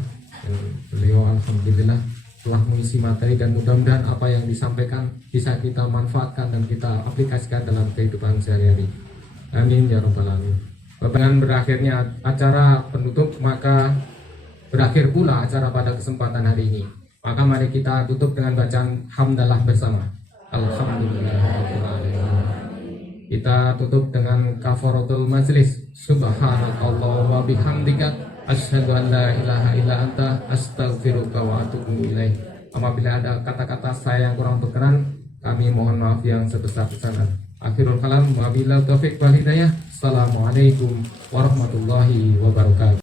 Beliau alhamdulillah telah mengisi materi dan mudah-mudahan apa yang disampaikan bisa kita manfaatkan dan kita aplikasikan dalam kehidupan sehari-hari. Amin ya rabbal alamin. Dengan berakhirnya acara penutup, maka berakhir pula acara pada kesempatan hari ini. Maka mari kita tutup dengan bacaan hamdalah bersama. Alhamdulillahirabbil alamin. Kita tutup dengan kafaratul majlis. Subhanakallah wa bihamdika asyhadu an la ilaha illa anta astaghfiruka wa atubu ilaih. Apabila ada kata-kata saya yang kurang berkenan, kami mohon maaf yang sebesar-besarnya. Akhirul kalam, wabillahi taufiq wal hidayah. Assalamualaikum warahmatullahi wabarakatuh.